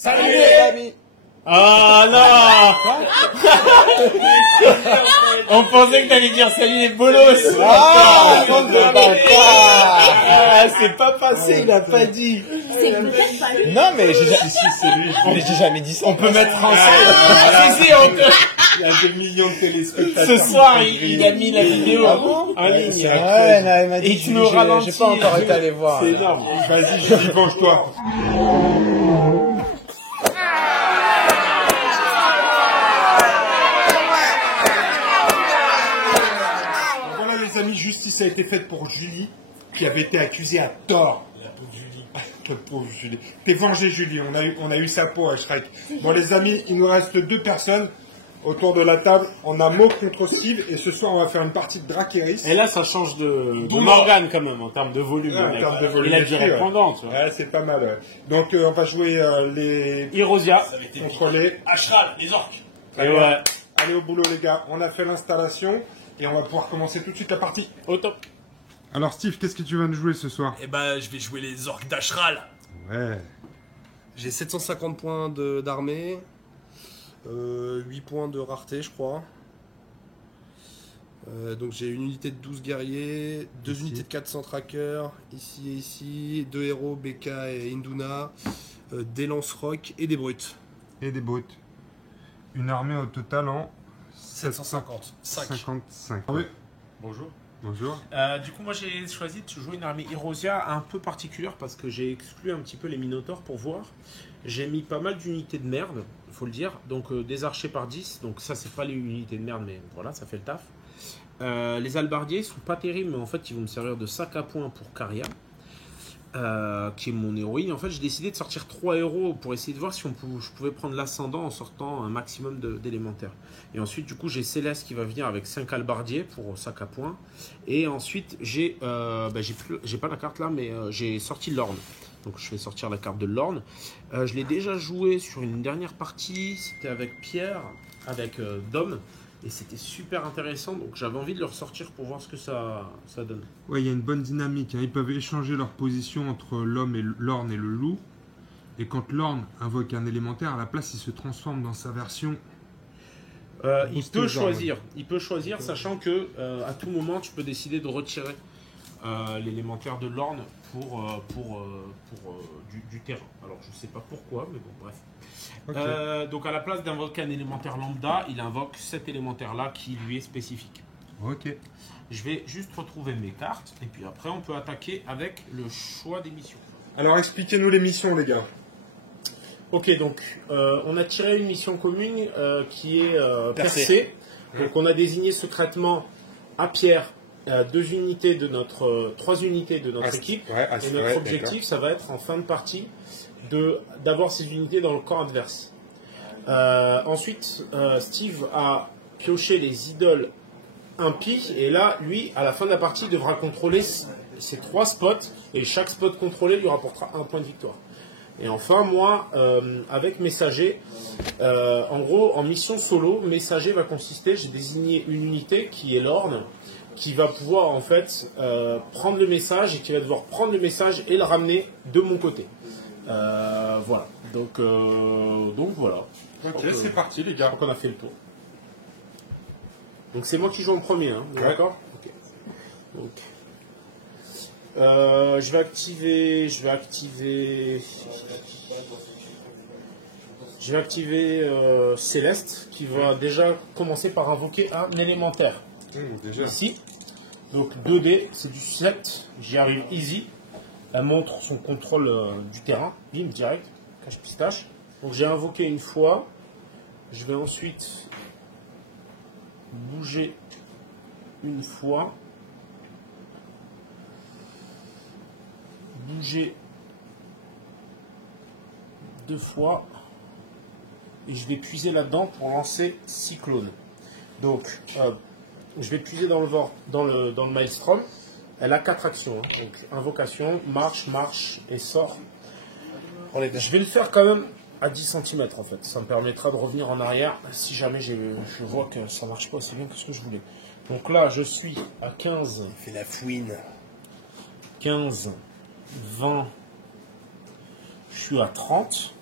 Salut les amis. Ah non. On pensait que t'allais dire salut les bolos. Ah, c'est pas passé, il a pas dit. C'est peut-être pas lui. Non, mais j'ai jamais dit ça. On peut mettre ensemble. Si, on peut. Il y a des millions de téléspectateurs. Ce soir, il a mis la vidéo en ligne. Ouais, non, il m'a dit. Et tu nous ralentis. J'ai pas encore été allé voir. C'est énorme. Vas-y, Julie, venge-toi. Voilà les amis, justice a été faite pour Julie, qui avait été accusée à tort. La pauvre Julie. La pauvre Julie. T'es vengé Julie, on a eu sa peau à Shrek. Bon les amis, il nous reste 2 personnes. Autour de la table, on a Mo contre Steve et ce soir on va faire une partie de Drakeris. Et là, ça change de Morgane quand même en termes de volume. Ouais, en termes de volume. Il a du répondant. Tu vois. Ouais, c'est pas mal. Ouais. Donc on va jouer les Erosia contre les Ashral, les orques. Et ouais, Allez au boulot les gars, on a fait l'installation et on va pouvoir commencer tout de suite la partie. au top. Alors Steve, qu'est-ce que tu vas nous jouer ce soir? Eh ben, je vais jouer les orques d'Ashral. Ouais. J'ai 750 points d'armée, 8 points de rareté, je crois. Donc j'ai une unité de 12 guerriers, 2 Ici. unités de 400 trackers, ici et ici, 2 héros, Beka et Induna, des lance-rocs et des brutes. Et des bottes. Une armée au total en 750. 5. 55. Ah Oui. Bonjour. Bonjour. Du coup, moi j'ai choisi de jouer une armée Erosia un peu particulière parce que j'ai exclu un petit peu les Minotaurs pour voir. J'ai mis pas mal d'unités de merde, il faut le dire. Donc des archers par 10, donc ça c'est pas les unités de merde, mais voilà, ça fait le taf. Les albardiers sont pas terribles, mais en fait ils vont me servir de sac à poing pour Caria, qui est mon héroïne. En fait, j'ai décidé de sortir 3 héros pour essayer de voir si je pouvais prendre l'ascendant en sortant un maximum d'élémentaires. Et ensuite, du coup, j'ai Céleste qui va venir avec 5 albardiers pour sac à poing. Et ensuite, j'ai pas la carte là, mais j'ai sorti Lorne. Donc, je vais sortir la carte de Lorne. Je l'ai déjà joué sur une dernière partie. C'était avec Pierre, avec Dom. Et c'était super intéressant, donc j'avais envie de le ressortir pour voir ce que ça donne. Ouais, il y a une bonne dynamique. Hein. Ils peuvent échanger leur position entre l'homme et l'orne et le loup. Et quand l'orne invoque un élémentaire, à la place, il se transforme dans sa version. Il peut choisir, sachant que à tout moment, tu peux décider de retirer l'élémentaire de l'orne pour du terrain. Alors, je sais pas pourquoi, mais bon, bref. Okay. Donc, à la place d'invoquer un élémentaire lambda, il invoque cet élémentaire-là qui lui est spécifique. Ok. Je vais juste retrouver mes cartes, et puis après, on peut attaquer avec le choix des missions. Alors expliquez-nous les missions les gars. Ok, donc on a tiré une mission commune qui est percée. Donc on a désigné secrètement à Pierre 3 unités de notre équipe. Ouais, Et notre objectif, ça va être en fin de partie d'avoir ces unités dans le camp adverse. Ensuite, Steve a pioché les idoles impies. Et là, lui, à la fin de la partie, il devra contrôler ces 3 spots. Et chaque spot contrôlé lui rapportera 1 point de victoire. Et enfin, moi, avec Messager, en gros, en mission solo, Messager va consister, j'ai désigné une unité qui est l'Orne, qui va pouvoir en fait prendre le message et qui va devoir prendre le message et le ramener de mon côté. Voilà. Donc voilà. Ok, c'est parti les gars. Donc on a fait le tour. Donc c'est moi qui joue en premier, hein, Ouais. d'accord. Ok. Donc, je vais activer Céleste qui va déjà commencer par invoquer un élémentaire. Déjà. Ici. Donc 2D, c'est du 7, j'y arrive easy. Elle montre son contrôle du terrain, bim, direct, cache pistache. Donc j'ai invoqué une fois, je vais ensuite bouger une fois, bouger 2 fois, et je vais puiser là-dedans pour lancer Cyclone. Donc je vais puiser dans le Maelstrom. Elle a 4 actions. Hein. Donc, invocation, marche et sort. Je vais le faire quand même à 10 cm en fait. Ça me permettra de revenir en arrière si jamais je vois que ça ne marche pas aussi bien que ce que je voulais. Donc là, je suis à 15. Il fait la fouine. 15, 20. Je suis à 30.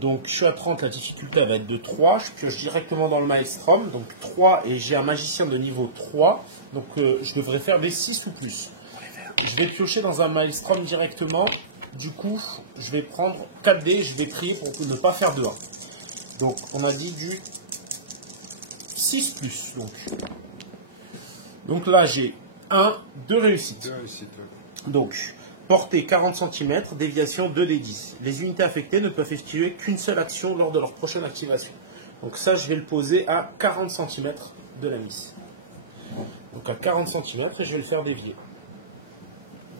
Donc je suis à 30, la difficulté elle va être de 3. Je pioche directement dans le Maelstrom. Donc 3 et j'ai un magicien de niveau 3. Donc je devrais faire des 6 ou plus. Je vais piocher dans un Maelstrom directement. Du coup, je vais prendre 4 dés. Je vais trier pour ne pas faire de 1. Donc on a dit du 6 plus. Donc là j'ai 1, 2 réussites. Deux réussites, ouais. Donc, portée 40 cm, déviation 2d10. Les unités affectées ne peuvent effectuer qu'une seule action lors de leur prochaine activation. Donc ça, je vais le poser à 40 cm de la mise. Donc à 40 cm, et je vais le faire dévier.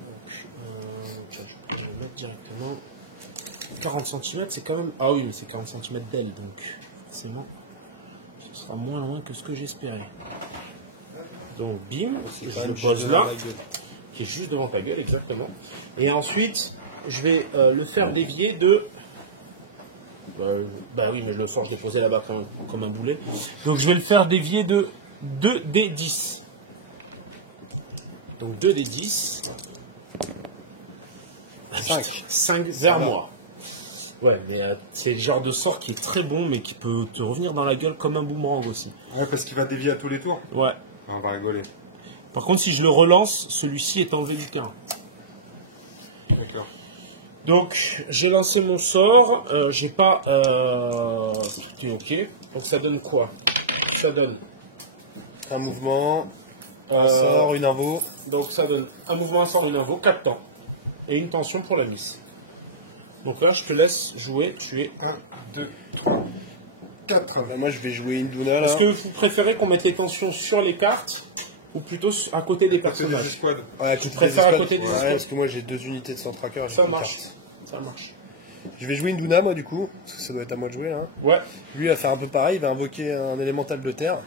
Donc, je vais le mettre directement. 40 cm, c'est quand même... Ah oui, mais c'est 40 cm d'aile, donc forcément, ce sera moins loin que ce que j'espérais. Donc, bim, je le pose là. Qui est juste devant ta gueule, exactement. Et ensuite, je vais le faire dévier de... bah oui, mais le fort, je l'ai posé là-bas comme un boulet. Donc je vais le faire dévier de 2d10. Donc 2d10. 5 vers moi. Ouais, mais c'est le genre de sort qui est très bon, mais qui peut te revenir dans la gueule comme un boomerang aussi. Ouais, parce qu'il va dévier à tous les tours. Ouais. On va rigoler. Par contre, si je le relance, celui-ci est enlevé du terrain. D'accord. Donc, j'ai lancé mon sort. J'ai pas... tout est OK. Donc, ça donne quoi? Ça donne... Un mouvement, un sort, une invo. Donc, ça donne un mouvement, un sort, une invo, 4 temps. Et une tension pour la mise. Donc là, je te laisse jouer. Tu es 1, 2, 3, 4. Bah, moi, je vais jouer Induna là. Est-ce que vous préférez qu'on mette les tensions sur les cartes ou plutôt à côté des Côté des personnages? escouades. Ouais, à côté des préfère à escouades. côté des Ouais, escouades. parce que moi, j'ai 2 unités de Soul Tracker. j'ai Ça une marche. carte. Ça marche. Je vais jouer Induna, moi, du coup. Parce que ça doit être à moi de jouer là. Ouais. Lui, il va faire un peu pareil. Il va invoquer un élémental de terre.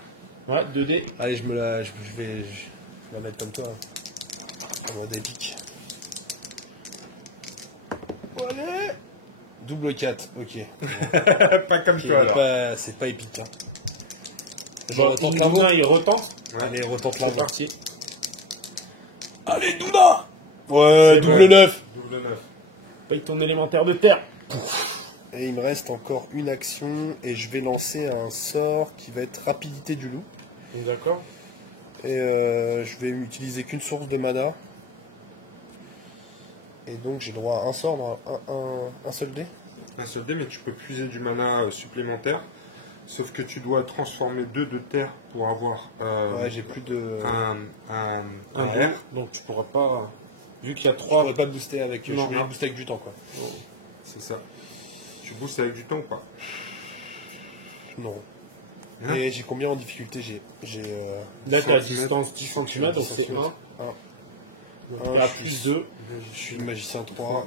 Ouais, 2D. Allez, je vais la mettre comme toi. Hein. En mode épique. Allez. Double 4, ok. Pas comme Ok, toi alors. c'est pas épique. Hein. Je Bon, retente l'invo. Induna, il retente. Allez, retente C'est l'invo. parti. Allez, Duna. Ouais, double 9. Double 9. Paye ton élémentaire de terre. Et il me reste encore une action. Et je vais lancer un sort qui va être rapidité du loup. D'accord. Et je vais utiliser qu'une source de mana. Et donc j'ai droit à un sort dans un seul dé. Un seul dé, mais tu peux puiser du mana supplémentaire. Sauf que tu dois transformer 2 de terre pour avoir Ouais, j'ai plus de... un Un R. deux. Donc tu pourras pas. Vu qu'il y a Je 3. pourrais pas booster avec... Non, je vais non. booster avec du temps, quoi. C'est ça. Tu boostes avec du temps ou pas? Non. Hein? Et j'ai combien en difficulté? J'ai Là, t'es à centimètres. distance 10 cm, donc c'est 1. Un. Donc à plus 2. Je suis magicien 3.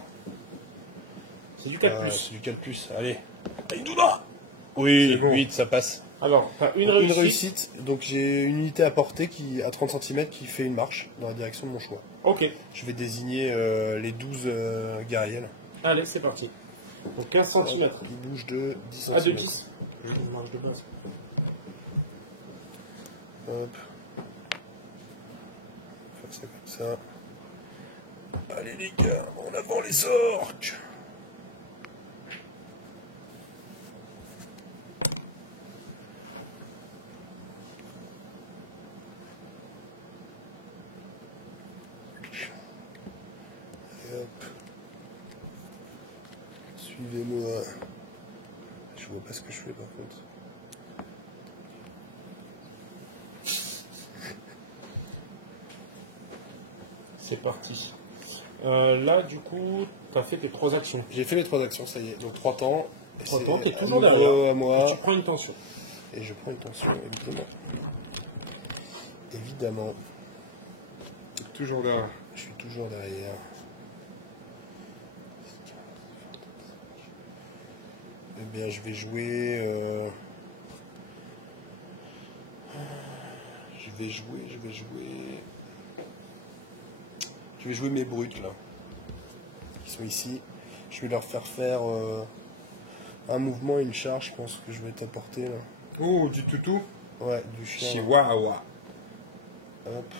C'est du 4 plus. C'est du 4 plus. Allez. Induna. Oui, C'est bon. 8, ça passe. Alors, t'as une Une réussite. réussite. Donc j'ai une unité à portée qui, à 30 cm qui fait une marche dans la direction de mon choix. Ok. Je vais désigner les 12 guerriers. Allez, c'est parti. Donc 15 cm. Qui bougent de 10 cm. Ah, de 10. Une marge de base. Hop. Faire ça comme ça. Allez les gars, en avant les orques. Et hop. Suivez-moi. Je vois pas ce que je fais par contre. C'est parti. Là, du coup, t'as fait tes 3 actions. J'ai fait les 3 actions, ça y est. Donc 3 temps. Et 3 c'est temps, t'es à toujours nouveau derrière. à moi. Et tu prends une tension. Et je prends une tension, évidemment. Évidemment. Toujours derrière. Je suis toujours derrière. Eh bien, je vais jouer... Je vais jouer mes brutes, là. Qui sont ici. Je vais leur faire faire un mouvement et une charge, je pense que je vais t'apporter, là. Oh, du toutou. Ouais, du chien. Chihuahua. Hop.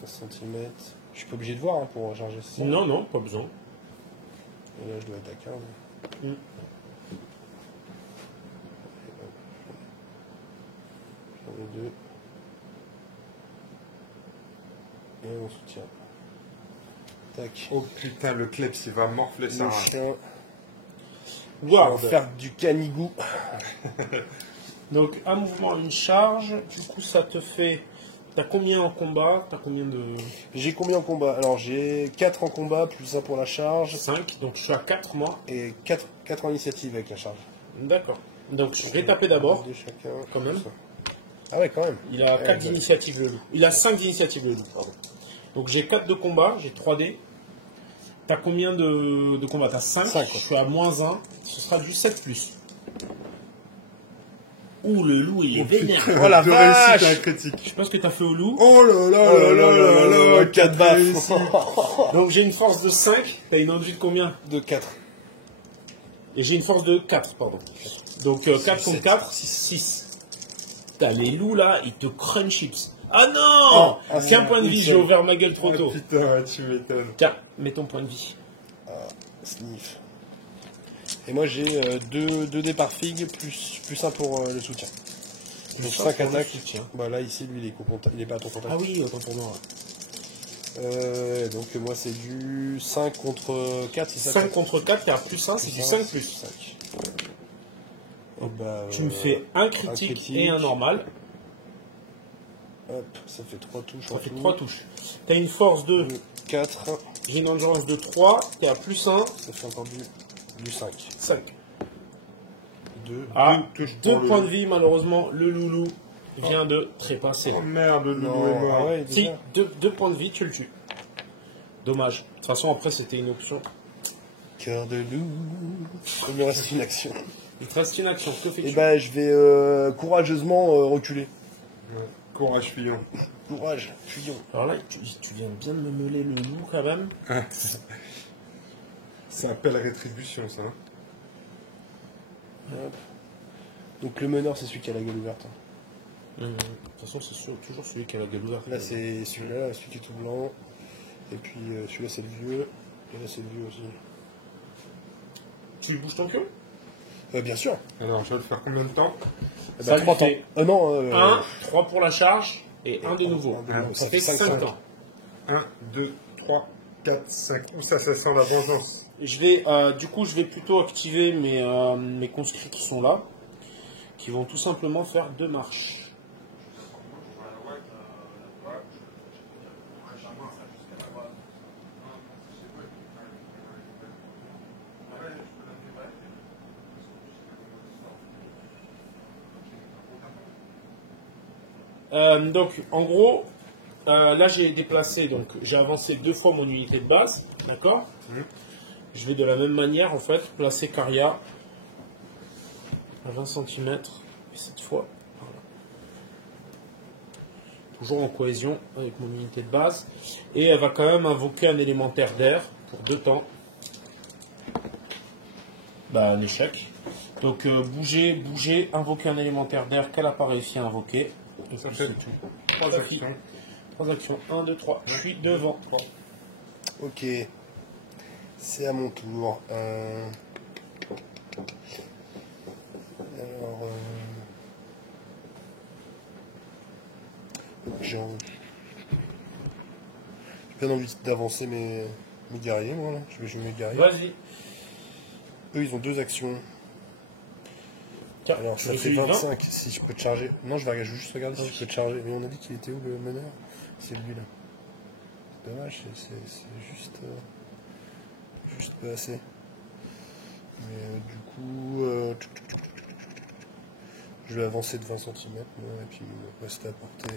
15 cm. Je suis pas obligé de voir hein, pour charger ça. Non, non, pas besoin. Et là, je dois être à 15. les deux. Et on soutient. Tac. Oh putain, le kleps, il va morfler ça. Le chien. Guard. On va faire du canigou. Donc, un mouvement, une charge. Du coup, ça te fait. T'as combien en combat? T'as combien de. J'ai combien en combat? Alors j'ai 4 en combat, plus 1 pour la charge. 5. Donc, je suis à 4 moi. Et 4 en initiative avec la charge. D'accord. Donc, je vais taper d'abord. Deux chacun. Quand même. Ah ouais, quand même. Il a 4 ouais. d'initiative le loup. Il a 5 d'initiative le loup, pardon. Donc j'ai 4 de combat, j'ai 3 dés. T'as combien de combat? T'as 5. 5, Je suis à moins 1. Ce sera du 7+. Ouh, le loup, il est vénère. Oh la de vache! réussite à un critique. Je sais pas ce que t'as fait au loup. Oh là là Oh là là là là, 4 baffes. Donc j'ai une force de 5. T'as une envie de combien? De 4. Et j'ai une force de 4, pardon. Donc 4 contre 4, 6. T'as les loups là, ils te crunch chips. Ah non! Tiens, un point de vie, j'ai ouvert ma gueule trop Oh tôt. putain, tu m'étonnes. Tiens, mets ton point de vie. Sniff. Et moi j'ai 2 dés par figue, plus 1 pour le soutien. Donc ça 5 pour le attaques. soutien. Bah là ici lui il est, il est pas à ton contact. Ah oui, autant pour moi. Donc moi c'est du 5 contre 4, c'est ça? 5 contre 4, t'es à plus 1, c'est du 5 plus. 5. Et bah, Tu me fais un critique critique. et un normal. Hop, ça fait 3 touches. Ça fait 3 touches. T'as une force de. 4, J'ai une endurance de 3, t'es à plus 1, ça fait encore du 5. 5. 2. Ah, touches 2 pour le points loup. de vie, malheureusement, le loulou vient de trépasser. Oh merde, le loup est Non, mort. ah ouais, Si, déjà. 2 points de vie, tu le tues. Dommage. De toute façon, après, c'était une option. Cœur de loup. Il me reste une action. Il te reste une action. Que fais-tu? Et bah je vais courageusement reculer. Ouais. Courage, fillon. Courage, fuyons. Alors là, tu viens bien de me meuler le loup quand même. Ça appelle rétribution, ça. Hein. Hop. Donc le meneur c'est celui qui a la gueule ouverte. De toute façon, c'est toujours celui qui a la gueule ouverte. Là c'est celui-là, celui qui est tout blanc. Et puis celui-là c'est le vieux. Et là c'est le vieux aussi. Tu bouges ton queue? Bien sûr. Alors, je vais le faire combien de temps? Eh Ça ben, 3 lui temps. fait Non. 1, 3 pour la charge et 1 de nouveau. un de nouveau. Ça fait 5 temps. 1, 2, 3, 4, 5. Ouh, ça sent la vengeance. Je vais, du coup, je vais plutôt activer mes conscrits qui sont là, qui vont tout simplement faire 2 marches. Donc, en gros, là j'ai déplacé, donc j'ai avancé 2 fois mon unité de base, d'accord? Je vais de la même manière, en fait, placer Caria à 20 cm, et cette fois, voilà. Toujours en cohésion avec mon unité de base, et elle va quand même invoquer un élémentaire d'air pour 2 temps. Bah, un échec. Donc, bouger, invoquer un élémentaire d'air qu'elle n'a pas réussi à invoquer. Et Ça puis, fait c'est tout. 3 actions. 3 actions. 1, 2, 3. Je suis devant. Ok. C'est à mon tour. Alors. J'ai bien envie d'avancer mes guerriers, moi là. Je vais jouer mes guerriers. Vas-y. Eux, ils ont 2 actions. Tiens, Alors, tu ça veux fait celui de 20? 25 si je peux te charger. Non, je vais juste regarder si je peux te charger. Mais on a dit qu'il était où le meneur? C'est lui là. C'est dommage, c'est juste. Juste pas assez. Mais du coup. Je vais avancer de 20 cm moi, et puis il me reste à portée.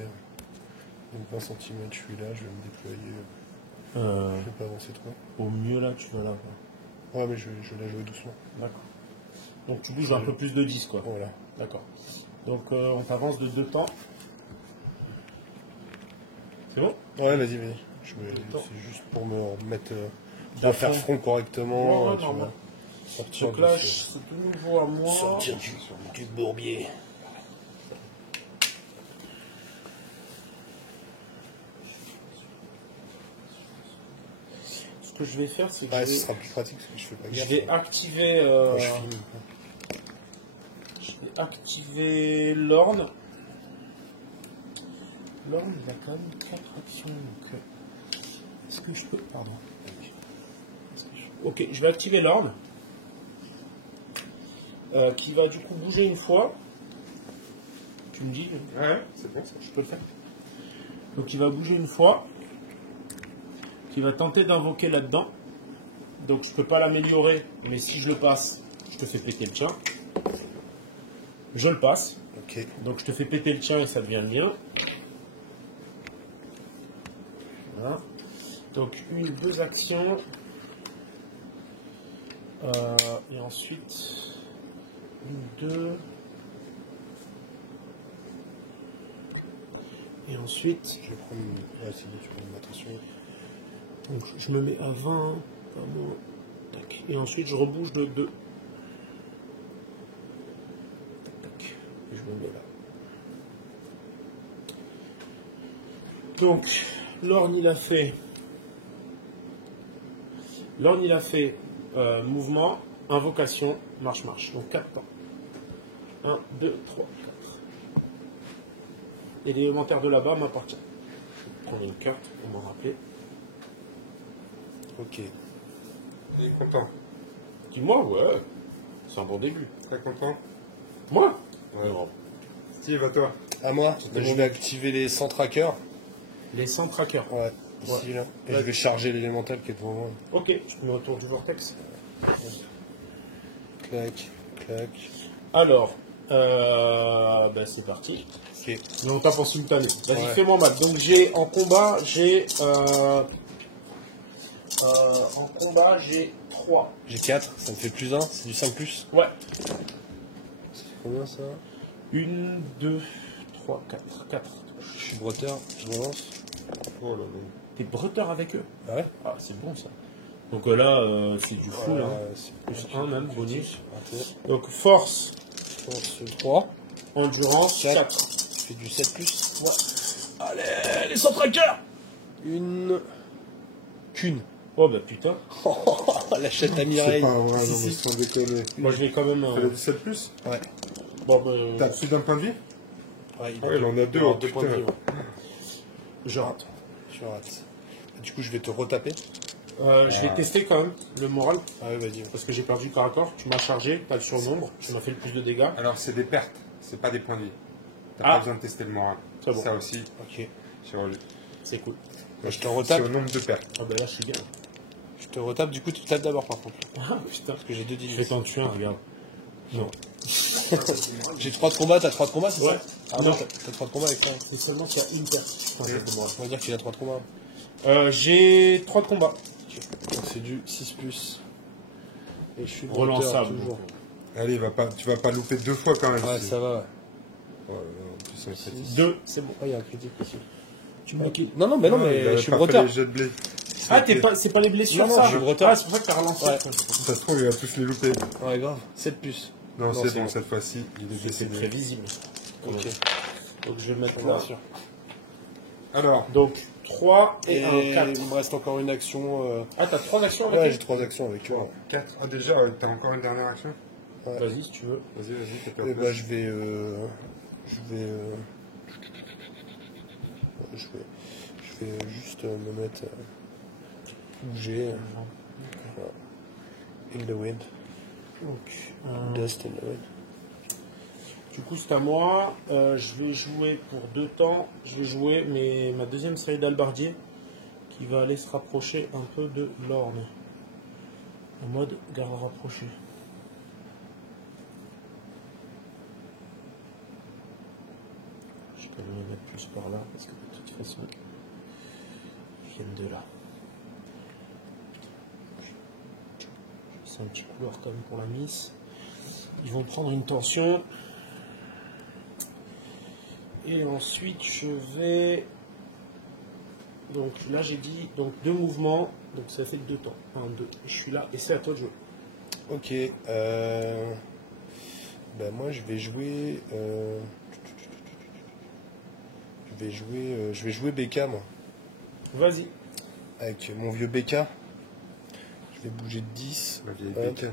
Donc 20 cm, je suis là, je vais me déployer. Je vais pas avancer trop. Au mieux là, tu vas là. Quoi. Ouais, mais je vais la jouer doucement. D'accord. Donc tu bouges un peu plus de 10 quoi. Voilà. D'accord. Donc on t'avance de 2 temps. C'est bon? Ouais, vas-y. C'est juste pour me remettre. Bien faire front correctement. Ouais, tu normal. vois. Sortir Donc de là, ce- c'est de nouveau à moi. Sortir du bourbier. Ce que je vais faire, c'est que Ouais, je, ce vais, sera plus pratique parce que je fais pas je gaffe. vais activer, Quand je filme. je vais activer l'orne. l'orne, il a quand même 4 actions. Donc, est-ce que je peux. Pardon. Ok, je vais activer l'orne. Qui va du coup bouger une fois. Tu me dis. Ouais, c'est bon ça. Je peux le faire. Donc il va bouger une fois. Qui va tenter d'invoquer là-dedans. Donc je peux pas l'améliorer, mais si je le passe, je te fais péter le tien. Je le passe. Ok. Donc je te fais péter le tien et ça devient le mien. Voilà. Donc une, deux actions. Et ensuite une, deux. Et ensuite, Je vais prendre une. Ouais, c'est bon, tu prends une attention. donc je me mets à 20. Pas moins. Tac. Et ensuite je rebouge de 2. Tac, tac. Et je me mets là. Donc, l'orne il a fait. L'orne il a fait mouvement, invocation, marche-marche. Donc 4 temps. 1, 2, 3, 4. Et l'élémentaire de là-bas m'appartient. Je vais prendre une carte pour m'en rappeler. Ok. Il est content. Dis-moi, ouais. C'est un bon début. Très content. Moi Ouais. Non. Steve, à toi. À moi, je vais activer les 100 trackers. Les 100 trackers. Ouais, ici là. Et Ouais. je vais charger l'élémental qui est devant moi. Ok, je te mets autour du vortex. Clac, clac. Alors, ben c'est parti. Ok. Mais on tape en simultané. Vas-y, Ouais. fais-moi mal. Donc j'ai en combat, j'ai en combat, j'ai 3. J'ai 4, ça me fait plus 1, c'est du 5 plus. Ouais. C'est combien ça? 1, 2, 3, 4. 4. Je suis breteur, je relance. Oh là là. T'es breteur avec eux? Ah ouais? Ah, c'est bon ça. Donc là, c'est du full. Hein. C'est Plus 1 même, bonus. raté. Donc force, Force 3, endurance, 4. je fais du 7 plus. Ouais. Allez, les 100 trackers! Qu'une. Oh bah putain. La chatte à C'est Mireille. pas vrai, Si, non, si. mais sans déconner. Moi je vais quand même. T'as le 17 plus. Ouais. Bon bah. T'as plus d'un point de vie? Ouais, Ah ouais, il en a deux, il oh, deux points de putain. vie, ouais. Je rate. Je rate. Du coup, je vais te retaper. Je vais tester quand même le moral. Ah ouais, vas-y. Parce que j'ai perdu corps à corps. Tu m'as chargé, pas de surnombre. Tu m'as fait le plus de dégâts. Alors, c'est des pertes, c'est pas des points de vie. T'as Ah. pas besoin de tester le moral. C'est bon. Ça aussi, Ok. sur lui. C'est cool. Je te retape. C'est au nombre de pertes. Ah bah là je suis bien. Je te retape, du coup, tu tapes d'abord par contre. Ah putain. Parce que j'ai 2 Je vais divisions. t'en tuer un, regarde. Non. J'ai 3 de combat, t'as 3 de combat, c'est Ouais. ça? Ah Non. non, t'as 3 de combat avec ça. C'est seulement qu'il y a une perte. Putain, j'ai de moral. On va dire qu'il a 3 de combat. J'ai 3 de combat. Donc c'est du 6 plus. Et je suis Relançable. breteur, toujours. Allez, tu vas pas louper 2 fois quand même. Ouais, Steve. ça va, ouais. Oh là là, en plus, on est fatigué. 2, c'est bon. Ah, il y a un critique aussi. Tu me quittes. Non, non, mais non, il mais avait je suis pas breteur. fait les jets de blé. Ah, c'est pas les blessures, Non, non, ça? je suis breteur. Ah, c'est pour ça que t'as relancé. Ouais. Ça se trouve, il va tous les louper. Ouais, grave. 7 plus. Non, Non, c'est c'est bon, bon. cette fois-ci, il est C'est décédé. Ok. prévisible. Donc je vais mettre Bien là. sûr. Alors, Donc 3 et, Et un 4. il me reste encore une action. Ah, t'as 3 actions avec Ouais, eux? j'ai 3 actions avec eux. 4. Ah, déjà, t'as encore une dernière action? Vas-y si tu veux. Vas-y, t'as pas Et de bah, je vais. Je vais juste me mettre. Bouger. Voilà. In the wind. Donc, Dust in the wind. du coup c'est à moi. Je vais jouer pour 2 temps. Je vais jouer ma deuxième série d'albardier qui va aller se rapprocher un peu de l'orne. En mode garde rapprochée. Je vais quand même le mettre plus par là parce que de toute façon ils viennent de là. C'est un petit couloir quand même pour la miss. Ils vont prendre une tension. Et ensuite je vais. Donc là j'ai dit donc 2 mouvements. Donc ça fait 2 temps. 1, 2. Je suis là et c'est à toi de jouer. Ok. Ben moi je vais jouer. Je vais jouer BK moi. Vas-y. Avec mon vieux BK. Je vais bouger de 10. La vieille Hop. bécane.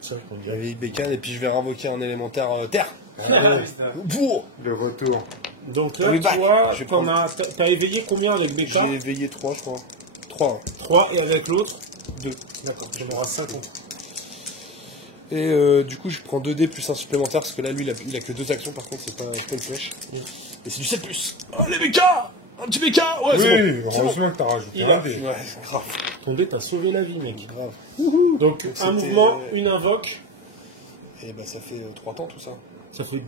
C'est vrai qu'on La dirait. vieille bécane et puis je vais réinvoquer un élémentaire terre. Ah, Bourg. Le retour. Donc là, Oui, back. toi, Je vais t'as éveillé combien avec BK? J'ai éveillé 3, je crois. 3. 3 et avec l'autre 2. D'accord, j'en aurai 50. Et du coup, je prends 2 dés plus un supplémentaire parce que là, lui, il a que 2 actions. Par contre, c'est pas une flèche. Et c'est du 7 plus. Oh, les BK! Un petit BK! Ouais, c'est bon. Oui, heureusement que t'as rajouté un dé. Ouais, grave. Ton dé t'a sauvé la vie, mec. Grave. Donc, un c'était- mouvement, une invoque. Et bah, ça fait 3 temps tout ça. Ça fait.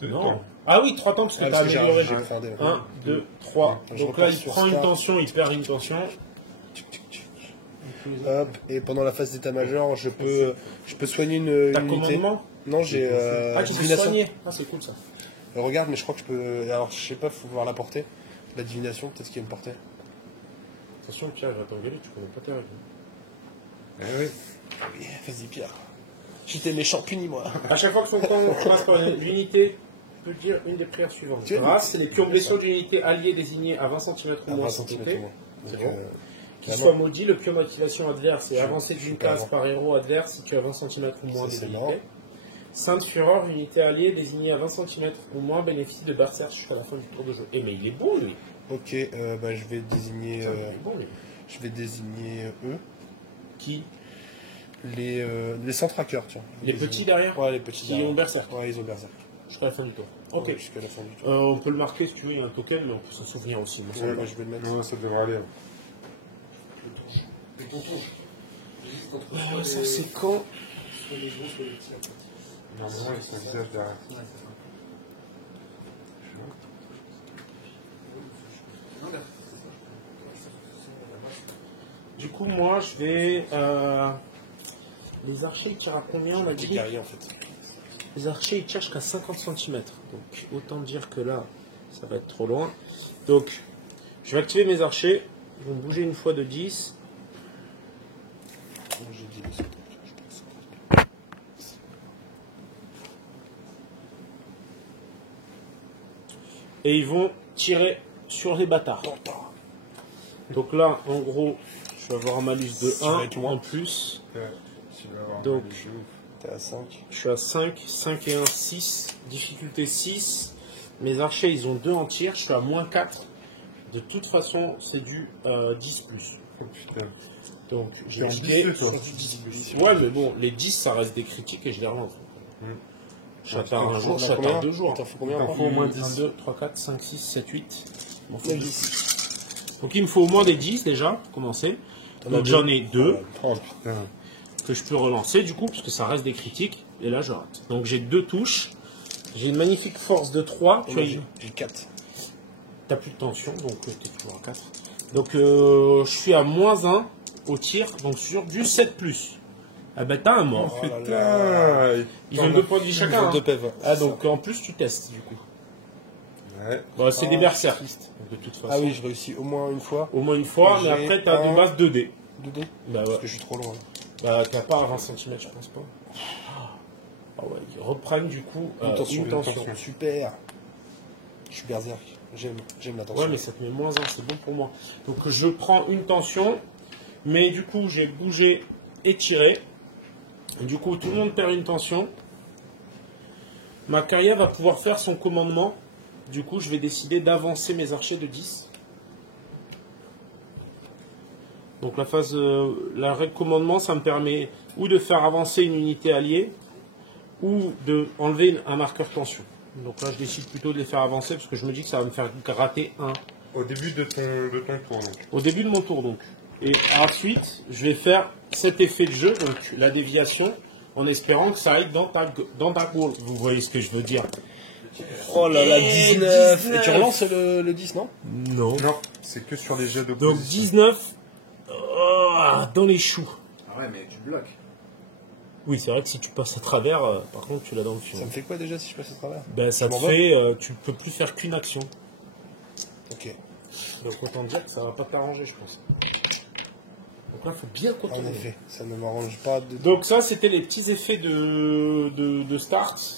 Deux Non. temps. Ah oui, 3 temps parce que Ah, t'as parce que amélioré. j'ai fait un dé. 1, 2, 3. Je Donc repars là, il sur prend une Star. tension, il perd une tension. Hop, et pendant la phase d'état-major, je peux soigner une T'as unité. commandement? Non, j'ai Ah, tu peux divination. soigner. Ah, c'est cool ça. Regarde, mais je crois que je peux. Alors, je sais pas, faut voir la portée. La divination, peut-être qu'il y a une portée. Attention, Pierre, je vais t'engueuler, tu connais pas tes règles. Eh oui. Oui, vas-y, Pierre. J'étais méchant, punis-moi. À chaque fois que son camp passe par l'unité, tu peux dire une des prières suivantes. Tu veux Grâce, c'est les pions blessures d'unité alliés désignés à 20 cm ou À moins 20 sont cm ok. au moins. C'est Donc, bon. Qui Ah soit non. maudit, le pion d'activation adverse est avancé d'une pas case avant. par héros adverse situé à 20 cm ou moins Ça, c'est d'unité. mort. Sainte Fureur, unité alliée désignée à 20 cm ou moins, bénéficie de berserk jusqu'à la fin du tour de jeu. Eh mais il est bon lui. Ok, bah, je vais désigner. Putain, il est bon lui. Je vais désigner eux. Qui? Les centraqueurs, tiens. Je vais Les désigner. petits derrière? Ouais, les petits. Qui derrière. ont berserk Ouais, ils ont berserk. jusqu'à la fin du tour. Ok. Ouais, jusqu'à la fin du tour. On peut le marquer si tu veux, il y a un token, mais on peut s'en souvenir aussi. Moi, ça Ouais, me va. bah, je vais le mettre. Non, ça devrait aller. Ça c'est quand? Normalement, ils sont visage derrière. Du coup, moi, je vais... Les archers, ils tirent à combien, on a Les dit? guerriers, en fait. Les archers, ils tirent jusqu'à 50 cm. Donc, autant dire que là, ça va être trop loin. Donc, je vais activer mes archers. Ils vont bouger une fois de 10. Bon, j'ai dit les centraqueurs, je pense. Et ils vont tirer sur les bâtards. Donc là, en gros, je vais avoir un malus de Ça va être 1 loin. en plus. Tu vas avoir Donc, un jeu ouf. T'es à 5. Je suis à 5, 5 et 1, 6, difficulté 6. Mes archers, ils ont 2 en tir, je suis à moins 4. De toute façon, c'est du 10 plus. Oh putain. Donc, j'ai T'es en gagné 10, toi. sur du 10 plus. Ouais, mais bon, les 10, ça reste des critiques et je les relance. J'atteins un jour, j'atteins 2 jours. Il t'en faut combien Il t'en encore faut au moins 1, 10. 2, 3, 4, 5, 6, 7, 8. Il m'en faut Il y a 10. Donc, il me faut au moins des 10 déjà, pour commencer. T'en as Donc, deux. j'en ai 2 Oh putain. que je peux relancer du coup, puisque ça reste des critiques. Et là, je rate. Donc, j'ai 2 touches. J'ai une magnifique force de 3. Tu vois, J'ai 4. t'as plus de tension, donc t'es toujours à 4. Donc je suis à moins 1 au tir, donc sur du 7+. Ah bah t'as un mort. Oh là Putain. Ils ont 2 points de vie chacun. hein. 2 PV. Ah donc en plus tu testes du coup. Ouais. Bon, c'est des Ah, berserk, de toute façon. Ah oui, je réussis au moins une fois. Au moins une fois, mais J'ai après t'as de un- base 2D. 2 dés. Bah Parce ouais. que je suis trop loin. Bah t'as pas à 20 cm je pense pas. Ah ouais, ils reprennent du coup Une tension. une tension. Super. Je suis berserk. J'aime la tension. Ouais mais ça te met moins 1, c'est bon pour moi. Donc je prends une tension, mais du coup j'ai bougé et tiré. Du coup tout le monde perd une tension. Ma carrière va pouvoir faire son commandement. Du coup je vais décider d'avancer mes archers de 10. Donc la phase, la règle commandement, ça me permet ou de faire avancer une unité alliée, ou de enlever un marqueur tension. Donc là je décide plutôt de les faire avancer parce que je me dis que ça va me faire gratter un Au début de ton tour, donc. au début de mon tour donc. Et ensuite je vais faire cet effet de jeu, donc la déviation, en espérant que ça aille dans ta goal. Vous voyez ce que je veux dire? Oh là là, Et 19. 19. Et tu relances le 10, non? Non. Non, c'est que sur les jets de Donc 19 dans les choux. Ah ouais, mais tu bloques. Oui, c'est vrai que si tu passes à travers, par contre tu l'as dans le fion. Ça me fait quoi déjà si je passe à travers? Ben ça Je te m'en vais. fait, tu peux plus faire qu'une action. Ok. Donc autant dire que ça va pas t'arranger je pense. Donc là il faut bien En contourner. effet, ça ne m'arrange pas de. Donc ça, c'était les petits effets de start.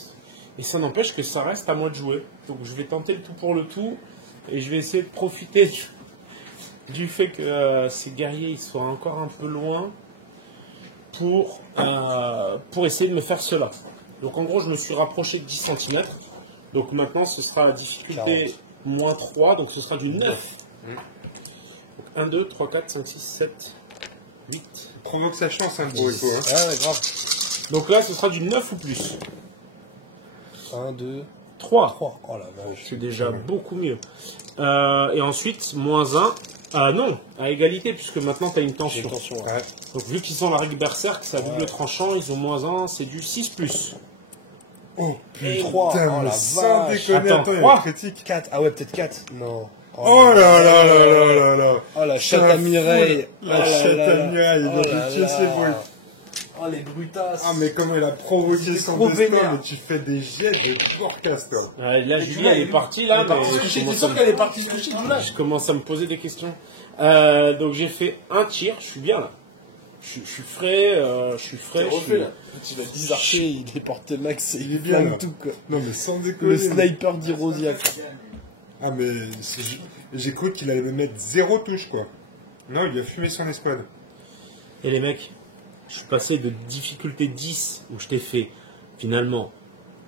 Et ça n'empêche que ça reste à moi de jouer. Donc je vais tenter le tout pour le tout. Et je vais essayer de profiter du fait que ces guerriers ils soient encore un peu loin pour essayer de me faire cela. Donc en gros, je me suis rapproché de 10 cm. Donc maintenant, ce sera la difficulté moins 3, donc ce sera du 9. Mm. Donc 1, 2, 3, 4, 5, 6, 7, 8. Provoque sa chance, hein, le Boeco. Hein. Ah ouais, grave. Donc là, ce sera du 9 ou plus. 1, 2, 3. 3. Oh la vache. C'est déjà beaucoup mieux. Et ensuite, moins 1. Ah non, à égalité, puisque maintenant tu as une tension. Attention. Ouais. Ouais. Donc vu qu'ils sont la règle berserk, c'est à double tranchant, ils ont moins 1, c'est du 6 plus. Oh, Plus 3. putain, Oh mais la sans vache. déconner, Attends, attends, il y a trois. un critique. 4. Ah ouais, peut-être 4. Non. Oh là là là là là là. Oh la chatte à Mireille. La chatte à Mireille, il Oh doit là lui tuer ses là. bruits. Oh les brutasses. Ah, mais comment il a provoqué son trop destin, vénère. mais tu fais des jets de porcasse, toi. Ouais, là, Julie, elle est partie là, mais je commence, qu'elle est partie se coucher du je commence à me poser des questions. Donc j'ai fait un tir, je suis bien là. Je suis frais, je suis frais. je suis- Tu l'as 10 archers, il est porté max et Il est il bien, flingue là. tout quoi. Non, mais sans déconner. Le sniper d'Hirosia. Ah, mais j'ai cru qu'il allait me mettre 0 touche, quoi. Non, il a fumé son escouade. Et les mecs, je suis passé de difficulté 10, où je t'ai fait finalement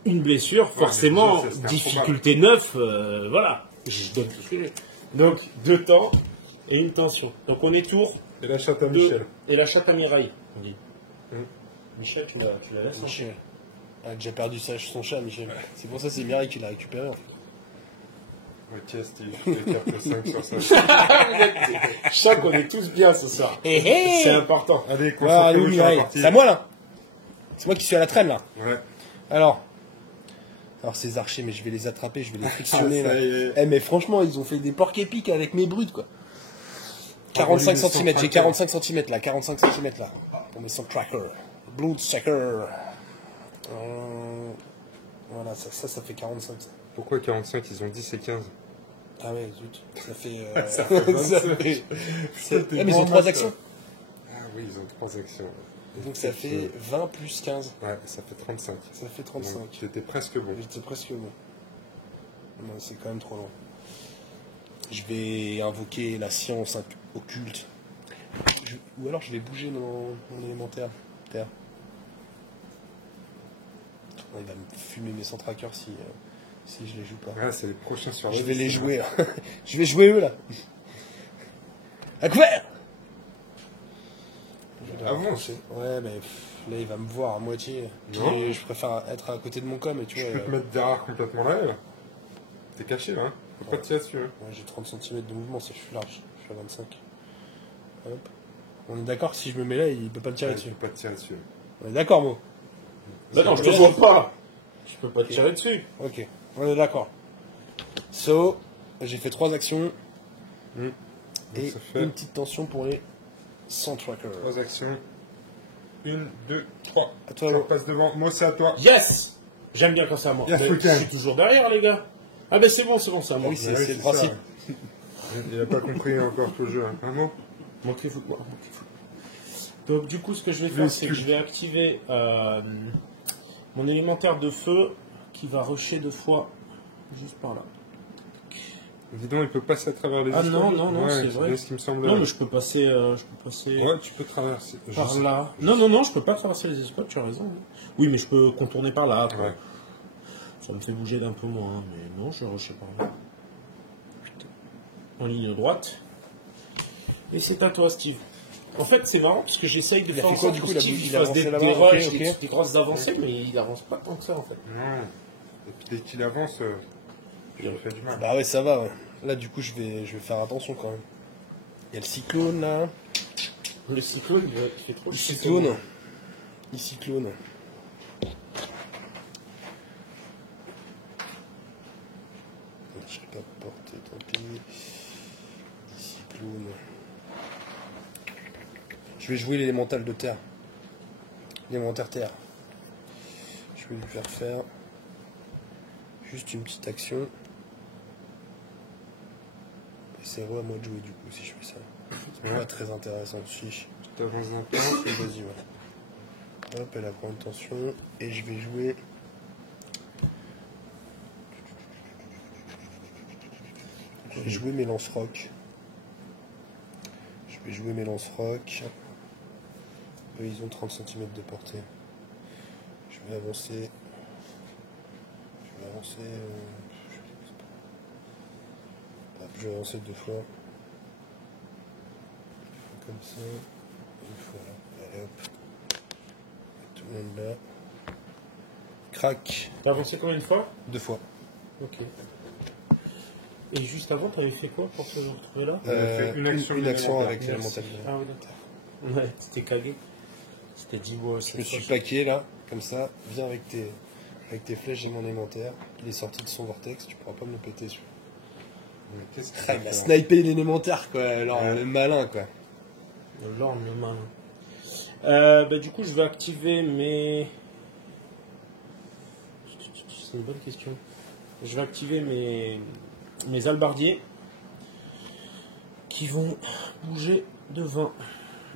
une blessure, forcément, mais c'était difficulté 9, voilà. Je donne tout ce que j'ai. Donc 2 temps et une tension. Donc on est tour Et la chatte à 2 Michel. et la chatte à Mireille, on dit. Hum. Michel, tu la laisses hein. Michel. A déjà perdu son chat, Michel. C'est pour ça que c'est Mireille qui l'a récupéré. En fait. Ok, Steve, je vais faire que 5 sur 5. Chat, on est tous bien ce soir. C'est important. Allez, Ah, concentrez-vous nous, sur la Mireille. partie. C'est à moi là. C'est moi qui suis à la traîne là. Ouais. Alors ces archers, mais je vais les attraper, je vais les frictionner Ah, ça là. y est. Eh mais franchement, ils ont fait des porcs épiques avec mes brutes quoi. 45 Envoie-lui cm, des j'ai sans 45 cm là, 45 cm là. Pour mes sans tracker. Blood tracker. Voilà, ça fait 45 ça. Pourquoi 45? Ils ont 10 et 15. Ah ouais, zut. Ça fait. Ça fait 25. Ah, mais ils ont 3 actions. Ah oui, ils ont 3 actions. Donc ça fait 20 plus 15. Ouais, ça fait 35. Ça fait 35. Donc, t'étais presque bon. J'étais presque bon. Non, c'est quand même trop long. Je vais invoquer la science occulte. Ou alors je vais bouger mon élémentaire. Terre. Non, il va me fumer mes centrackers si je les joue pas. Ouais, c'est les prochains sur Je vais les jouer. Je vais jouer eux là. À couvert. Avance. Ouais, mais là il va me voir à moitié. Non. Et je préfère être à côté de mon com et tu Je vois. peux te mettre derrière complètement là. T'es caché là, hein. Faut pas te tirer dessus. Hein. Ouais, j'ai 30 cm de mouvement, si je suis large. Je suis à 25. Hop. On est d'accord que si je me mets là, il peut pas me tirer Ouais, dessus. tu peux pas te tirer dessus. On est d'accord, moi. Bah non, je te vois pas. Je peux pas te tirer dessus. Ok, on est d'accord. So, j'ai fait 3 actions Donc et ça fait une petite tension pour les 100 trackers. 3 actions. 1, 2, 3. À toi, Ça Mo. passe devant. Moi, c'est à toi. Yes. J'aime bien quand c'est à moi. Yes, Mais we can. je suis toujours derrière, les gars. Ah ben c'est bon, c'est à moi. Oui, c'est Ouais, le ça. principe. Il a pas compris encore tout le jeu. Hein. Un mot. Montrez-vous moi. Donc du coup, ce que je vais faire, c'est que je vais activer mon élémentaire de feu qui va rusher 2 fois juste par là. Dis donc, il peut passer à travers les Ah escaliers. non, non, non, Ouais, c'est vrai. bien ce qui me semblait. Non, mais je peux passer, Ouais, tu peux traverser. Je par sais. là. Non, je peux pas traverser les escouades, tu as raison. Oui, mais je peux contourner par là. Quoi. Ouais. Ça me fait bouger d'un peu moins, mais non, je vais rusher par là. En ligne droite. Et c'est à toi, Steve. En fait, c'est marrant parce que j'essaye de Il a faire fait en quoi, sorte du que coup, il a- Steve il a fasse avancé des là-bas, rushs, ok, ok. des grosses avancées, mais il avance pas tant que ça en fait. Non. Et puis dès qu'il avance, il fait du mal. Bah ouais, ça va. Ouais. Là, du coup, je vais faire attention quand même. Il y a le cyclone là. Le cyclone, il fait trop Le chier. cyclone. Il cyclone. Je serai pas porté, tant pis. Il cyclone. Je vais jouer l'élémental de terre. L'élémentaire terre. Je vais lui faire juste une petite action. Et c'est vrai à moi de jouer du coup si je fais ça. C'est pas très intéressant. Si. Tu t'avances d'un peu. Vas-y, ouais. Hop, elle apprend une tension. Et je vais jouer. Je vais jouer mes lance-rocs. Je vais jouer mes lance-rocs. Eux, ils ont 30 cm de portée. Je vais avancer. lancer. Hop, je vais lancer 2 fois. Comme ça. Une fois là. Allez hop. Tout le monde là. Crac. T'as avancé combien de fois? 2 fois. Ok. Et juste avant, t'avais fait quoi pour te retrouver là? On a fait une action une action élémentaire. avec Merci. l'élémental. Ah oui, d'accord. Ouais, t'étais cagué. C'était dit, ouais, Je me suis plaqué là, comme ça. Viens avec tes flèches, j'ai mon élémentaire. Il est sorti de son vortex, tu pourras pas me le péter dessus. Mais qu'est-ce qu'il Ah, va il m'a faire snipé l'élémentaire quoi, alors le malin quoi. L'orme, le malin. Bah, du coup, je vais activer mes. C'est une bonne question. Je vais activer mes albardiers qui vont bouger de 20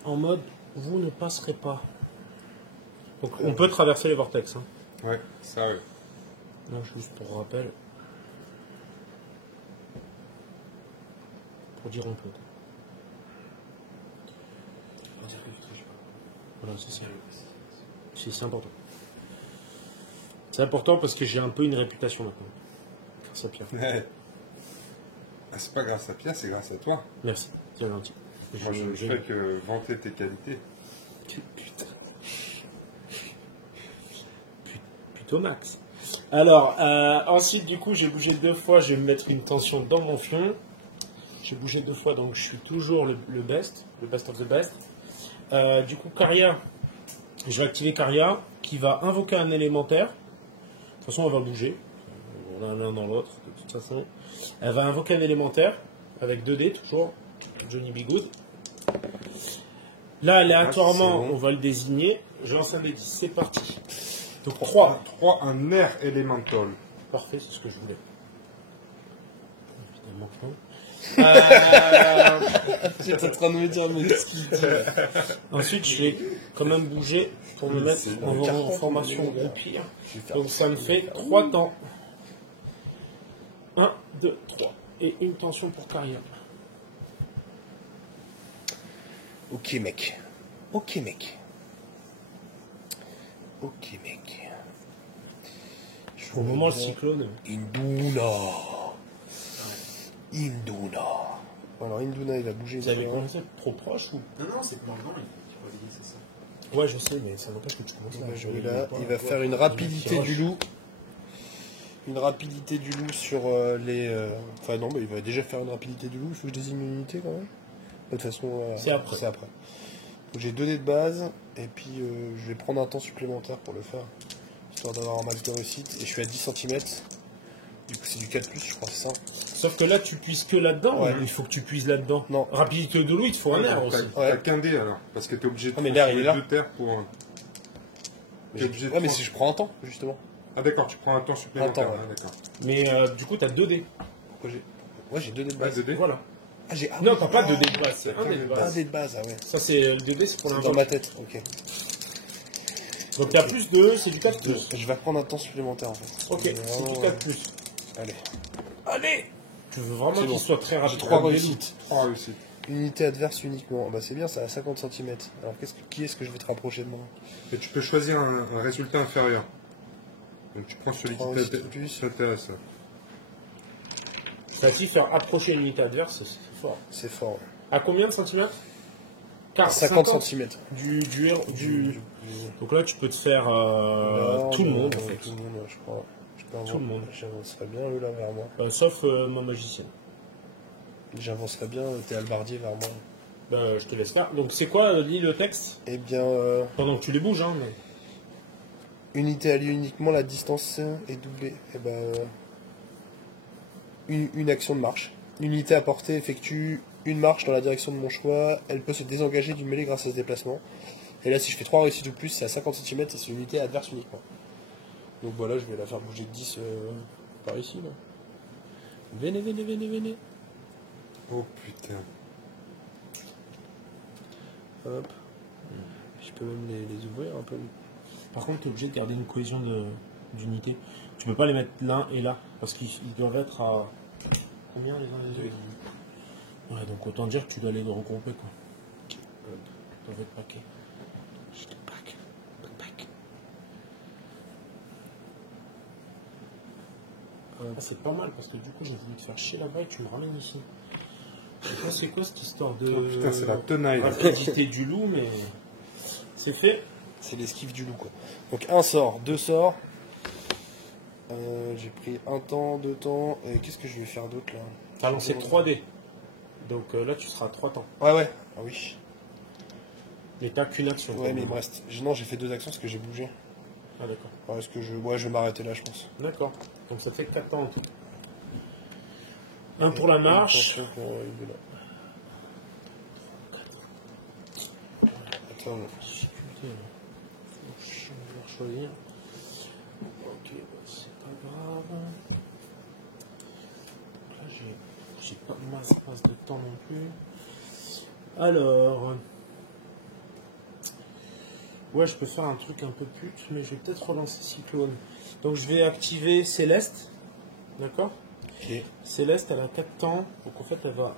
en mode vous ne passerez pas. Donc, on peut traverser les vortex. Hein. Ouais, ça oui. Non, juste pour rappel. Pour dire on peut. Voilà, c'est ça. C'est important. C'est important parce que j'ai un peu une réputation maintenant. Grâce à Pierre. Ouais. Ah, c'est pas grâce à Pierre, c'est grâce à toi. Merci, c'est gentil. Moi, je ne fais que vanter tes qualités. Putain. Plutôt max. Alors, ensuite, du coup, j'ai bougé 2 fois. Je vais me mettre une tension dans mon fion. J'ai bougé 2 fois, donc je suis toujours le best of the best. Du coup, Caria, je vais activer Caria, qui va invoquer un élémentaire. De toute façon, on va bouger. L'un dans l'autre, de toute façon. Elle va invoquer un élémentaire, avec 2 dés, toujours. Johnny B. Good. Là, aléatoirement, c'est bon. on va le désigner. Je lance un D10, c'est parti. Donc 3. 3, un air elemental. Parfait, c'est ce que je voulais. Évidemment que non. J'étais en train de me dire mais qu'est-ce qu'il dit là. Ensuite, je vais quand même bouger pour me mettre c'est en le carton, formation le gars. groupie. Je vais faire Donc ça me fait 3 temps. 1, 2, 3. Et une tension pour Caria. Ok mec. Ok mec. Ok mec. Pour le moment, le cyclone. Induna. Induna. Alors Induna il va bouger. Vous avez sur un. commencé trop proche ou? Non, non, c'est maintenant, il faut veiller, c'est ça. Ouais, je sais, mais ça n'empêche que tu commences Il là. va Je jouer vais là. pas Il va avoir faire une rapidité qui du loup. Une rapidité du loup sur les. Enfin non, mais il va déjà faire une rapidité du loup. Il faut que je désigne une unité quand même. De toute façon, C'est après. C'est après. Donc j'ai 2 dés de base et puis je vais prendre un temps supplémentaire pour le faire, histoire d'avoir un max de réussite. Et je suis à 10 cm. Du coup c'est du 4+, je crois, c'est ça. Sauf que là, tu puises que là-dedans. Ouais. Il faut que tu puises là-dedans. Non. Rapidité de l'eau, il te faut un air aussi. T'as qu'un dé alors, parce que t'es obligé de Ah, mais l'air, il est là. 2 terres pour. Mais T'es obligé de ouais, mais prendre- si je prends un temps, justement. Ah d'accord, tu prends un temps supplémentaire. Un temps, Ah, d'accord. Mais du coup, t'as 2 dés. Pourquoi j'ai. Ouais, j'ai 2 dés de Ouais, base. 2 dés. Voilà. Ah, j'ai. Ah, Non, oui. t'as pas 2 dés de base, c'est un un dé dé de de Un base. dé de base, ah ouais. Ça, c'est le 2 c'est pour C'est la dans ma tête, ok. Donc t'as plus 2, c'est du 4 plus. Je vais reprendre un temps supplémentaire en fait. Ok, Mais c'est vraiment, du 4 plus. Allez. Allez! Tu veux vraiment C'est qu'il bon. soit très rapide. J'ai 3 comme réussites. 3 réussites. Unité adverse uniquement. Bah c'est bien, ça à 50 cm. Alors qui est-ce que je vais te rapprocher de moi? Et tu peux choisir un résultat inférieur. Donc tu prends celui Trois qui réussites plus. t'intéresse. Ça aussi, faire approcher une unité adverse, c'est fort. C'est fort. À combien de centimètres? 50 cm. Du... Donc là, tu peux te faire tout le monde, en fait. Tout le monde, ouais, je crois. Tout le monde. J'avancerais bien eux là vers moi. Sauf ma magicienne. J'avancerais bien tes albardiers vers moi. Bah, je te laisse faire. Donc c'est quoi, lis le texte? Eh bien, Pendant que tu les bouges, hein. Mais... unité alliée uniquement, la distance est doublée. Eh ben, une action de marche. Unité à portée effectue une marche dans la direction de mon choix. Elle peut se désengager du mêlée grâce à ce déplacement. Et là, si je fais 3 réussites ou plus, c'est à 50 cm et c'est une unité adverse uniquement. Donc voilà, je vais la faire bouger de 10 par ici. Là. Venez, venez, venez, venez. Oh putain. Hop. Je peux même les ouvrir un peu. Par contre, tu es obligé de garder une cohésion d'unité. Tu peux pas les mettre l'un et là, parce qu'ils doivent être à... Combien les uns les deux? Ouais, donc autant dire que tu dois les regrouper, quoi. Ils doivent être paquets. Je te pack. Ah, c'est pas mal parce que du coup j'ai voulu te faire chier là-bas et tu me ramènes ici. Je sais pas c'est quoi cette histoire de Oh, putain, c'est la tenaille. rapidité du loup, mais c'est fait. C'est l'esquive du loup, quoi. Donc un sort, 2 sorts. J'ai pris un temps, 2 temps. Et qu'est-ce que je vais faire d'autre là? T'as lancé 3D. Donc là tu seras à 3 temps. Ouais. Ah oui. Mais t'as qu'une action. Ouais, mais il me reste. Non, j'ai fait 2 actions parce que j'ai bougé. Ah d'accord. Alors, est-ce que je. Ouais, je vais m'arrêter là, je pense. D'accord. Donc ça fait 4 temps en tout. Un pour la marche. Attention pour il est là. Attends, Difficulté là. Faut choisir. Ok, bah, c'est pas grave. Là j'ai pas masse de temps non plus. Alors. Ouais, je peux faire un truc un peu pute, mais je vais peut-être relancer Cyclone. Donc je vais activer Céleste. D'accord? ok. Céleste, elle a 4 temps. Donc en fait, elle va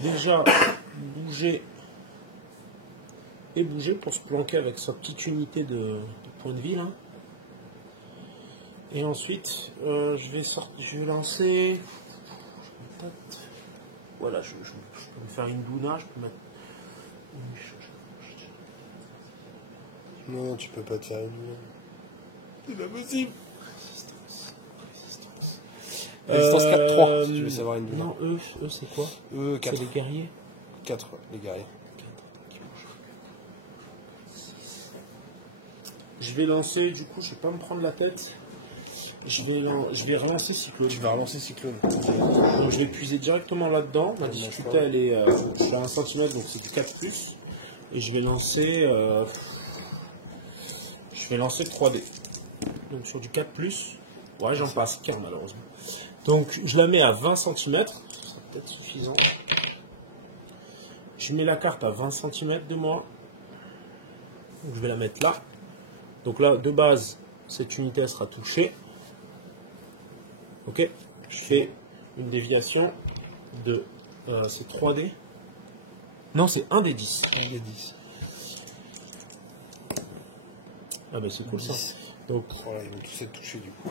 déjà bouger et bouger pour se planquer avec sa petite unité de point de vie là. Et ensuite, je vais lancer. Voilà, je peux me faire une Luna, je peux mettre. Non, tu peux pas te faire une. C'est pas possible. Résistance 4-3, si tu veux savoir une Non, eux c'est quoi? E C'est 4. les guerriers. 4, les guerriers. Je vais lancer, du coup, je vais pas me prendre la tête. Je vais relancer Cyclone. Tu vas relancer Cyclone. Donc je vais puiser directement là-dedans. Ma difficulté, elle est. Je suis à 1 cm, donc c'est du 4+. Et je vais lancer. Je vais lancer 3D. Donc sur du 4+. Ouais, j'en passe qu'un malheureusement. Donc je la mets à 20 cm. Ce sera peut-être suffisant. Je mets la carte à 20 cm de moi. Donc je vais la mettre là. Donc là, de base, cette unité elle sera touchée. Ok. Je fais une déviation de. C'est 3D. Non, c'est 1 des 10. 1 des 10. Ah ben c'est cool ça. Donc Voilà, ils vont tous être touchés du coup.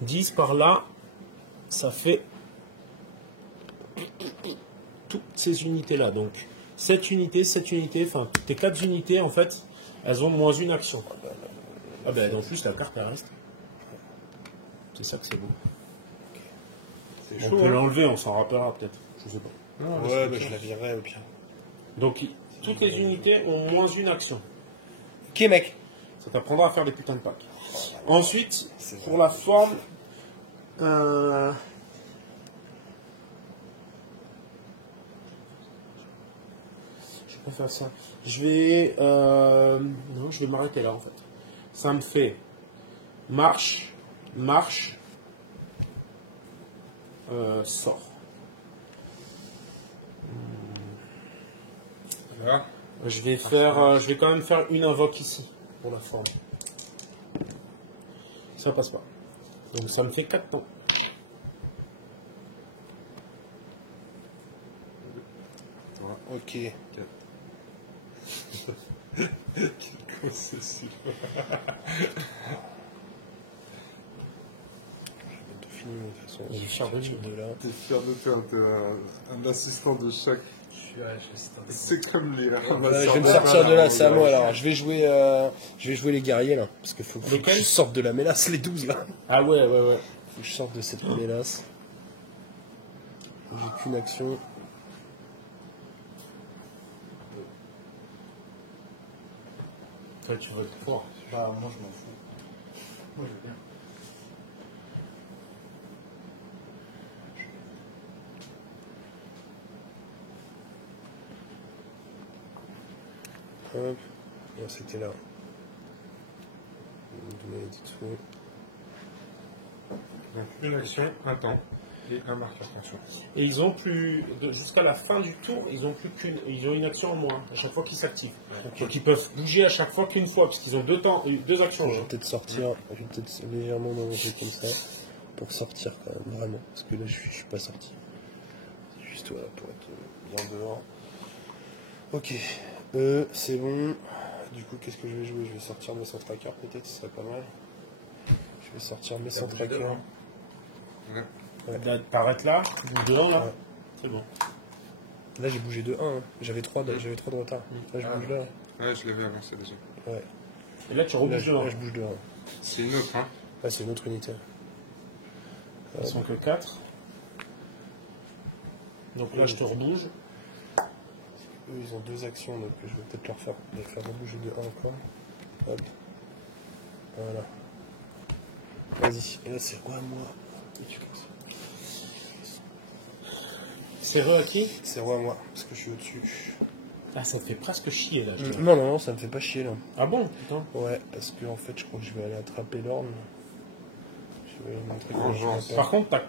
10 par là, ça fait toutes ces unités là. Donc cette unité, enfin tes 4 unités en fait, elles ont moins une action. Ah ben en plus la carte elle reste. C'est ça que c'est beau. C'est On chaud. peut Hein. l'enlever, on s'en rappellera peut-être. Je sais pas. Ouais, bah je la virerai au pire. Donc toutes les unités ont moins une action. Ok, mec. Ça t'apprendra à faire des putains de packs. Ensuite, pour la forme, je vais pas faire ça. Je vais, non, je vais m'arrêter là en fait. Ça me fait marche, sort. Voilà. Je vais quand même faire une invoque ici pour la forme. Ça passe pas. Donc ça me fait 4 temps. Voilà, ok. J'ai bientôt fini, mais de toute façon. Il est charbonnier. De là. T'es fier de toi, t'es un assistant de chaque. C'est comme les. Je vais me sortir de là, c'est à moi alors. Je vais jouer les guerriers là. Parce qu'il faut que Lesquels je sorte de la mélasse, les 12 là. Ah ouais. Faut que je sorte de cette mélasse. J'ai qu'une action. Toi tu votes fort. Bah, moi, je m'en fous. Moi, je veux bien. Hop. Non, c'était là. Vous m'avez dit tout. Donc une action, un temps et un marqueur tension. Et ils ont plus, jusqu'à la fin du tour, ils ont une action en moins à chaque fois qu'ils s'activent. Donc ils peuvent bouger à chaque fois qu'une fois, parce qu'ils ont 2 actions. Je vais peut-être sortir, je vais peut-être légèrement m'avancer comme ça. Pour sortir quand même, vraiment. Parce que là, je suis pas sorti. C'est juste voilà, pour être bien dehors. Ok. C'est bon. Du coup, qu'est-ce que je vais jouer? Je vais sortir mes centracars peut-être, ce serait pas mal. Je vais sortir mes 100 trackers. T'arrêtes là, dehors là. Ouais. C'est bon. Là, j'ai bougé de 1. Hein. J'avais 3 de retard. Là, je bouge là. Ouais, je l'avais avancé déjà. Ouais. Et là, tu Là, rebouges dehors. je bouge de 1. C'est une autre, hein. Là, c'est une autre unité. Ils sont que 4. Donc là, je te rebouge. Eux, ils ont 2 actions, donc je vais peut-être les faire rebouger de 1 encore. Hop. Voilà. Vas-y. Et là, c'est roi à moi. Et tu commences. C'est re à qui? C'est roi à moi, parce que je suis au-dessus. Ah, ça te fait presque chier là. Non, ça me fait pas chier là. Ah bon? Putain. Ouais, parce que en fait, je crois que je vais aller attraper l'orne. Je vais lui montrer comment je Vengeance. vais Par contre, t'as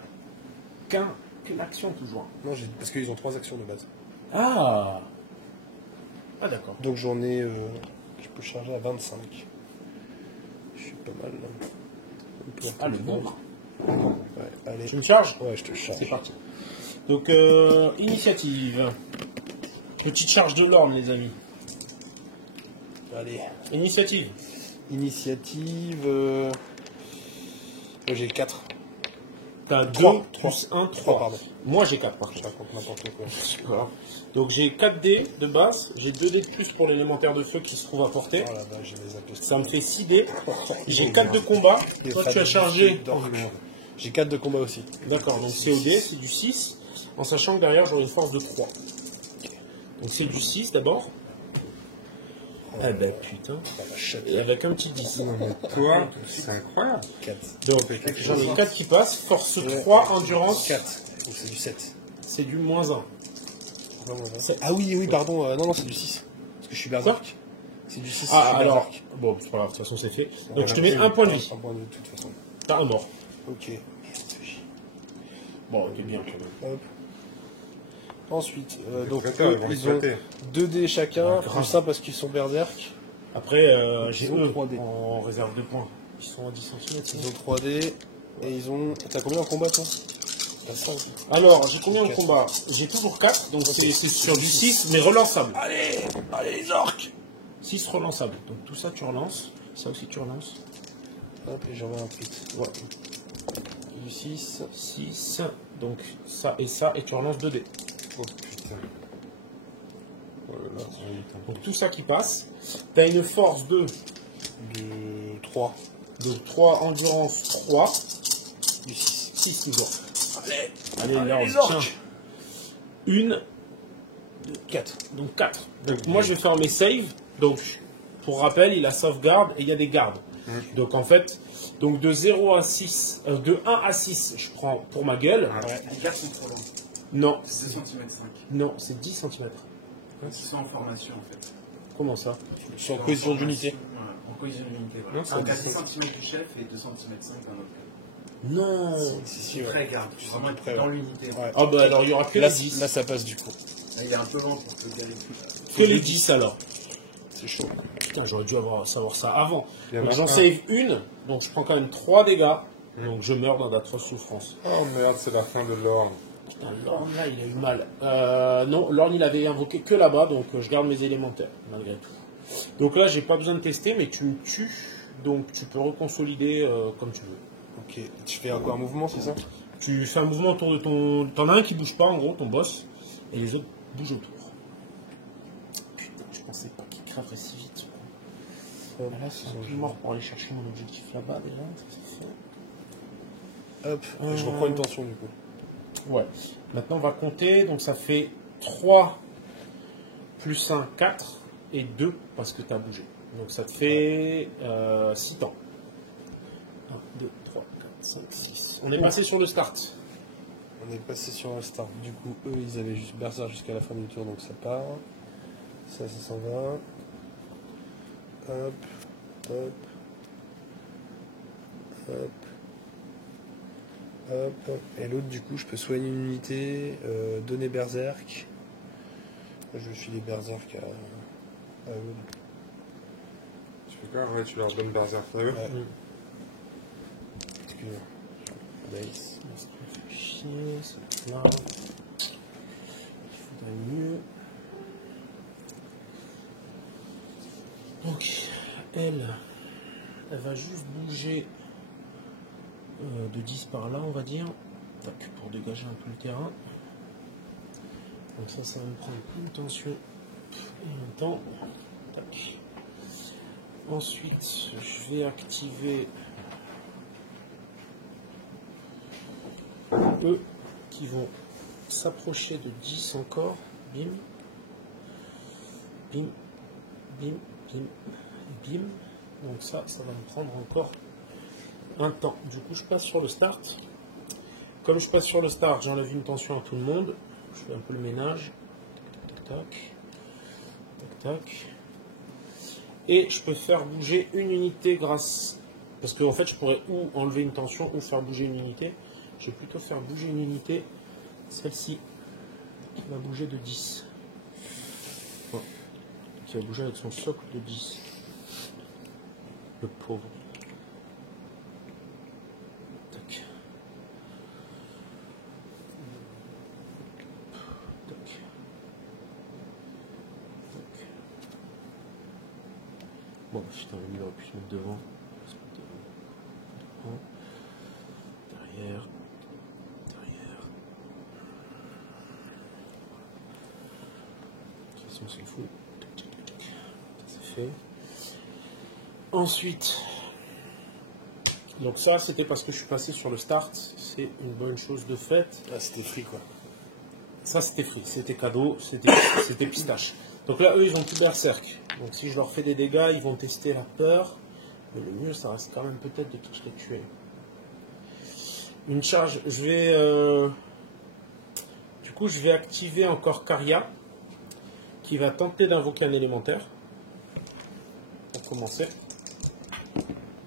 qu'une action toujours. Non, parce qu'ils ont 3 actions de base. Ah. Ah d'accord. Donc j'en ai. Je peux charger à 25. Je suis pas mal là. On peut Ah le retourner. bon. Ouais, allez. Tu me charges? Ouais, je te charge. C'est parti. Donc, initiative. Petite charge de l'orne, les amis. Allez. Initiative. Initiative. J'ai 4. T'as 2 Trois. plus 1, 3, 3. pardon. Moi, j'ai 4 par Je contre. raconte n'importe quoi. Super. Donc, j'ai 4 dés de base. J'ai 2 dés de plus pour l'élémentaire de feu qui se trouve à portée. Oh la vache, j'ai des appels. Ça me fait 6 dés. J'ai 4 de combat. Toi, tu as chargé. J'ai 4 de combat aussi. D'accord, donc COD, c'est du 6. En sachant que derrière, j'aurai une force de 3. Donc, c'est du 6 d'abord. Ah bah putain. Et avec un petit 10. Toi, c'est incroyable. 4. Donc, j'en ai 4 qui passent. Force 3, endurance. 4. Donc c'est du 7. C'est du moins 1. Ah oui, pardon. Non, c'est du 6. Parce que je suis berserk. C'est du 6. je Ah, suis alors. berserk. Bon, c'est pas grave, de toute façon, c'est fait. Donc, On je a te mets pris un point de vie. Un point de vie, de toute façon. T'as un mort. Ok. Bon, t'es bien quand même. Hop. Ensuite, Les donc traiteurs, eux, ils vont ils ont exploiter. 2 dés chacun, Ah, grave. plus 1 parce qu'ils sont berserk. Après, j'ai Ils ont eux 3 dés. en réserve de points. Ils sont à 10 cm. Ils ont 3 dés. Et ils ont. T'as combien en combat toi? T'as 5. Alors, j'ai combien de combats? J'ai toujours 4, donc c'est sur du 6, mais relançable. Allez les orques. 6 relançables. Donc tout ça, tu relances. Ça aussi, tu relances. Hop, et j'envoie un crit. Ouais. Du 6. 6. Donc ça, et tu relances 2 dés. Oh putain. Oh là là, c'est un huit, hein. Donc tout ça qui passe. T'as une force de De 3. Donc 3 endurance 3. Du 6. 6 toujours. Allez, là, les on orques. tient. Une. 4. Donc 4. Donc moi je vais faire mes saves. Donc pour rappel, il a sauvegarde et il y a des gardes. Donc en fait, donc de 0 à 6, de 1 à 6, je prends pour ma gueule. Les gardes sont trop longs. Non, 2 cm 5. non, c'est 10 cm. Ils sont en formation en fait. Comment ça? Sur en cohésion d'unité. Voilà, en cohésion d'unité, voilà. Non, c'est Un pas garde 10 ça. cm du chef et 2 cm 5 d'un autre. Non. Si, Très garde, tu vraiment près, être dans ouais. l'unité. Ouais. Ah bah alors il y aura que Là, les 10. là, ça passe du coup. Là, il est un peu lent pour te dire. Que les 10 alors. C'est chaud. Putain, j'aurais dû savoir ça avant. Il y en a Donc j'en un. save une, donc je prends quand même 3 dégâts. Donc je meurs dans d'atroces souffrances. Oh merde, c'est la fin de l'orne. Putain, Lorne là, il a eu mal. Non, Lorne il avait invoqué que là-bas, donc je garde mes élémentaires, malgré tout. Donc là, j'ai pas besoin de tester, mais tu me tues, donc tu peux reconsolider comme tu veux. Ok. Tu fais encore un mouvement, c'est ça? Tu fais un mouvement autour de ton. T'en as un qui bouge pas, en gros, ton boss, et les autres bougent autour. Putain, je pensais pas qu'il crèverait si vite. Hop, Là, c'est un peu mort pour aller chercher mon objectif là-bas déjà. Ça, c'est fait. Hop. Je reprends une tension du coup. Ouais. Maintenant, on va compter. Donc, ça fait 3 plus 1, 4 et 2 parce que tu as bougé. Donc, ça te fait 6 temps. 1, 2, 3, 4, 5, 6. On est passé sur le start. On est passé sur un start. Du coup, eux, ils avaient juste berserk jusqu'à la fin du tour, donc ça part. Ça s'en va. Hop. Hop. Hop. Hop. Et l'autre, du coup, je peux soigner une unité, donner berserk. Je vais filer berserk à eux. Tu fais quoi? Ouais, tu leur donnes Berserk à eux. Ouais. Excuse-moi. Nice. Ça me fait chier, ça là. Il faudrait mieux. Donc, elle va juste bouger de 10 par là, on va dire. Tac, pour dégager un peu le terrain. Donc ça va me prendre une tension et un temps. Tac. Ensuite, je vais activer eux qui vont s'approcher de 10 encore. Bim. Bim. Bim. Bim. Bim. Donc ça va me prendre encore un temps. Du coup, je passe sur le start. Comme je passe sur le start, j'enlève une tension à tout le monde. Je fais un peu le ménage. Tac, tac, tac. Tac, tac. Et je peux faire bouger une unité grâce... Parce qu'en fait, je pourrais ou enlever une tension ou faire bouger une unité. Je vais plutôt faire bouger une unité. Celle-ci qui va bouger de 10. Bon. Qui va bouger avec son socle de 10. Le pauvre. Tac. Tac. Tac. Bon, putain, lui, il aurait pu se mettre devant. Devant. Derrière. Derrière. De toute façon, on s'en fout. Tac, tac, tac. Ça, c'est fait. Ensuite, donc ça c'était parce que je suis passé sur le start, c'est une bonne chose de fait. Ah, c'était free quoi. Ça c'était free, c'était cadeau, c'était pistache. Donc là eux ils ont tout berserk. Donc si je leur fais des dégâts, ils vont tester la peur. Mais le mieux ça reste quand même peut-être de tous les tuer. Une charge, je vais... Du coup je vais activer encore Karia, qui va tenter d'invoquer un élémentaire. Pour commencer.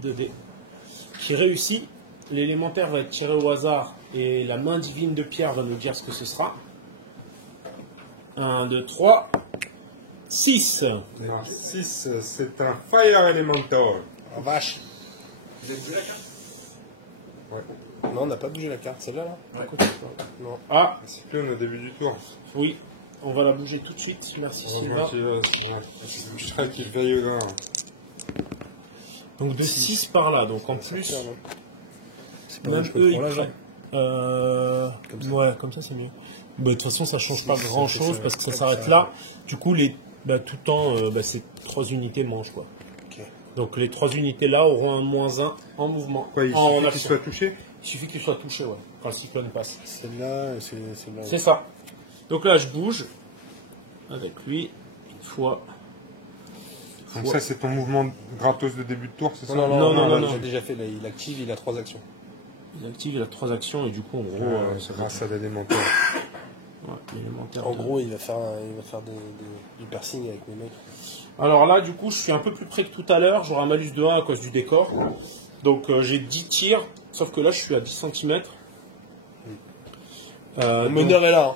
2D. Qui réussit. L'élémentaire va être tiré au hasard et la main divine de Pierre va nous dire ce que ce sera. 1, 2, 3, 6. Non, 6, c'est un Fire Elemental. Oh vache. Vous avez bougé la carte? Ouais. Non, on n'a pas bougé la carte, celle-là là. Ouais. Non. Ah, C'est plus au début du tour. oui. On va la bouger tout de suite. Merci Sylvain. Je serais qu'il veille au grain. Donc de 6 par là. Donc en plus, C'est pas même mal, je peux eux le ils prendre là, prennent. Comme ça. Ouais, comme ça c'est mieux. Bah, de toute façon, ça change pas grand chose ça, parce que ça ça, s'arrête ça. là. Du coup, tout le temps, c'est 3 unités manches quoi. Ok. Donc les 3 unités là auront un -1 en mouvement. Quoi, il en suffit qu'il action. soit touché? Il suffit qu'il soit touché, ouais, quand le cyclone passe. Celle-là, c'est celle-là. C'est ça. Donc là, je bouge avec lui une fois. Donc ça, c'est ton mouvement gratos de début de tour, c'est ça? Non. J'ai déjà fait, là, il active, il a 3 actions. Il active, il a 3 actions et du coup, en gros, ça va grâce à l'élémentaire. ouais, l'élémentaire En de- gros, il va faire du piercing avec mes mecs. Alors là, du coup, je suis un peu plus près que tout à l'heure. J'aurai un malus de 1 à cause du décor. Donc j'ai 10 tirs, sauf que là, je suis à 10 cm. Le meneur est là. Hein.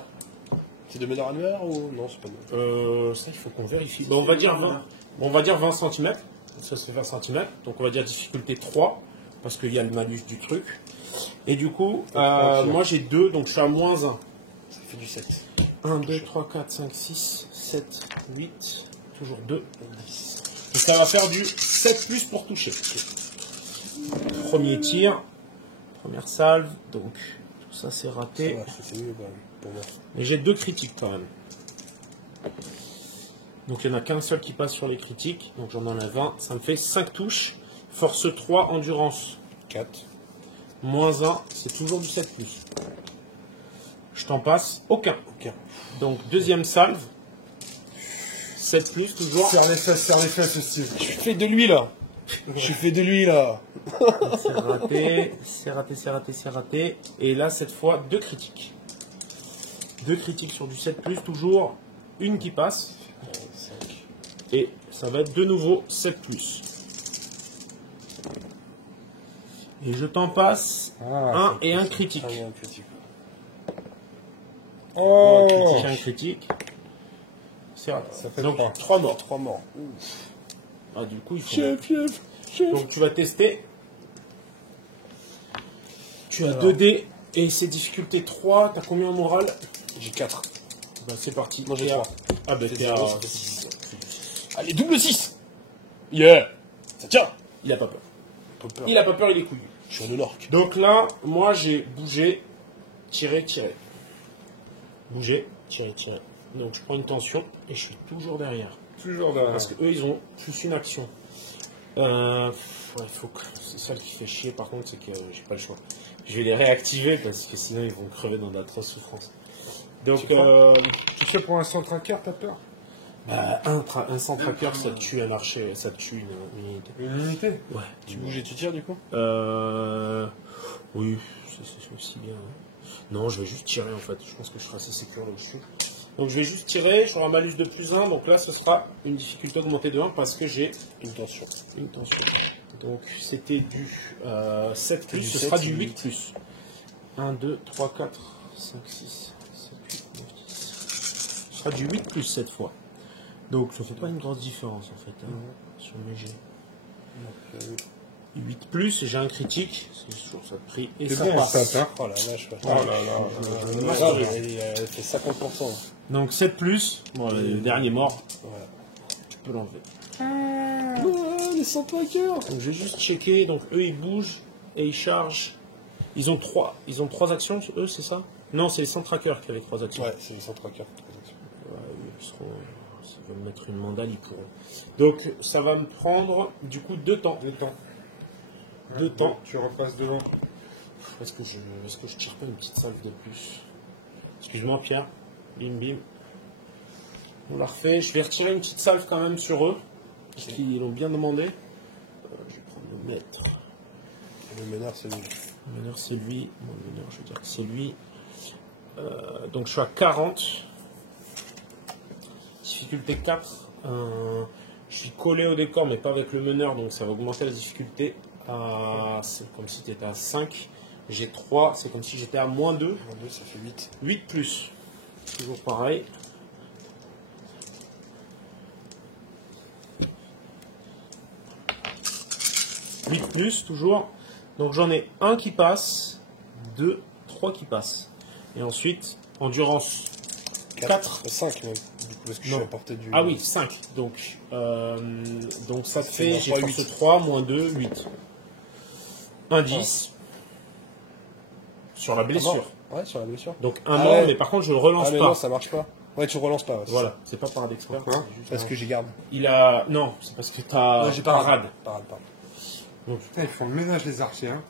C'est de meneur à meneur ou non? C'est pas de meneur. Ça, il faut qu'on vérifie. Bon, on va dire 20, bon, on va dire 20 cm. Ça, c'est 20 cm. Donc, on va dire difficulté 3, parce qu'il y a le malus du truc. Et du coup, moi, j'ai 2, donc je suis à -1. Ça fait du 7. 1, 2, 3, 4, 5, 6, 7, 8, toujours 2, 10. Donc, ça va faire du 7+ pour toucher. Premier tir, première salve, donc tout ça c'est raté. Ça, c'est mieux quand même, pour moi. Mais j'ai 2 critiques quand même. Donc il n'y en a qu'un seul qui passe sur les critiques. Donc j'en enlève 1. Ça me fait 5 touches. Force 3, endurance 4. -1, c'est toujours du 7+. Je t'en passe aucun. Donc deuxième salve. 7+, toujours. Serre les fesses, Steve. Je fais de lui là. Je fais de lui là. C'est raté, c'est raté, c'est raté, c'est raté. Et là, cette fois, 2 critiques. 2 critiques sur du 7+, toujours une qui passe. 5. Et ça va être de nouveau 7+. Et je t'en passe un et un critique. Un critique. Oh, Un critique. C'est raté. Ça fait Donc 3. 3 morts. 3 morts. Ah, du coup, il faut... Chef. Donc tu vas tester. Tu as 2 dés et c'est difficulté 3. T'as combien en morale? J'ai 4. Bah, c'est parti. Moi j'ai T'es à- 3. Ah bah C'est t'es à... 0, ça fait 6. Allez, double 6. Yeah. Ça tient. Il a pas peur. Pas peur. Il a pas peur, il est couillu. Sur de l'orque. Donc là, moi j'ai bougé, tiré. Bougé, tiré. Donc je prends une tension et je suis toujours derrière. Toujours derrière. Parce qu'eux, ils ont plus une action. Faut que... C'est ça qui fait chier, par contre, c'est que j'ai pas le choix. Je vais les réactiver parce que sinon ils vont crever dans d'atroces souffrances. Donc, Tu sais, pour un centre-tracker, t'as peur? un sans tracker, ça tue un archer, ça tue une unité. Une unité? Ouais. Tu bouges et tu tires du coup? Oui, c'est aussi bien. Hein. Non, je vais juste tirer en fait. Je pense que je serai assez sécure là où je suis. Donc je vais juste tirer, j'aurai un malus de +1, donc là ce sera une difficulté augmentée de 1 parce que j'ai Une tension. une tension. Donc c'était du 7 plus, du ce 7, sera du du 8 plus. 1, 2, 3, 4, 5, 6, 7, 8, 9, 10. Ce sera du 8 plus cette fois. Donc ça fait pas une grosse différence en fait, hein, sur mes jets. 8 plus, et j'ai un critique, c'est toujours ça de prix, et C'est ça bon, passe. ça, hein? Oh la vache, ouais. Oh là là. Ça, elle fait 50%. Donc 7 plus, bon, le dernier mort, Voilà. tu peux l'enlever. Ouais, les centre-trackers. Donc je vais juste checker, donc eux ils bougent et ils chargent. Ils ont 3 actions, eux c'est ça? Non, c'est les centre-trackers qui avaient 3 actions. Ouais, c'est les centre-trackers. Ouais, ils seront, ça va me mettre une mandale, ils pourront. Donc ça va me prendre du coup 2 temps. 2 temps. 2 temps. Tu repasses devant. Est-ce que je tire pas une petite salve de plus? Excuse-moi Pierre. Bim bim. On la refait. Je vais retirer une petite salve quand même sur eux. Parce qu'ils l'ont bien demandé. Je vais prendre le maître. Le meneur, c'est lui. Le meneur c'est lui. Bon, le meneur je veux dire que c'est lui. Donc je suis à 40. Difficulté 4. Je suis collé au décor mais pas avec le meneur. Donc ça va augmenter la difficulté. C'est comme si tu étais à 5. J'ai 3. C'est comme si j'étais à -2. Moins 2, ça fait 8. 8 plus. Toujours pareil. « 8 plus, toujours. Donc j'en ai un qui passe, 2, 3 qui passent. Et ensuite, endurance 4. 5 même. Du coup, parce que je Non. suis à portée du. Ah oui, 5. Donc ça te fait, moins j'ai 3, force 8. 3, moins 2, 8. Un 10. Sur la blessure. Ouais, sur la blessure. Donc un Ah mort, ouais. mais par contre je le relance Ah, mais pas. non, ça marche pas. Ouais, tu relances pas. Ouais, Voilà, c'est pas par d'expert. Pourquoi c'est juste Parce un- que j'y garde. Il a. Non, c'est parce que t'as. Ouais, j'ai parade. Parade. Putain, ils font le ménage, les archers. Hein.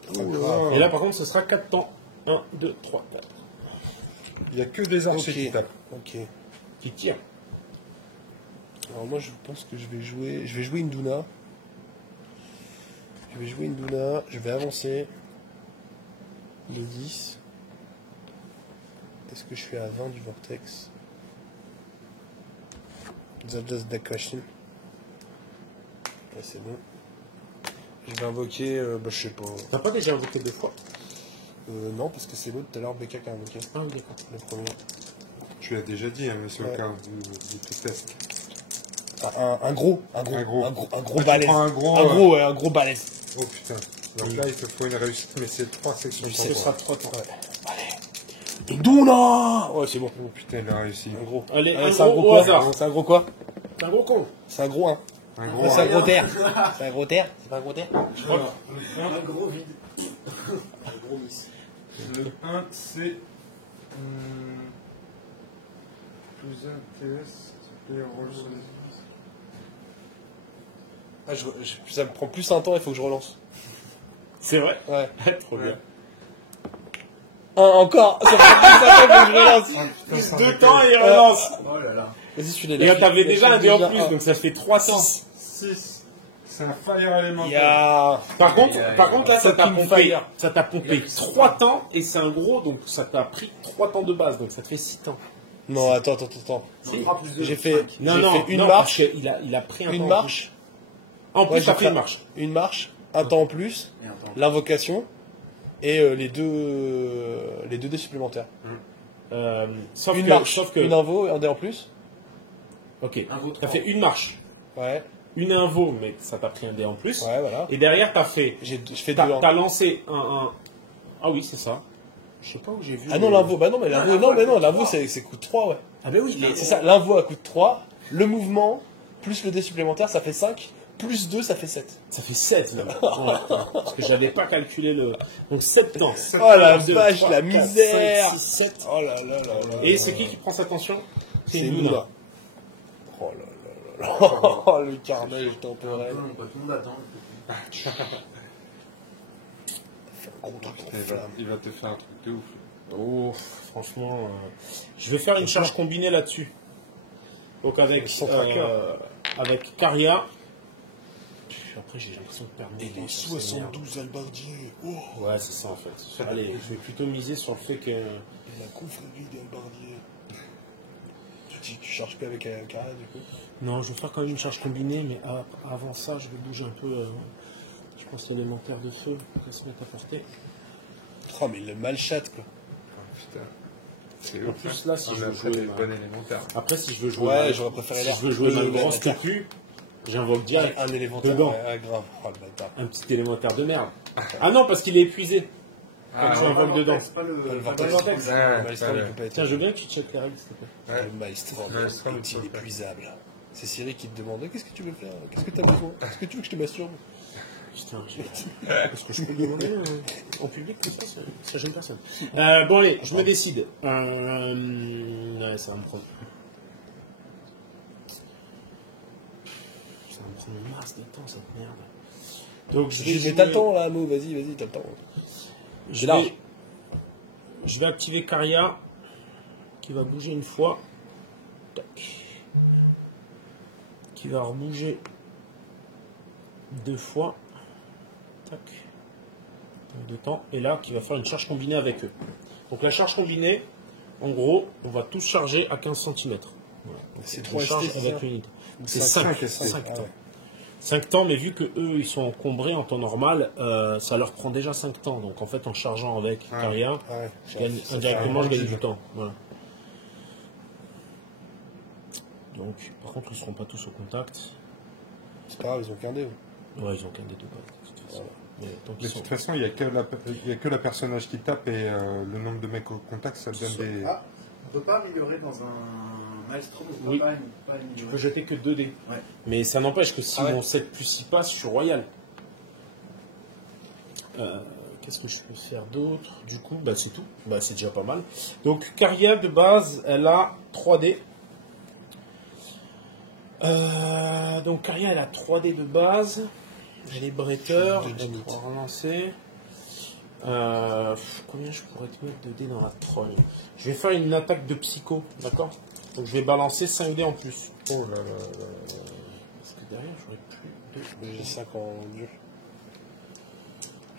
Et là, par contre, ce sera 4 temps. 1, 2, 3, 4. Il n'y a que des archers Ok. qui tapent. Ok. Qui tire. Alors moi, je pense que je vais jouer une Duna. Je vais avancer. De 10. Est-ce que je suis à 20 du vortex? That's just the question. Ouais, c'est bon. Je vais invoquer, je sais pas. T'as pas déjà invoqué 2 fois? Non, parce que c'est l'autre tout à l'heure, Becca qui a invoqué. Ah oui, d'accord. Le premier. Tu l'as déjà dit, hein, mais c'est Ouais. au cas où vous test. Enfin, un gros balèze. prends un gros, ouais, un gros balèze. Oh putain. Donc là, il te faut une réussite, mais c'est 3 sections. Ce sera 3 temps. Et Duna! Ouais, c'est bon. Oh putain, il a réussi. Un gros. Allez, Ouais, un c'est un gros gros au quoi? hasard. C'est un gros quoi? C'est un gros con. C'est un gros 1. Un gros. C'est un gros terre. C'est un gros terre? C'est pas un gros terre? Un gros vide. Le 1, c'est. Plus 1 TS. Et Rolls. Ah, ça me prend plus un temps, il faut que je relance. C'est vrai? Ouais. Trop bien. Encore! Ça me prend plus un temps, il faut que je relance. Plus 2 temps et il relance. Oh là là. Vas-y, celui-là. Et là, t'avais déjà un dé en plus, donc ça fait 3 temps. 6. C'est un fire élémentaire. Ya. Par contre, là, ça t'a Fucking pompé. fire. Ça t'a pompé 3 temps et c'est un gros, donc ça t'a pris 3 temps de base, donc ça te fait 6 temps. Non, attends. Si. 3 plus 2. J'ai fait Non, une non, marche. parce qu'il a pris un temps. Une en marche. plus. En plus, Ouais, t'as j'ai pris une fait marche. Une marche, un temps en plus, Et un temps. l'invocation et les deux dés supplémentaires. Sauf Une que, marche, sauf que, une invo et un dé en plus. ok, Un vaut t'as 3. fait une marche, Ouais, une invo, mais ça t'a pris un dé en plus. ouais, voilà. Et derrière, t'as fait, Je fais deux. t'as lancé un. Ah oui, c'est ça. Je sais pas où j'ai vu. Ah non, l'invo, bah non, mais l'invo, l'invo c'est coûte 3, ouais. Ah ben oui, C'est ça, l'invo à coût de 3, le mouvement, plus le dé supplémentaire, ça fait 5, Plus 2, ça fait 7. Ça fait 7 même. Ouais, parce que j'avais pas calculé le. Donc 7 temps. Oh la vache, la misère. 5, 6, 7. Oh là là là là. Et c'est qui prend sa tension? C'est Luna. Luna. Oh là là là là. Oh, le carnage temporel. Tout le monde attend. Il va te faire un truc de ouf. Oh, franchement, je vais faire une charge combinée là-dessus. Donc avec Son tracker. avec Caria. Après j'ai l'impression de perdre mon Et temps les sur ces 72 albardiers. Oh. Ouais, c'est ça en fait. Allez, je vais plutôt miser sur le fait que. Et la confrérie des albardiers. Tu charges pas avec Caria du coup? Non, je vais faire quand même une charge combinée, mais avant ça, je vais bouger un peu. Je pense l'élémentaire de feu va se mettre à portée. Oh, mais il le malchatte quoi. Putain. C'est En ouf. plus, là, si On je a veux fait jouer. des bonnes élémentaires. Après, si je veux jouer. Ouais, j'aurais préféré si l'air. je veux jouer ma Le grosse élémentaire. cocu, j'invoque direct. Un élémentaire. Dedans. Ouais, grave. Oh le bâtard. Un petit élémentaire de merde. Ah non, parce qu'il est épuisé. Quand tu ouais. invoques dedans. C'est pas le Pas le vortex. vortex. Ouais, Le maestro, il ouais. peut pas être. Tiens, je veux bien que tu checkes les règles, s'il te plaît. Ouais. Le maestro, Maestro, l'outil il peut pas. inépuisable. C'est Siri qui te demande qu'est-ce que tu veux faire? Qu'est-ce que tu as besoin? Est-ce que tu veux que je te masturbe? Putain, est-ce que je peux demander en public comme ça? Ça gêne personne. Bon, allez, je me décide. Ouais, ça va me prendre. Ça va me prendre une masse de temps, cette merde. Donc, je vais. Mais t'as le temps là, Mo, vas-y, t'as le temps. Je large. vais, je vais activer Caria, qui va bouger une fois. Tac. Qui va rebouger 2 fois. Tac. Donc, de temps. Et là, qui va faire une charge combinée avec eux. Donc la charge combinée, en gros, on va tous charger à 15 cm. Voilà. C'est On 3 charge ST, avec c'est l'unité. C'est ça 5 5 temps. 5 temps, mais vu que eux ils sont encombrés en temps normal, ça leur prend déjà 5 temps. Donc en fait, en chargeant avec Caria, Ouais. indirectement, je gagne du temps. Voilà. Donc, par contre, ils ne seront pas tous au contact. C'est pas grave, ils ont qu'un dé. Ouais, ils ont qu'un des deux balles, de toute façon. Voilà. Mais tant De qu'ils sont... toute façon, il n'y a que la personnage qui tape et le nombre de mecs au contact, ça donne des. Ah, on peut pas améliorer dans un maelstrom, on peut Oui. pas Tu améliorer. peux jeter que 2 dés. Ouais. Mais ça n'empêche que si Ah ouais. mon 7 plus 6 passe, je suis royal. Qu'est-ce que je peux faire d'autre? Du coup, bah, c'est tout. Bah, c'est déjà pas mal. Donc, Caria de base, elle a 3 dés. Donc, Caria, elle a 3 dés de base. J'ai les bretteurs. Elle pourra relancer. Combien je pourrais te mettre de dés dans la troll? Je vais faire une attaque de psycho, d'accord? Donc, je vais balancer 5 dés en plus. Oh là là là là. Parce que derrière, j'aurais plus de. J'ai 5 en dur.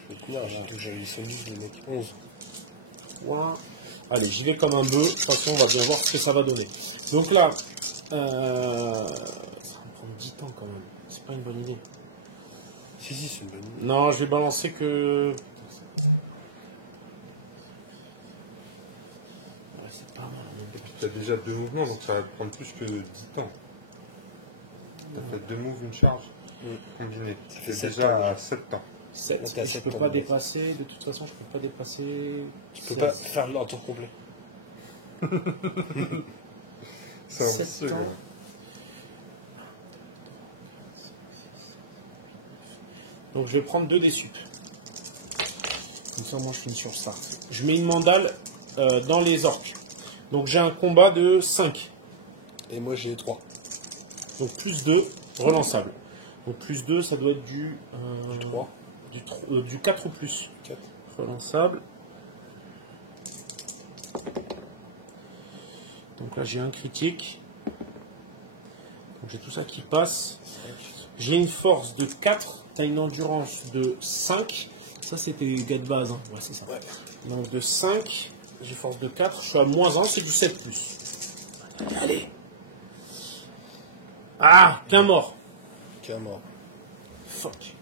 Je vais couvrir, j'ai eu 12 les mecs. 11. 3. Allez, j'y vais comme un bœuf. De toute façon, on va bien voir ce que ça va donner. Donc là, ça va me prendre 10 temps quand même. C'est pas une bonne idée. Si, c'est une bonne idée. Non, je vais balancer que. Ouais, c'est pas mal. Tu as déjà 2 mouvements, donc ça va te prendre plus que 10 temps. Tu as fait 2 moves, une charge combinée. Tu fait es 7 déjà temps. à 7 temps. 7. Là, t'es à Je 7 peux temps, pas donc. dépasser. De toute façon, je peux pas dépasser. Tu peux pas faire un tour complet. C'est 7 ambitieux, temps. ouais. Donc je vais prendre 2 des sup. Comme ça, moi, je finis sur ça. Je mets une mandale dans les orques. Donc j'ai un combat de 5. Et moi j'ai 3. Donc plus 2, relançable. Donc plus 2, ça doit être du 3. Du 4 ou plus. 4. Relançable. Donc là, j'ai un critique. Donc j'ai tout ça qui passe. J'ai une force de 4. Tu as une endurance de 5. Ça, c'était les gars de base. Hein. Ouais, c'est ça. Ouais. Donc de 5. J'ai force de 4. Je suis à moins 1, c'est du 7 plus. Allez. Ah, qu'un mort. Qu'un mort. Fuck.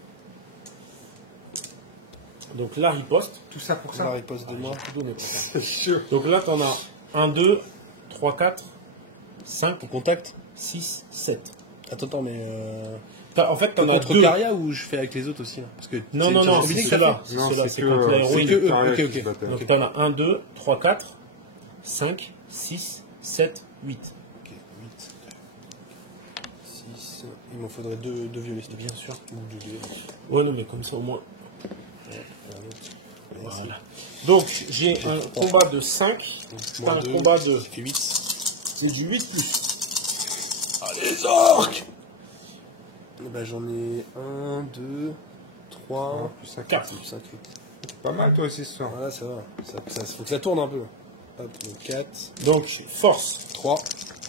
Donc là, riposte. Tout ça pour La ça. riposte de moi. Tout donné pour ça. C'est sûr. Donc là, t'en as 1, 2, 3, 4, 5, Au contact. 6, 7. Attends, mais. En fait, t'en as Contre 2. Caria ou je fais avec les autres aussi là? Parce que Non, c'est non, une non, charge c'est combinée que ceux-là. t'as fait. Non, C'est c'est contre que l'héroïne. c'est que eux. Caria Ok, qui ok. se battait. Donc t'en as 1, 2, 3, 4, 5, 6, 7, 8. Ok, 8. 6, Il m'en faudrait deux violets, s'il te plaît. Bien sûr. Ou deux dés. Ouais, non, mais comme ça au moins. Voilà. Voilà. Donc, j'ai un combat de 5. C'est un combat de. Ça fait 8. C'est du 8 plus. Allez, les orques! Bah, j'en ai 1, 2, 3, Plus 5. 4. 5, 8. Pas mal toi aussi ce soir. Voilà, ça va. Faut que ça tourne un peu. Hop, donc 4, Donc, force, 3,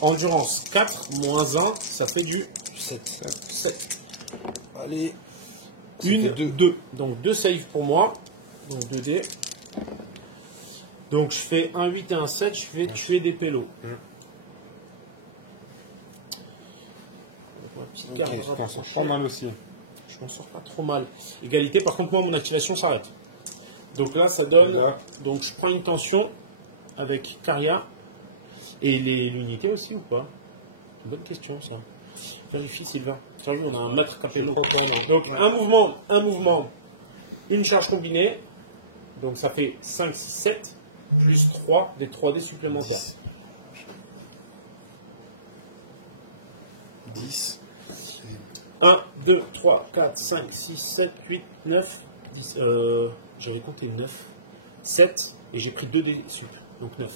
endurance 4, moins 1, ça fait du 7. 7. Allez. Ça Une, fait deux. 2. Donc 2 saves pour moi. Donc 2 dés. Donc je fais un 8 et un 7, je vais tuer des pélos. Ma petite Ok, carte Je pense rapprochée. pas mal aussi. Je m'en sors pas trop mal. Égalité, par contre, moi, mon activation s'arrête. Donc là, ça donne. Là. Donc je prends une tension avec Caria. Et l'unité aussi ou pas? Bonne question, ça. Vérifie, Sylvain. Sérieux, on a un maître capello. Donc un mouvement, une charge combinée. Donc ça fait 5, 6, 7, plus 3, des 3D supplémentaires. 10. 1, 2, 3, 4, 5, 6, 7, 8, 9, 10. J'avais compté 9, 7, et j'ai pris 2 dés sup. Donc 9.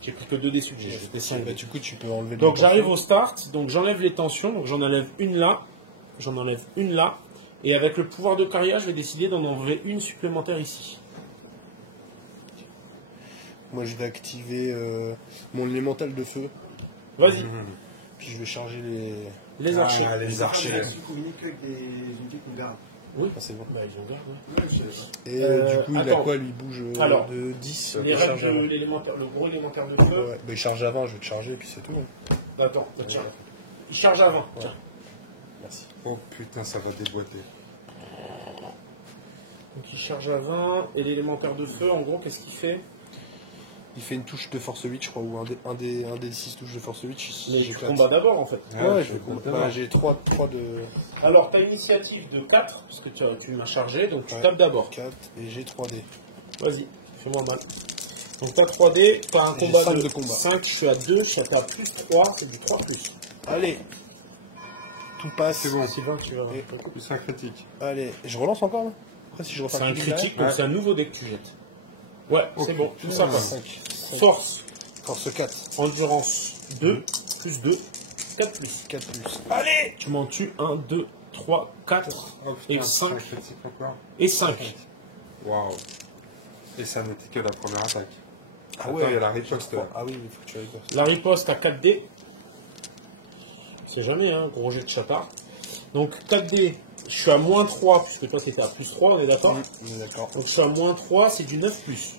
J'ai pris que 2 dés sup. J'ai fait 5. Bah, du coup, tu peux enlever Donc j'arrive au start, donc j'enlève les tensions, donc j'en enlève une là, j'en enlève une là, et avec le pouvoir de Caria, je vais décider d'en enlever une supplémentaire ici. Moi, je vais activer mon élémental de feu. Vas-y, Puis je vais charger les archers. Ah, les archers. Je suis communiqué avec des unités qu'on garde. Oui, Ah, c'est bon. bah ils ont garde, ouais. Ouais, je sais pas. Et du coup, il a attends. quoi? Lui, il bouge Alors, de 10. Les il charge règles de avant. l'élémentaire, le gros élémentaire de feu. Ouais, bah, il charge avant, je vais te charger, et puis c'est tout. Hein. Attends, bah, tiens. Il charge avant. Ouais. Tiens. Merci. Oh putain, ça va déboîter. Donc il charge à 20, et l'élémentaire de feu, en gros, qu'est-ce qu'il fait? Il fait une touche de force 8, je crois, ou un des 6 touches de force 8. Mais J'ai il 4. combat d'abord, en fait. Ouais, je vais bah, j'ai 3 de Alors, tu as une initiative de 4, parce que tu m'as chargé, donc tu Ouais. tapes d'abord. 4 et j'ai 3D. Vas-y, fais-moi mal. Donc t'as 3D, t'as un J'ai combat 5 de de combat. 5, je suis à 2, je suis à plus 3, c'est du 3 plus. Allez. Tout passe. C'est bon. Sylvain, tu verras. Et- Plus un critique. Allez, je relance encore là. Après, si je refais C'est un critique, donc Ouais. c'est un nouveau deck que tu jettes. Ouais, c'est bon, tout ça passe. 5. Force, Force 4. endurance 2, plus 2, 4 plus. 4 plus. Allez, tu m'en tues 1, 2, 3, 4 Oh et putain, 5 plus un critique encore. et 5. Waouh. Et ça n'était que la première attaque. Ah Attends, ouais, il y a la riposte là. Ah oui, il faut que tu ripostes. La riposte à 4D. C'est jamais, hein, gros jet de chatard. Donc 4D, je suis à moins 3, puisque toi t'étais à plus 3, on est d'accord? On est d'accord. Donc je suis à moins 3, c'est du 9 plus.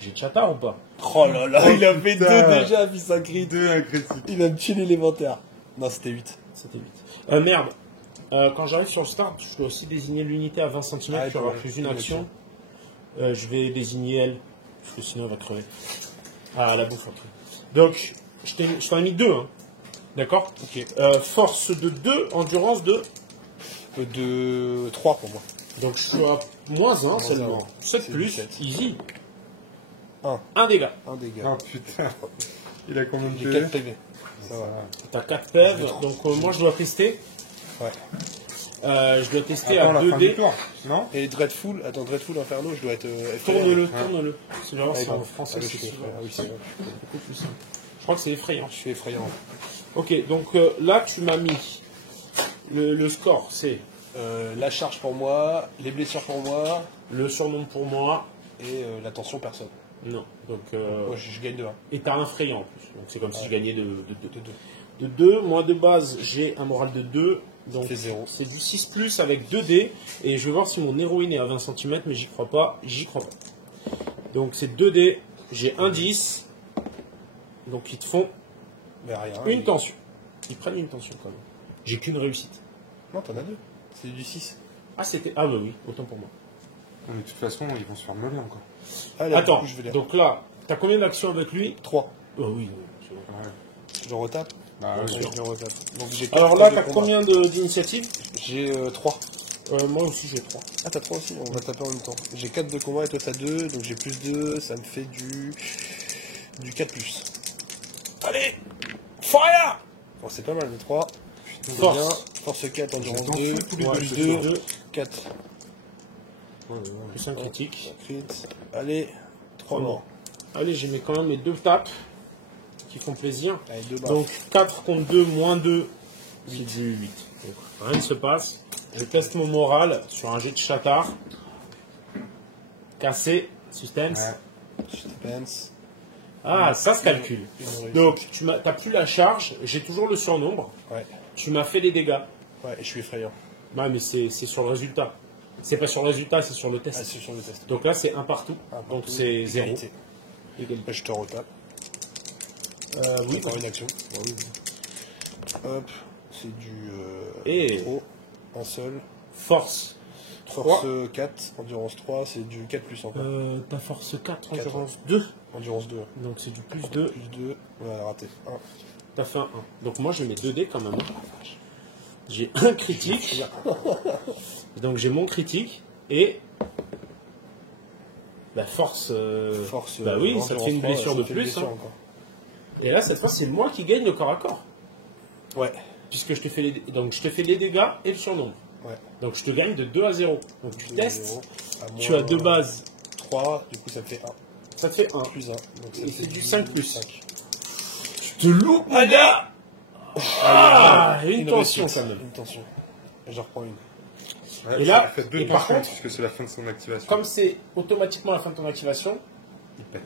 J'ai de chatard ou pas? Oh là là, il a fait 2 putain. déjà, puis ça crie. 2 un critique. Il va me tuer l'élémentaire. Non, c'était 8. C'était 8. Merde. Quand j'arrive sur le start, je dois aussi désigner l'unité à 20 cm, Ah, il y aura ouais, plus une ouais, action. Je vais désigner elle, parce que sinon elle va crever. Ah, la bouffe après. Donc, je t'en ai mis 2, hein. D'accord? Ok. Force de 2, endurance de... De 3 pour moi. Donc je suis à moins 1 seulement. un. 7 C'est plus, 17. easy. Un. 1 dégât. Un dégât. Oh putain. Il a combien de J'ai PV? 4 PV. Ça va. T'as 4 PEV, donc moi je dois tester. Ouais. Je dois tester Attends, à la fin du 2D. tour, non? Et Dreadful, attends, Dreadful Inferno, je dois être. Tourne-le, FR. tourne-le. C'est vraiment Ah, c'est en pardon. français, Ah oui, c'est je suis souvent effrayant. Ah oui, c'est vrai. beaucoup plus simple. Je crois que c'est effrayant. Je suis effrayant. Ok, donc là tu m'as mis le score, c'est La charge pour moi, les blessures pour moi, le surnom pour moi. et la tension personne. Non, donc Moi, je gagne de 1. et t'as un effrayant en plus. Donc c'est comme si je gagnais de 2. De 2. De 2, moi de base j'ai un moral de 2, donc C'est 0. c'est du 6 plus avec 2 dés, et je vais voir si mon héroïne est à 20 cm, mais j'y crois pas, Donc c'est 2 dés, j'ai un 10, donc ils te font Mais rien. une tension. Ils prennent une tension quand même. J'ai qu'une réussite. Non, t'en as 2. C'est du 6. Ah c'était... Ah bah oui, autant pour moi. Mais de toute façon, ils vont se faire moller encore. Allez, Attends, du coup, je vais les... donc là, t'as combien d'actions avec lui? 3. Oh oui, c'est bon. Ouais. Je le retape. Bah, Ouais, ouais. je le retape. Donc j'ai Alors 4 là, de t'as combat. combien d'initiatives? J'ai 3. Moi aussi j'ai 3. Ah, t'as 3 aussi. On va taper en même temps. J'ai 4 de combat et toi t'as 2. Donc j'ai plus 2. Ça me fait du 4 plus. Allez! Fire! Bon, c'est pas mal, le 3. Force. Force 4, endurance Dans 2, tous les plus deux, 2, 4. Plus un critique. Crit. Allez, 3 morts. Allez, j'ai mis quand même mes 2 tapes qui font plaisir. Allez, 2 barres. Donc 4 contre 2, moins 2, c'est du 8. Donc, rien ne se passe. Je teste mon moral sur un jet de chatard. Cassé, suspense. Ouais. Suspense. Ah, ça se calcule. Une réussite. Donc, tu n'as plus la charge, j'ai toujours le surnombre. Ouais. Tu m'as fait les dégâts. Ouais, et je suis effrayant. Ouais, mais c'est sur le résultat. C'est pas sur le résultat, c'est sur le test. Ah, c'est sur le test. Donc là, c'est un partout. Un partout, Donc c'est 0. égalité. Bah, je te retape. Oui, Encore une action. Hop, c'est du Et- pro, un seul. force. Force 4, endurance 3, c'est du 4 plus encore. Ta force 4, 4, endurance 2. Endurance 2. Donc c'est du plus 2. Plus 2, ouais, raté. 1. T'as fait un 1. Donc moi, je mets 2 dés quand même. J'ai un critique. Donc j'ai mon critique. Et. Bah, force. Force. Bah oui, ça te fait une blessure de plus. Hein. Encore. Et là, cette fois, c'est moi qui gagne le corps à corps. Ouais. Puisque je te fais donc je te fais les dégâts et le surnombre. Ouais. Donc je te gagne de 2 à 0. Donc tu testes. 0, Tu as 2 bases. 3, du coup ça me fait 1. Ça te fait 1. Plus 1. Donc ça Et fait c'est du 5 plus. 5. Je te loupe, mon gars. Ah, une tension réussite. quand même. Une tension. Et j'en reprends une. Ouais, Et ça là, a fait 2 et par par contre, contre, puisque c'est la fin de son activation. Comme c'est automatiquement la fin de ton activation. Il pète.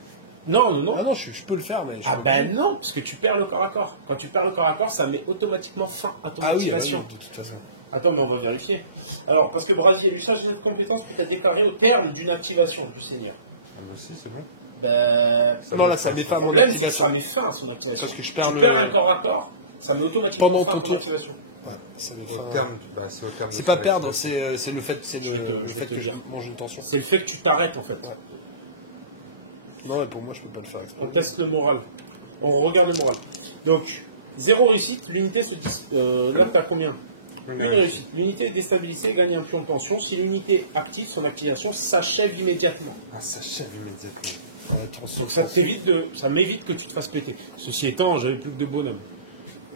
Non, non, non. Ah non, je peux le faire, mais je Ah peux ben plus. non, parce que tu perds le corps à corps. Quand tu perds le corps à corps, ça met automatiquement fin à ton Ah oui, activation. de toute façon. Attends, mais on va vérifier. Alors, parce que Brasier, usage de cette compétence peut être déclaré au terme d'une activation du Seigneur. Ah, bah si, c'est bon. Ben. Non, là, ça met fin à mon Même si activation. ça met fin à son activation. Parce que je perds tu le- perds un corps à corps, ça met automatiquement Pendant fin ton à ton tour. activation. Ouais, ça met Au fin. terme, bah, c'est au terme de C'est son pas perdre, activation. c'est le fait, Je vais le te fait que je dire. mange une tension. C'est le fait que tu t'arrêtes en fait. Ouais. Non, mais pour moi, je peux pas le faire exprès. On teste le moral. On regarde le moral. Donc, 0 réussite, l'unité se dit. Là, t'as combien? Une réussite. L'unité est déstabilisée et gagne un pion de tension. Si l'unité active, son activation s'achève immédiatement. Ah, ça achève immédiatement. Ouais, tension. Donc ça m'évite que tu te fasses péter. Ceci étant, j'avais plus que de bonhommes.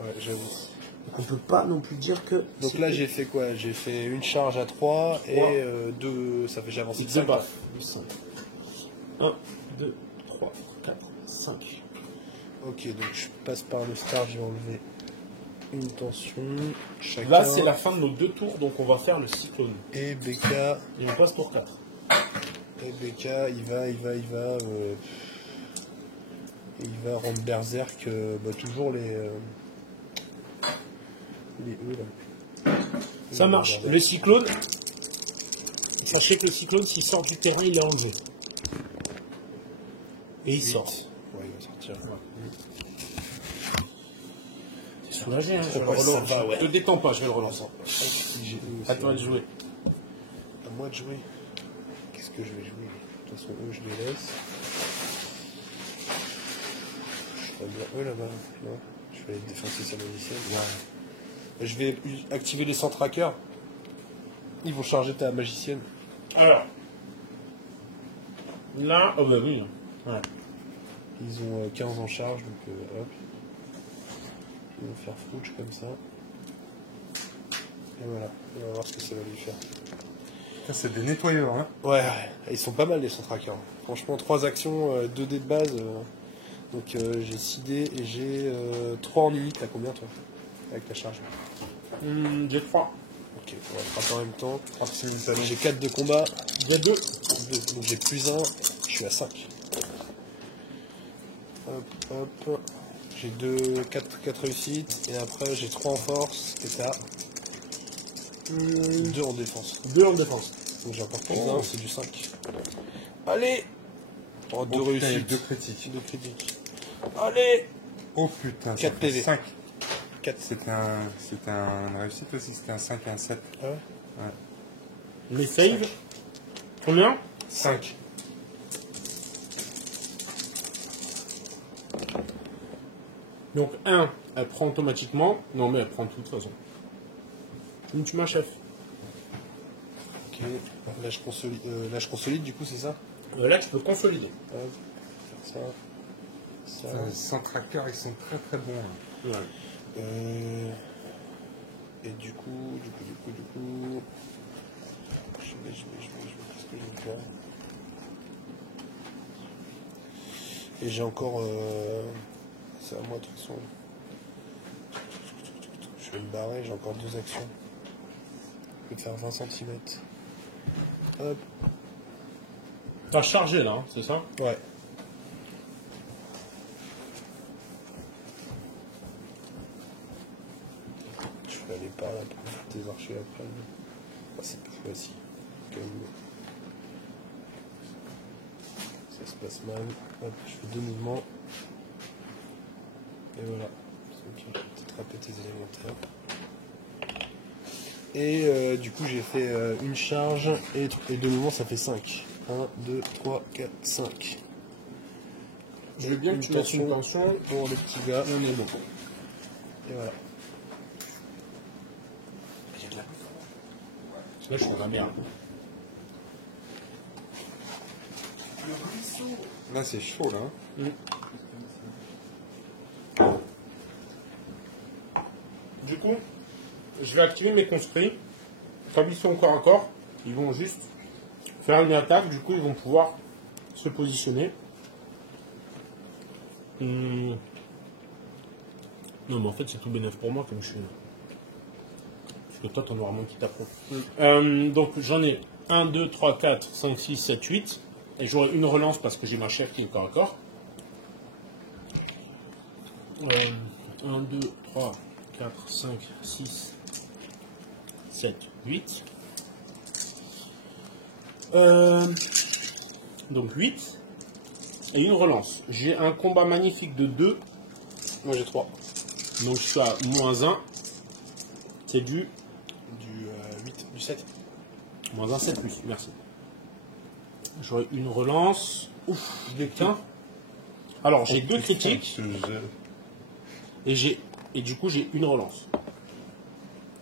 Ouais, j'avoue. Donc on peut pas non plus dire que. Donc là, j'ai fait quoi? J'ai fait une charge à 3 et 2. Ça fait j'ai avancé de 2 5. baffes. 5. 1, 2, 3, 4, 5. Ok, donc je passe par le star, j'ai enlevé une tension. Chacun. Là, c'est la fin de nos 2 tours, donc on va faire le cyclone. Et BK. Et on passe tour 4. Et BK, il va rendre berserk toujours les E là. Ça marche. Le cyclone. Sachez que le cyclone, s'il sort du terrain, il est enlevé. Et il sort. Ouais, il va sortir. T'es soulagé, hein? Je vais le Ouais, ça relancer. va, ouais. Te détends pas, je vais le relancer. À toi de jouer. À moi de jouer. Qu'est-ce que je vais jouer? De toute façon, eux, je les laisse. Je ferais bien eux là-bas. Non, je vais aller défoncer sa magicienne. Je vais activer les 100 trackers. Ils vont charger ta magicienne. Alors. Là, oh bah oui. Ouais. Ils ont 15 en charge, donc hop. Ils vont faire frouge comme ça. Et voilà, on va voir ce que ça va lui faire. Ça, c'est des nettoyeurs, hein. Ouais, ils sont pas mal les 100 trackers. Franchement, 3 actions, 2 dés de base. Donc j'ai 6 dés et j'ai 3 en unique. T'as combien toi? Avec ta charge. J'ai 3. Ok, on va frapper en même temps. 3 simultanés. J'ai 4 de combat. J'ai 2. Donc j'ai plus 1. Je suis à 5. Hop, hop. J'ai 4 réussites. Et après j'ai 3 en force. Et t'as 2 en défense. 2 en défense. Donc j'ai encore plus 1, c'est du 5. Allez! Oh, 2 Oh, putain, il y a réussites. 2 critiques. 2 critiques. Allez! Oh putain, 4 PV. 5. 4. C'était un réussite aussi, c'était un 5 et un 7. Ah ouais? Les save. Combien? 5. Donc 1, elle prend automatiquement. Non mais elle prend tout de toute façon. Donc tu m'achèves. Ok. Là je consolide du coup, c'est ça? Là tu peux consolider. Hop. Faire ça. Ça. Sans tracker, ils sont très très bons. Hein. Ouais. Euh, Et du coup, je vais, qu'est-ce que je vais faire? Et j'ai encore, c'est à moi de toute façon. Je vais me barrer, j'ai encore 2 actions. Je vais faire 20 cm. Hop, T'as chargé là, hein, c'est ça? ouais. Je vais aller par là pour faire des archers après. Ah, c'est plus facile. Calme. Ça se passe mal. Hop, je fais 2 mouvements. Et voilà. Ok, je vais peut-être répéter tes élémentaires. Et du coup, j'ai fait une charge et 2 mouvements, ça fait 5. 1, 2, 3, 4, 5. Je veux bien que tu mettes une tension. Pour le petit gars. On est bon. Et voilà. Là, je suis dans la merde. Là, c'est chaud, là. Du coup, je vais activer mes conscrits. Comme ils sont corps à corps, ils vont juste faire une attaque. Du coup, ils vont pouvoir se positionner. Non, mais en fait, c'est tout bénéf pour moi comme je suis. Parce que toi, t'en auras moins qui t'apprend. Donc, j'en ai 1, 2, 3, 4, 5, 6, 7, 8. Et j'aurai une relance parce que j'ai ma chef qui est corps à corps. 1, 2, 3, 4, 5, 6, 7, 8. Donc 8. Et une relance. J'ai un combat magnifique de 2. Moi j'ai 3. Donc je suis à -1. C'est du 8, du 7. -1, 7 plus. Merci. J'aurai une relance. Ouf, je déclin. Alors j'ai 2 critiques. Et du coup j'ai une relance.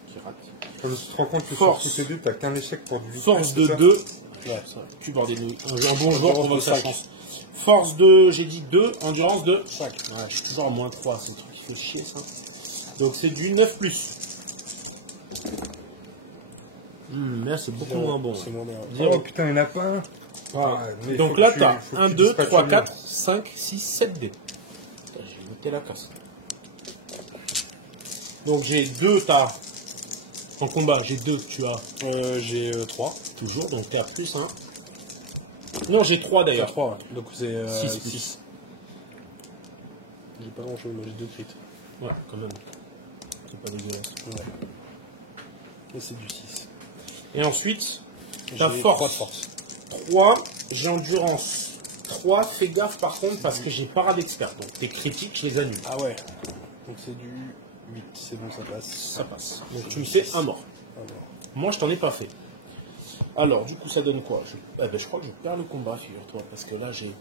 Qui rate. Quand tu te rends compte que Force. sur CP2, t'as qu'un échec pour du 8. Force de 2. Ouais, ça va. Plus bordel. Un bon joueur pour votre chance. Force de, j'ai dit 2, endurance de 5. Ouais, je suis toujours à -3, c'est un truc qui fait chier ça. Donc c'est du 9 plus. Mais c'est beaucoup moins bon. C'est moins bien. Oh putain, il n'y en a pas un. Voilà. mais Donc faut là, que tu as faut que 1, tu 2, dispatches 3, le 4, 5, 6, 7 dés. Putain, j'ai noté la casse. Donc j'ai 2, t'as. En combat, j'ai 2, tu as. J'ai 3. Toujours, donc t'es à +1. Non, j'ai 3 d'ailleurs. 3, ouais. Donc c'est 6. 6. J'ai pas grand chose, moi j'ai 2 crits. Ouais, quand même. C'est pas dégueulasse. Ouais. Là c'est du 6. Et ensuite, ta J'ai force. 3 de force. 3, j'ai endurance. 3, fais gaffe par contre parce que j'ai parade expert. Donc tes critiques, je les annule. Ah ouais. Donc c'est du 8, c'est bon, ça passe. Ça passe. Donc tu me fais un mort. Alors, Moi, je t'en ai pas fait. Alors, du coup, ça donne quoi je crois que je perds le combat, figure-toi. Parce que là, j'ai.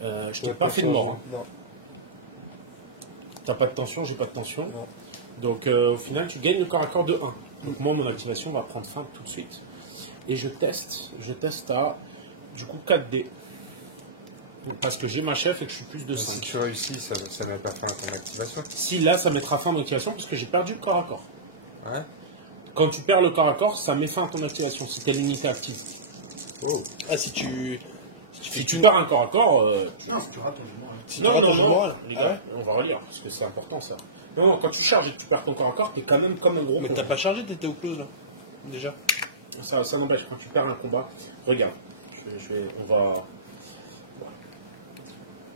Je t'ai pas fait de mort. Hein. Non. T'as pas de tension, j'ai pas de tension. Non. Donc au final, tu gagnes le corps à corps de 1. Donc moi, mon activation va prendre fin tout de suite. Et je teste à du coup 4D. Parce que j'ai ma chef et que je suis plus de 5. Si tu réussis, ça met pas fin à ton activation. Si là, ça mettra fin à mon activation parce que j'ai perdu le corps à corps. Ouais. Quand tu perds le corps à corps, ça met fin à ton activation. C'est telle unité active. Oh. Ah, si tu Si tu perds un corps à corps, Non, si tu rates ton mouvement. Si tu rates ton moral. les Ah gars, ouais. on va relire parce que c'est important ça. Non, quand tu charges et que tu perds ton corps à corps, t'es quand même comme un gros. Mais con. t'as pas chargé, t'étais au close là. Déjà. Ça n'empêche, quand tu perds un combat, regarde, on va. Voilà.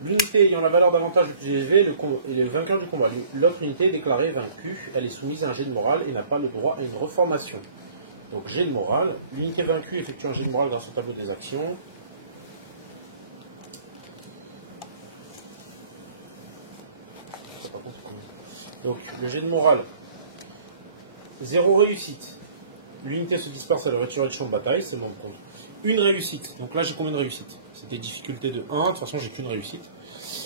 L'unité ayant la valeur d'avantage le plus élevée est le vainqueur du combat. L'autre unité est déclarée vaincue, elle est soumise à un jet de morale et n'a pas le droit à une reformation. Donc jet de morale, l'unité vaincue effectue un jet de morale dans son tableau des actions. Donc le jet de morale, 0 réussite. L'unité se disperse, elle est retirée du champ de bataille, c'est mon compte. Une réussite. Donc là, j'ai combien de réussites? C'était difficulté de 1, de toute façon, j'ai qu'une réussite.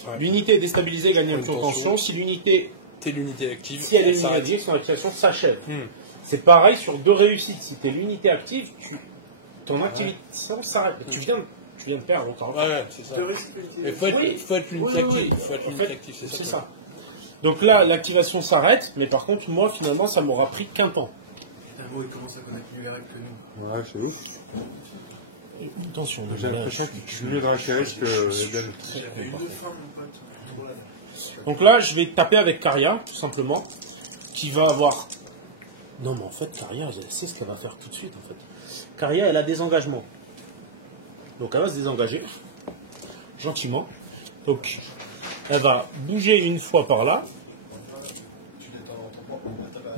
Ouais. L'unité est déstabilisée, gagne un tour de tension. Si l'unité, T'es l'unité active. si elle est s'arrête. active, son activation s'achève. Hmm. C'est pareil sur 2 réussites. Si tu es l'unité active, ton activation s'arrête. Tu viens de perdre encore. Ouais, c'est ça. Il faut être l'unité active. Il faut être En l'unité fait, active, c'est c'est ça. ça. Donc là, l'activation s'arrête, mais par contre, moi, finalement, ça m'aura pris qu'un temps. Davo, il commence à connaître mieux les règles que nous. Ouais, c'est ouf. Attention, J'ai l'impression qu'il est mieux dans la série que Eden. J'avais eu de faim, mon pote. Donc là, je vais taper avec Karia, tout simplement, qui va avoir... Non, mais en fait, Karia, elle sait ce qu'elle va faire tout de suite, en fait. Karia, elle a des engagements. Donc elle va se désengager, gentiment. Donc, elle va bouger une fois par là.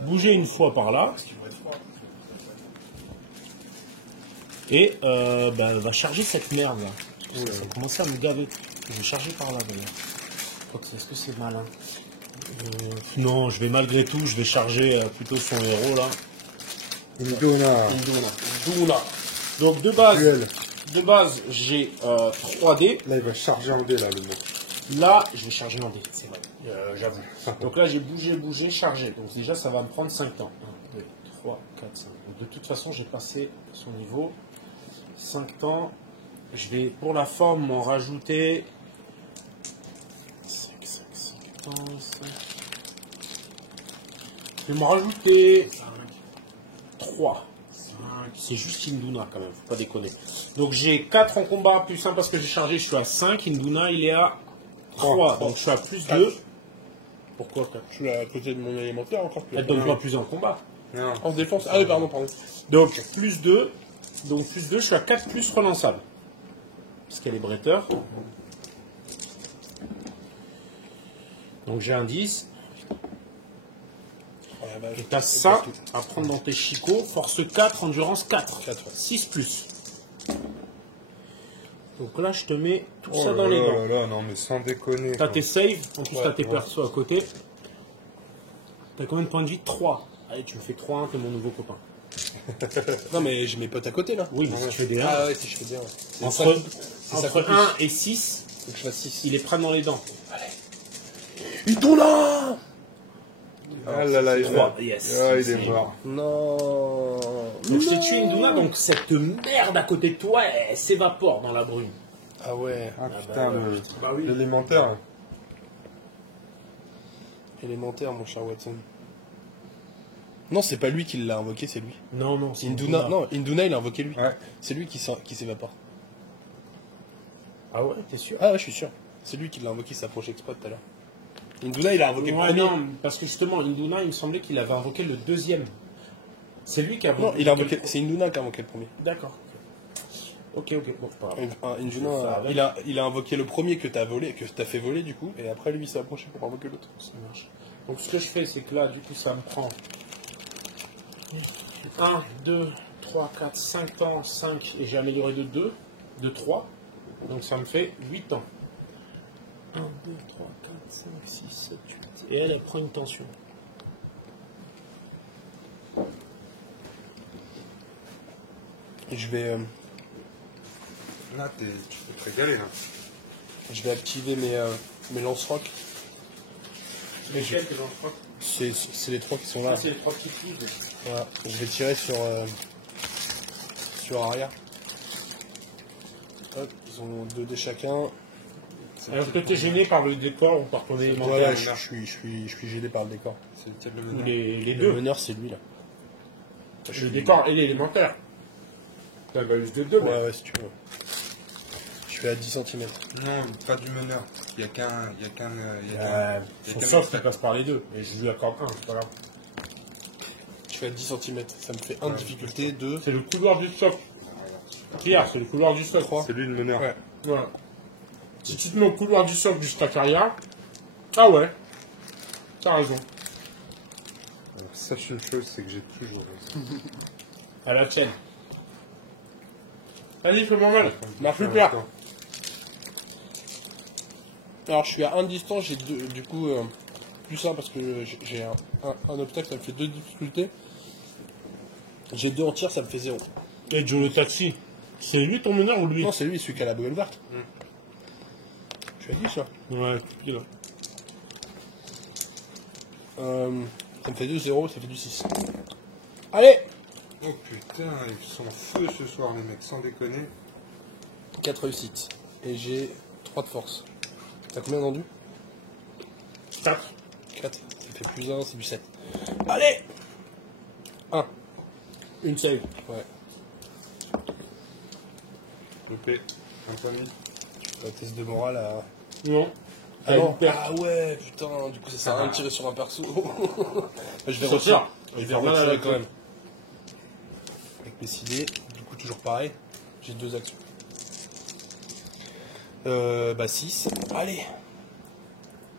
Bouger une fois par là. Et elle va charger cette merde là. Ça commence à me gaver. Je vais charger par là d'ailleurs. Est-ce que c'est malin? Non, je vais malgré tout, je vais charger plutôt son héros là. Induna. Induna. Donc de base j'ai 3D. Là, il va charger en D, là, le mec. Là, je vais charger en D, c'est vrai, j'avoue. Donc là, j'ai bougé, chargé. Donc déjà, ça va me prendre 5 temps. 1, 2, 3, 4, 5. Donc de toute façon, j'ai passé son niveau. 5 temps. Je vais, pour la forme, m'en rajouter... 5 temps, 5. Je vais m'en rajouter 3. C'est juste Induna quand même, faut pas déconner. Donc j'ai 4 en combat, plus 1 parce que j'ai chargé, je suis à 5. Induna, il est à 3, donc je suis à plus 2. Pourquoi 4? Je suis à côté de mon élémentaire encore plus. Elle donne pas plus en combat. Non. En défense. Ah oui, pardon. Donc plus 2. Donc plus 2, je suis à 4 plus relançable. Parce qu'elle est bretteur. Donc j'ai un 10. Et t'as ça à prendre dans tes chicots. Force 4, endurance 4. 6 plus. Donc là, je te mets tout ça dans les dents. Là, non, mais sans déconner. T'as tes saves, en plus t'as tes ouais. persos à côté. T'as combien de points de vie? 3. Allez, tu me fais 3-1, t'es mon nouveau copain. Non, mais j'ai mes potes à côté là. Oui, mais si tu fais des 1, Ah ouais, si je fais bien. entre 1 et 6, Faut que je fasse 6. il est prêt dans les dents. Ils sont là. Ah là là, il est mort. Yes. Ah, il est mort. Non. Donc je te tue Induna, donc cette merde à côté de toi, elle s'évapore dans la brume. Ah ouais. Ah putain, Bah oui. l'élémentaire. Élémentaire, mon cher Watson. Non, c'est pas lui qui l'a invoqué, c'est lui. Non, c'est Induna, non, Induna il a invoqué lui. Ouais. C'est lui qui s'évapore. Ah ouais, t'es sûr? Ah ouais, je suis sûr. C'est lui qui l'a invoqué, il s'approche exprès tout à l'heure. Induna il a invoqué le Ouais, premier. non, parce que justement, Induna, il me semblait qu'il avait invoqué le deuxième. C'est lui qui a Non, il a invoqué. C'est Induna qui a invoqué le premier. D'accord. Ok, bon, c'est pas grave. Induna, il a invoqué le premier que t'as volé, que t'as fait voler du coup, et après lui il s'est approché pour invoquer l'autre. Ça marche. Donc ce que je fais, c'est que là, du coup, ça me prend 1, 2, 3, 4, 5 temps, 5, et j'ai amélioré de 2, de 3. Donc ça me fait 8 ans. 1, 2, 3, 4, 5, 6, 7, 8. Et elle prend une tension. Et je vais, Là, tu peux te régaler, là. je vais activer mes lance-rocs. Lesquels que j'en crois? C'est les 3 qui sont là. C'est les 3 qui fusent. Voilà. Je vais tirer sur arrière. Hop, ils ont 2 dés chacun. Est-ce que tu es gêné par le décor ou par ton élémentaire? Voilà, je suis gêné par le décor. C'est peut-être le Ou meneur. les Le deux. meneur c'est lui là. Le décor et l'élémentaire. T'as valeur de 2, Ouais, si tu veux. Je suis à 10 cm. Non, pas du meneur. Il y a qu'un. Son soft, ça passe par les deux. Et je lui accorde un, c'est pas grave. Je suis à 10 cm. Ça me fait 1 de difficulté, 2. C'est le couloir du socle. Pierre, c'est le couloir du socle. C'est lui le meneur. Ouais. Voilà. Si tu te mets au couloir du socle du Staccaria, ah ouais, t'as raison. Alors, sache une chose, c'est que j'ai toujours raison. À la tienne. Vas-y, fais-moi mal. Marche plus Pierre. Alors je suis à 1 de distance, j'ai du coup plus 1 parce que j'ai un obstacle, ça me fait 2 de difficulté. J'ai 2 en tir, ça me fait 0. Et Joe le taxi, c'est lui ton meneur ou lui? Non, c'est lui, celui qui a la boule verte. Tu as dit ça? Ouais, pile. Ça me fait 2, 0, ça fait du 6. Allez! Oh putain, ils sont feu ce soir, les mecs, sans déconner. 4 réussites. Et j'ai 3 de force. T'as combien d'endu? 4. 4. Ça fait plus 1, c'est du 7. Allez 1. Une save. Ouais. Loupé. Un point de vie. La test de morale à... Non. Ah, non. Ah ouais, putain, du coup ça sert à rien de tirer sur un perso. Je vais retirer. Je vais retirer quand même. Avec mes CD, du coup toujours pareil. J'ai 2 actions. Bah 6. Allez.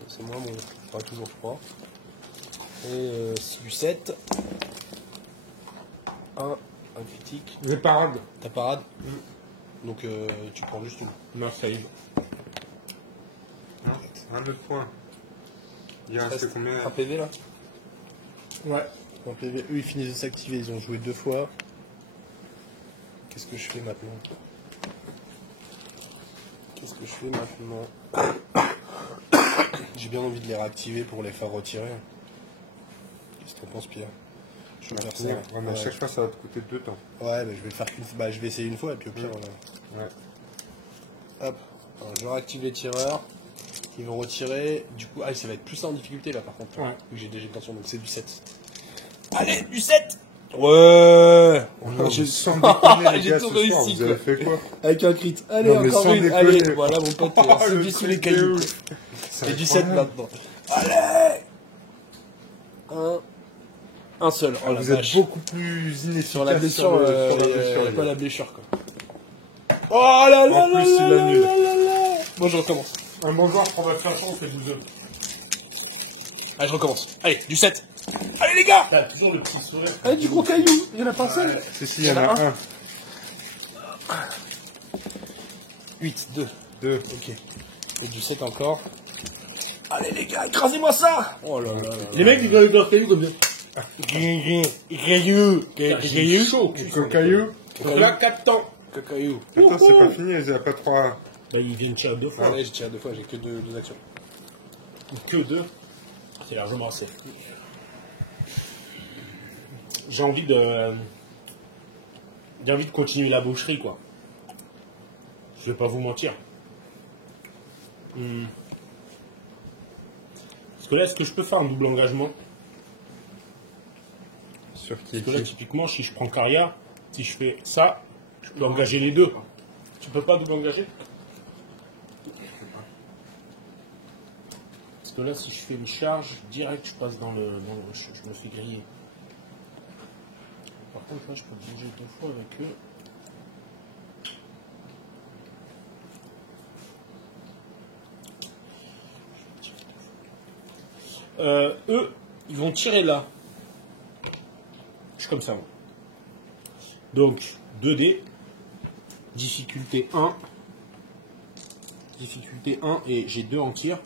C'est moi mon... Enfin toujours je crois. Et c'est du 7. 1 critique. Les parades. Ta parade. Donc tu prends juste une. Ma save. Un autre point. Il reste combien? Un PV là. Ouais. Un PV. Eux ils finissent de s'activer, ils ont joué 2 fois. Qu'est-ce que je fais maintenant? J'ai bien envie de les réactiver pour les faire retirer. Qu'est-ce que t'en penses, Pierre? Je vais faire ça. Ouais, mais à chaque fois, ça va te coûter 2 temps. Ouais, bah, je vais le faire qu'une fois. Bah, je vais essayer une fois et puis au pire, Ouais. hop. Alors, je réactive les tireurs. Ils vont retirer. Du coup, ça va être plus ça en difficulté là par contre. Ouais. Vu que j'ai déjà une tension, donc c'est du 7. Allez, du 7. Ouais. J'ai sans déconner, les J'ai gars, tout ce soir, réussi, vous avez quoi. fait quoi? Avec un crit. Allez, Non, mais encore sans une. déconner. Allez, voilà mon pote. C'est Le du sous truc les de cailloux. ouf. Et du 7 incroyable. maintenant. Allez. Un seul. Oh la Vous êtes vache. beaucoup plus inefficace Sur la blessure, sur la blessure, les pas gars. la blessure quoi. Oh là là En là plus, là il là annule. là là là. Bon, je recommence. Un bon joueur pour votre façon, c'est 12 œufs. Allez, je recommence. Allez, du 7. Allez les gars. T'as toujours le petit sourire. Allez, du gros caillou. Il y en a pas un seul. Si, il y en a un. 8, 2. 2. Ok. Et du 7 encore. Allez les gars, écrasez-moi ça. Oh là là là. Les mecs, ils gagnent leur caillou comme ça. Caillou. Caillou. Chaud. Cocaillou. Donc là, 4 temps. Caillou. Attends, c'est pas fini, il n'y a pas 3. Bah, ils viennent tirer 2 fois. Allez, j'ai tiré 2 fois, j'ai que 2 actions. Que 2. C'est largement assez. J'ai envie de continuer la boucherie, quoi. Je vais pas vous mentir. Parce que là, est-ce que je peux faire un double engagement? Sur qui Parce que là, typiquement, si je prends Caria, si je fais ça, je peux engager les deux. Tu peux pas double engager? Parce que là, si je fais une charge, direct, je passe dans le je me fais griller. Par contre, là, je peux bouger 2 fois avec eux. Eux, ils vont tirer là. Je suis comme ça, moi. Donc, 2D. Difficulté 1. Difficulté 1 et j'ai 2 en tir.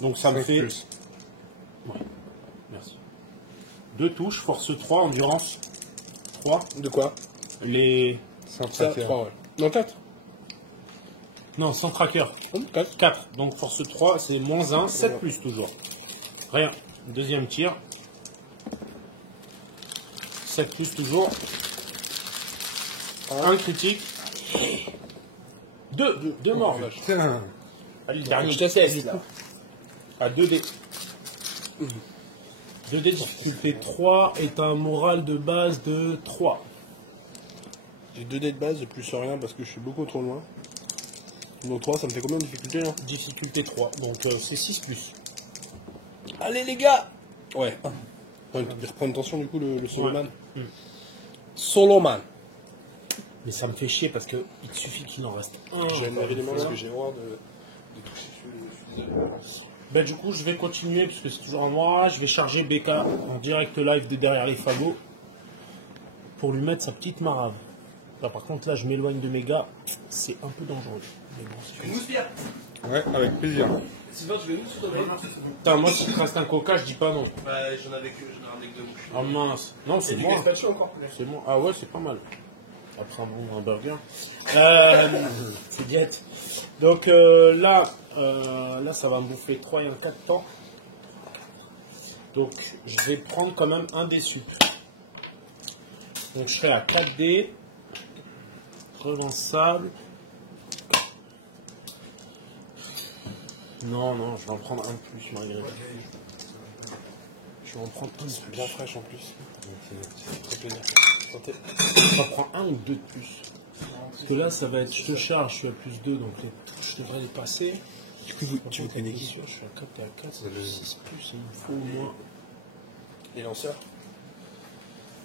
Donc ça me fait... Plus. Ouais, merci. 2 touches, force 3, endurance 3. De quoi? Les... Sans Ça, tracker. 3, ouais. Non, 4. Non, sans tracker. 4. 4. Donc force 3, c'est moins 1, 7 plus toujours. Rien. Deuxième tir. 7 plus toujours. 1 critique. 2 morts. Vache. Putain. Allez, le dernier. Je t'assiste, là. À 2D. 2D difficulté 3 est un moral de base de 3. J'ai 2 dés de base, j'ai plus rien parce que je suis beaucoup trop loin. Donc 3, ça me fait combien de difficulté là? Difficulté 3. Donc c'est 6 plus. Allez les gars. Ouais. Il reprend une tension du coup le Soloman. Ouais. Soloman. Mais ça me fait chier parce que il te suffit qu'il en reste un. J'ai une évidemment parce que j'ai horreur de toucher. Je suis désolé. Ben, du coup, je vais continuer puisque c'est toujours à moi. Je vais charger BK en direct live de derrière les fagots pour lui mettre sa petite marave. Là, par contre, là, je m'éloigne de mes gars. C'est un peu dangereux. Mais bon, c'est Mousse Pierre. Ouais, avec plaisir. Sylvain, tu veux mousse ou Putain, moi, s'il te reste un coca, je dis pas non. Bah, j'en ai ramené que 2 mouches. Ah mince. Non, c'est Du moi. gazpacho encore plus. C'est bon. Ah ouais, c'est pas mal. Après un bon hamburger. C'est diète. Donc là, ça va me bouffer 3 et un 4 temps. Donc je vais prendre quand même un des sup. Donc je serai à 4D. Relançable. Non, non, je vais en prendre un de plus malgré tout. Je vais en prendre un de plus. Bien fraîche en plus. Très plaisir. Santé. On va prendre un ou deux de plus. Parce que là, ça va être, je te charge, je suis à plus 2, donc je devrais les passer. Du coup, tu veux connaître qui? Je suis à 4, t'es à 4, ça fait 6 plus, il me faut au moins. Les lanceurs.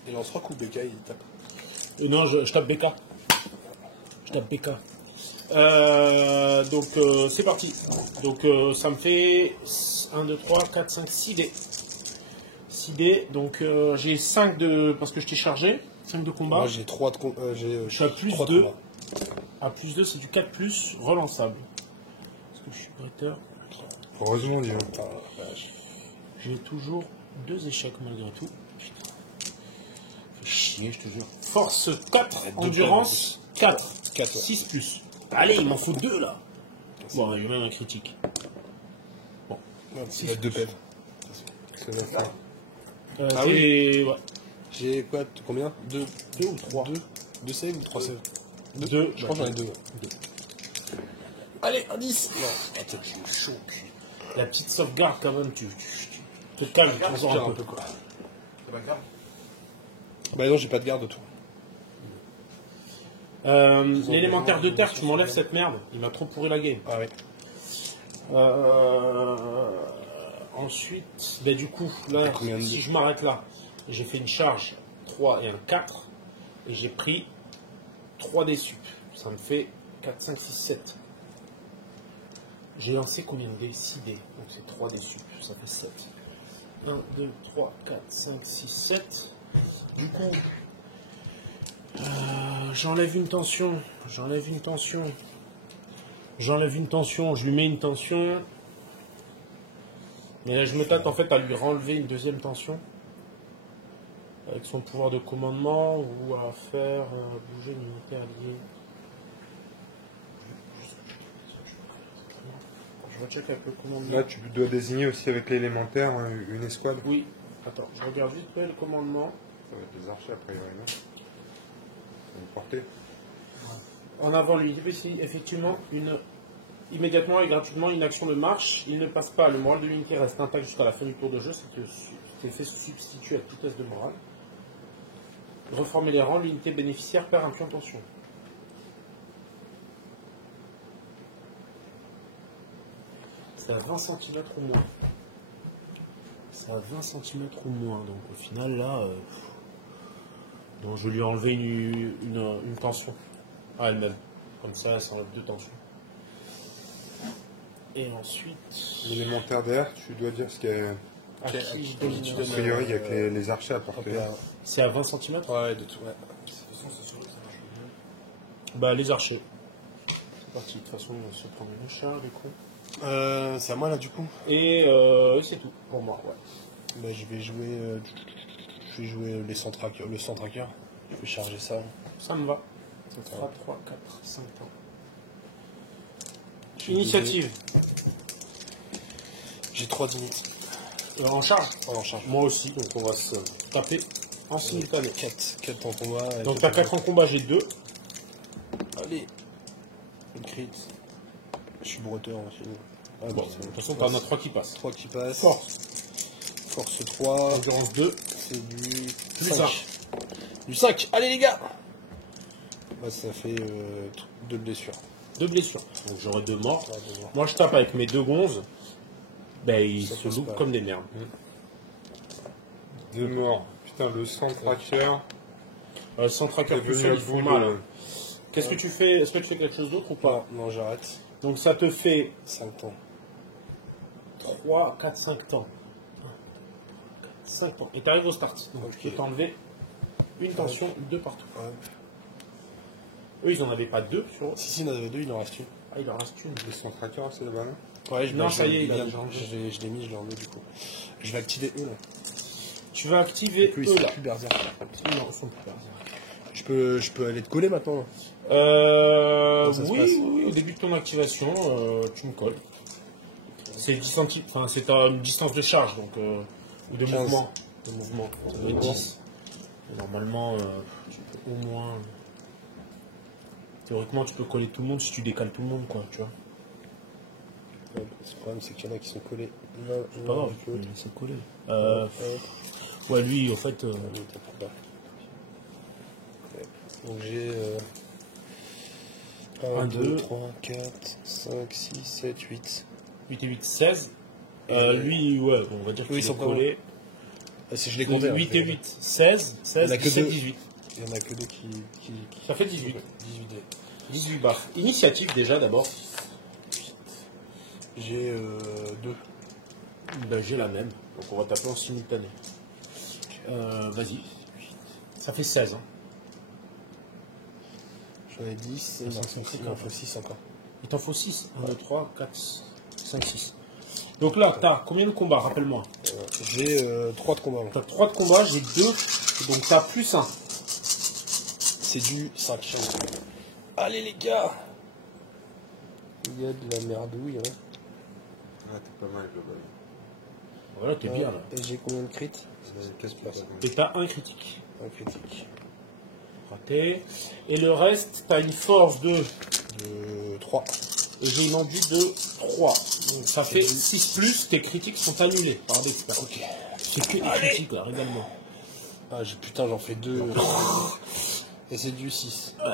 Les lanceurs ou BK, il tape. Non, je tape BK. Je tape BK. Donc, c'est parti. Donc, ça me fait 1, 2, 3, 4, 5, 6 dés. 6 dés, donc j'ai 5 de. Parce que je t'ai chargé, 5 de combat. Moi, j'ai 3 de combat. Je suis à plus 2. À plus 2, c'est du 4 plus relançable. Parce que je suis bretteur. Heureusement, dis-moi. J'ai toujours 2 échecs malgré tout. Putain. Fait chier, je te jure. Force 4, endurance 4. 4, ouais. 6 plus. Allez, il m'en faut 2 là. Bon, il y a même un critique. Bon. Il va être 2 pèves. Ça va faire. Ah oui. Ouais. J'ai quoi? Combien? 2 ou 3. 2 save ou 3 save? 2. Je crois que j'en ai 2. Allez, un 10. Non, attends, je suis chaud. La petite sauvegarde, quand même, tu te calmes, tu un peu. Quoi. C'est pas grave. Bah non, j'ai pas de garde autour. L'élémentaire de terre, tu m'enlèves cette merde. Il m'a trop pourri la game. Ah ouais. Ensuite, bah, du coup, là, si je m'arrête là, j'ai fait une charge 3 et un 4. Et j'ai pris 3 des sup. Ça me fait 4, 5, 6, 7. J'ai lancé combien de dés? 6 dés. Donc c'est 3 des sup. Ça fait 7. 1, 2, 3, 4, 5, 6, 7. Du coup, j'enlève une tension. Je lui mets une tension. Mais là, je me tâte en fait à lui renlever une deuxième tension. Avec son pouvoir de commandement ou à faire bouger une unité alliée. Je recheck avec le commandement. Là, tu dois désigner aussi avec l'élémentaire une escouade. Oui. Attends, je regarde vite fait le commandement. Ça va être des archers après, non? Ça va me porter. En avant l'unité, effectivement, immédiatement et gratuitement une action de marche. Il ne passe pas. Le moral de l'unité reste intact jusqu'à la fin du tour de jeu. Cet effet se substitue à toute test de morale. Reformer les rangs, l'unité bénéficiaire perd un point de tension. C'est à 20 cm ou moins. C'est à 20 cm ou moins. Donc au final, là, donc, je lui ai enlevé une tension à elle-même. Comme ça, elle s'enlève 2 tensions. Et ensuite... L'élémentaire d'air, tu dois dire ce qu'il y a. À qui je donne A priori, il y a que les archers à porter. C'est à 20 cm? Ouais, de tout. Ouais. De toute façon, c'est sûr que ça marche bien. Bah, les archers. C'est parti. De toute façon, on va se prendre une charge, du coup. C'est à moi là du coup. Et c'est tout pour moi, ouais. Bah, je vais jouer les centraqueurs. Le centraqueur. Je vais charger ça. Ça me va. Ça te fera 3, 4, 5 temps. Initiative. J'ai 3 d'unité. En charge. En charge. Moi aussi, donc on va se taper en simultané. 4 en combat. Donc t'as 4 en combat, j'ai 2. Allez. Une crit. Je suis bretteur aussi. Ah bon, de toute façon, t'en as 3 qui passent. 3 qui passent. Force. Force 3. Endurance 2. C'est du Plus 5. Du 5. Allez les gars. Bah, ça fait 2 blessures. 2 blessures. Donc j'aurai 2 morts. Ouais, 2 morts. Moi, je tape avec mes 2 gonzes. Ben, ils Ça se passe loupent pas. comme des merdes. 2 morts. Putain, le sang tracker. Sans tracker est tout venu seul, à ils font bout mal. de- hein. Qu'est-ce que tu fais? Est-ce que tu fais quelque chose d'autre ou pas? Non, j'arrête. Donc ça te fait 5 temps. 3, 4, 5 temps. 5 temps. Et tu arrives au start. Donc Ok. tu peux t'enlever une tension, 2 partout. Ouais. Eux, ils en avaient pas 2 sur eux. Si, il en avait 2, il en reste une. Ah, il en reste une. Le sang tracker, c'est là-bas, non? Ouais, Non, ça y est, il a je déjà enlevé. l'ai mis, je l'ai enlevé du coup. Je vais activer eux là. Tu vas activer Plus, eux ils sont là. plus berserk. Non, ils sont plus berserk. Je peux aller te coller maintenant. Oui, ça se oui, passe oui, au début de ton activation, tu me colles. C'est 10 cm, enfin c'est à une distance de charge, donc ou de 15. mouvement. De mouvement, ça doit être 10. Et normalement, tu peux au moins. Théoriquement, tu peux coller tout le monde si tu décales tout le monde, quoi, tu vois. Le problème, c'est qu'il y en a qui sont collés. C'est pas grave, c'est collé. Ouais, lui, en fait. Donc j'ai 1, 1, 2, 2, 3, 4, 5, 6, 7, 8. 8 et 8, 16. Lui, ouais, on va dire qu'il Oui, ils sont est collé. Si je les comptais. 8 et 8, 16. 16, 17, 18. Il y en a que deux qui... Ça fait 18. 18 baffes. Bah, initiative déjà d'abord. J'ai 2. Ben, j'ai la même. Donc on va taper en simultané. Vas-y. Ça fait 16. Hein. J'en ai 10. Il m'en faut 6 encore. Il t'en faut 6. 1, 2, 3, 4, 5, 6. Donc là, t'as combien de combats? Rappelle-moi. J'ai 3 de combat. T'as 3 de combats, j'ai 2. Donc t'as plus 1. C'est du 5. Allez les gars. Il y a de la merdouille. Hein. Ah, t'es pas mal, globalement. Voilà, t'es bien là. Et j'ai combien de crits? Qu'est-ce que c'est? Et t'as un critique. Un critique. Raté. Et le reste, t'as une force de 3. Et j'ai une enduit de 3. Donc ça fait 6 plus, tes critiques sont annulées par d'expert. Ok. C'est que des critiques là, régale-moi. Ah, putain, j'en fais 2. Et c'est du 6. Ouais.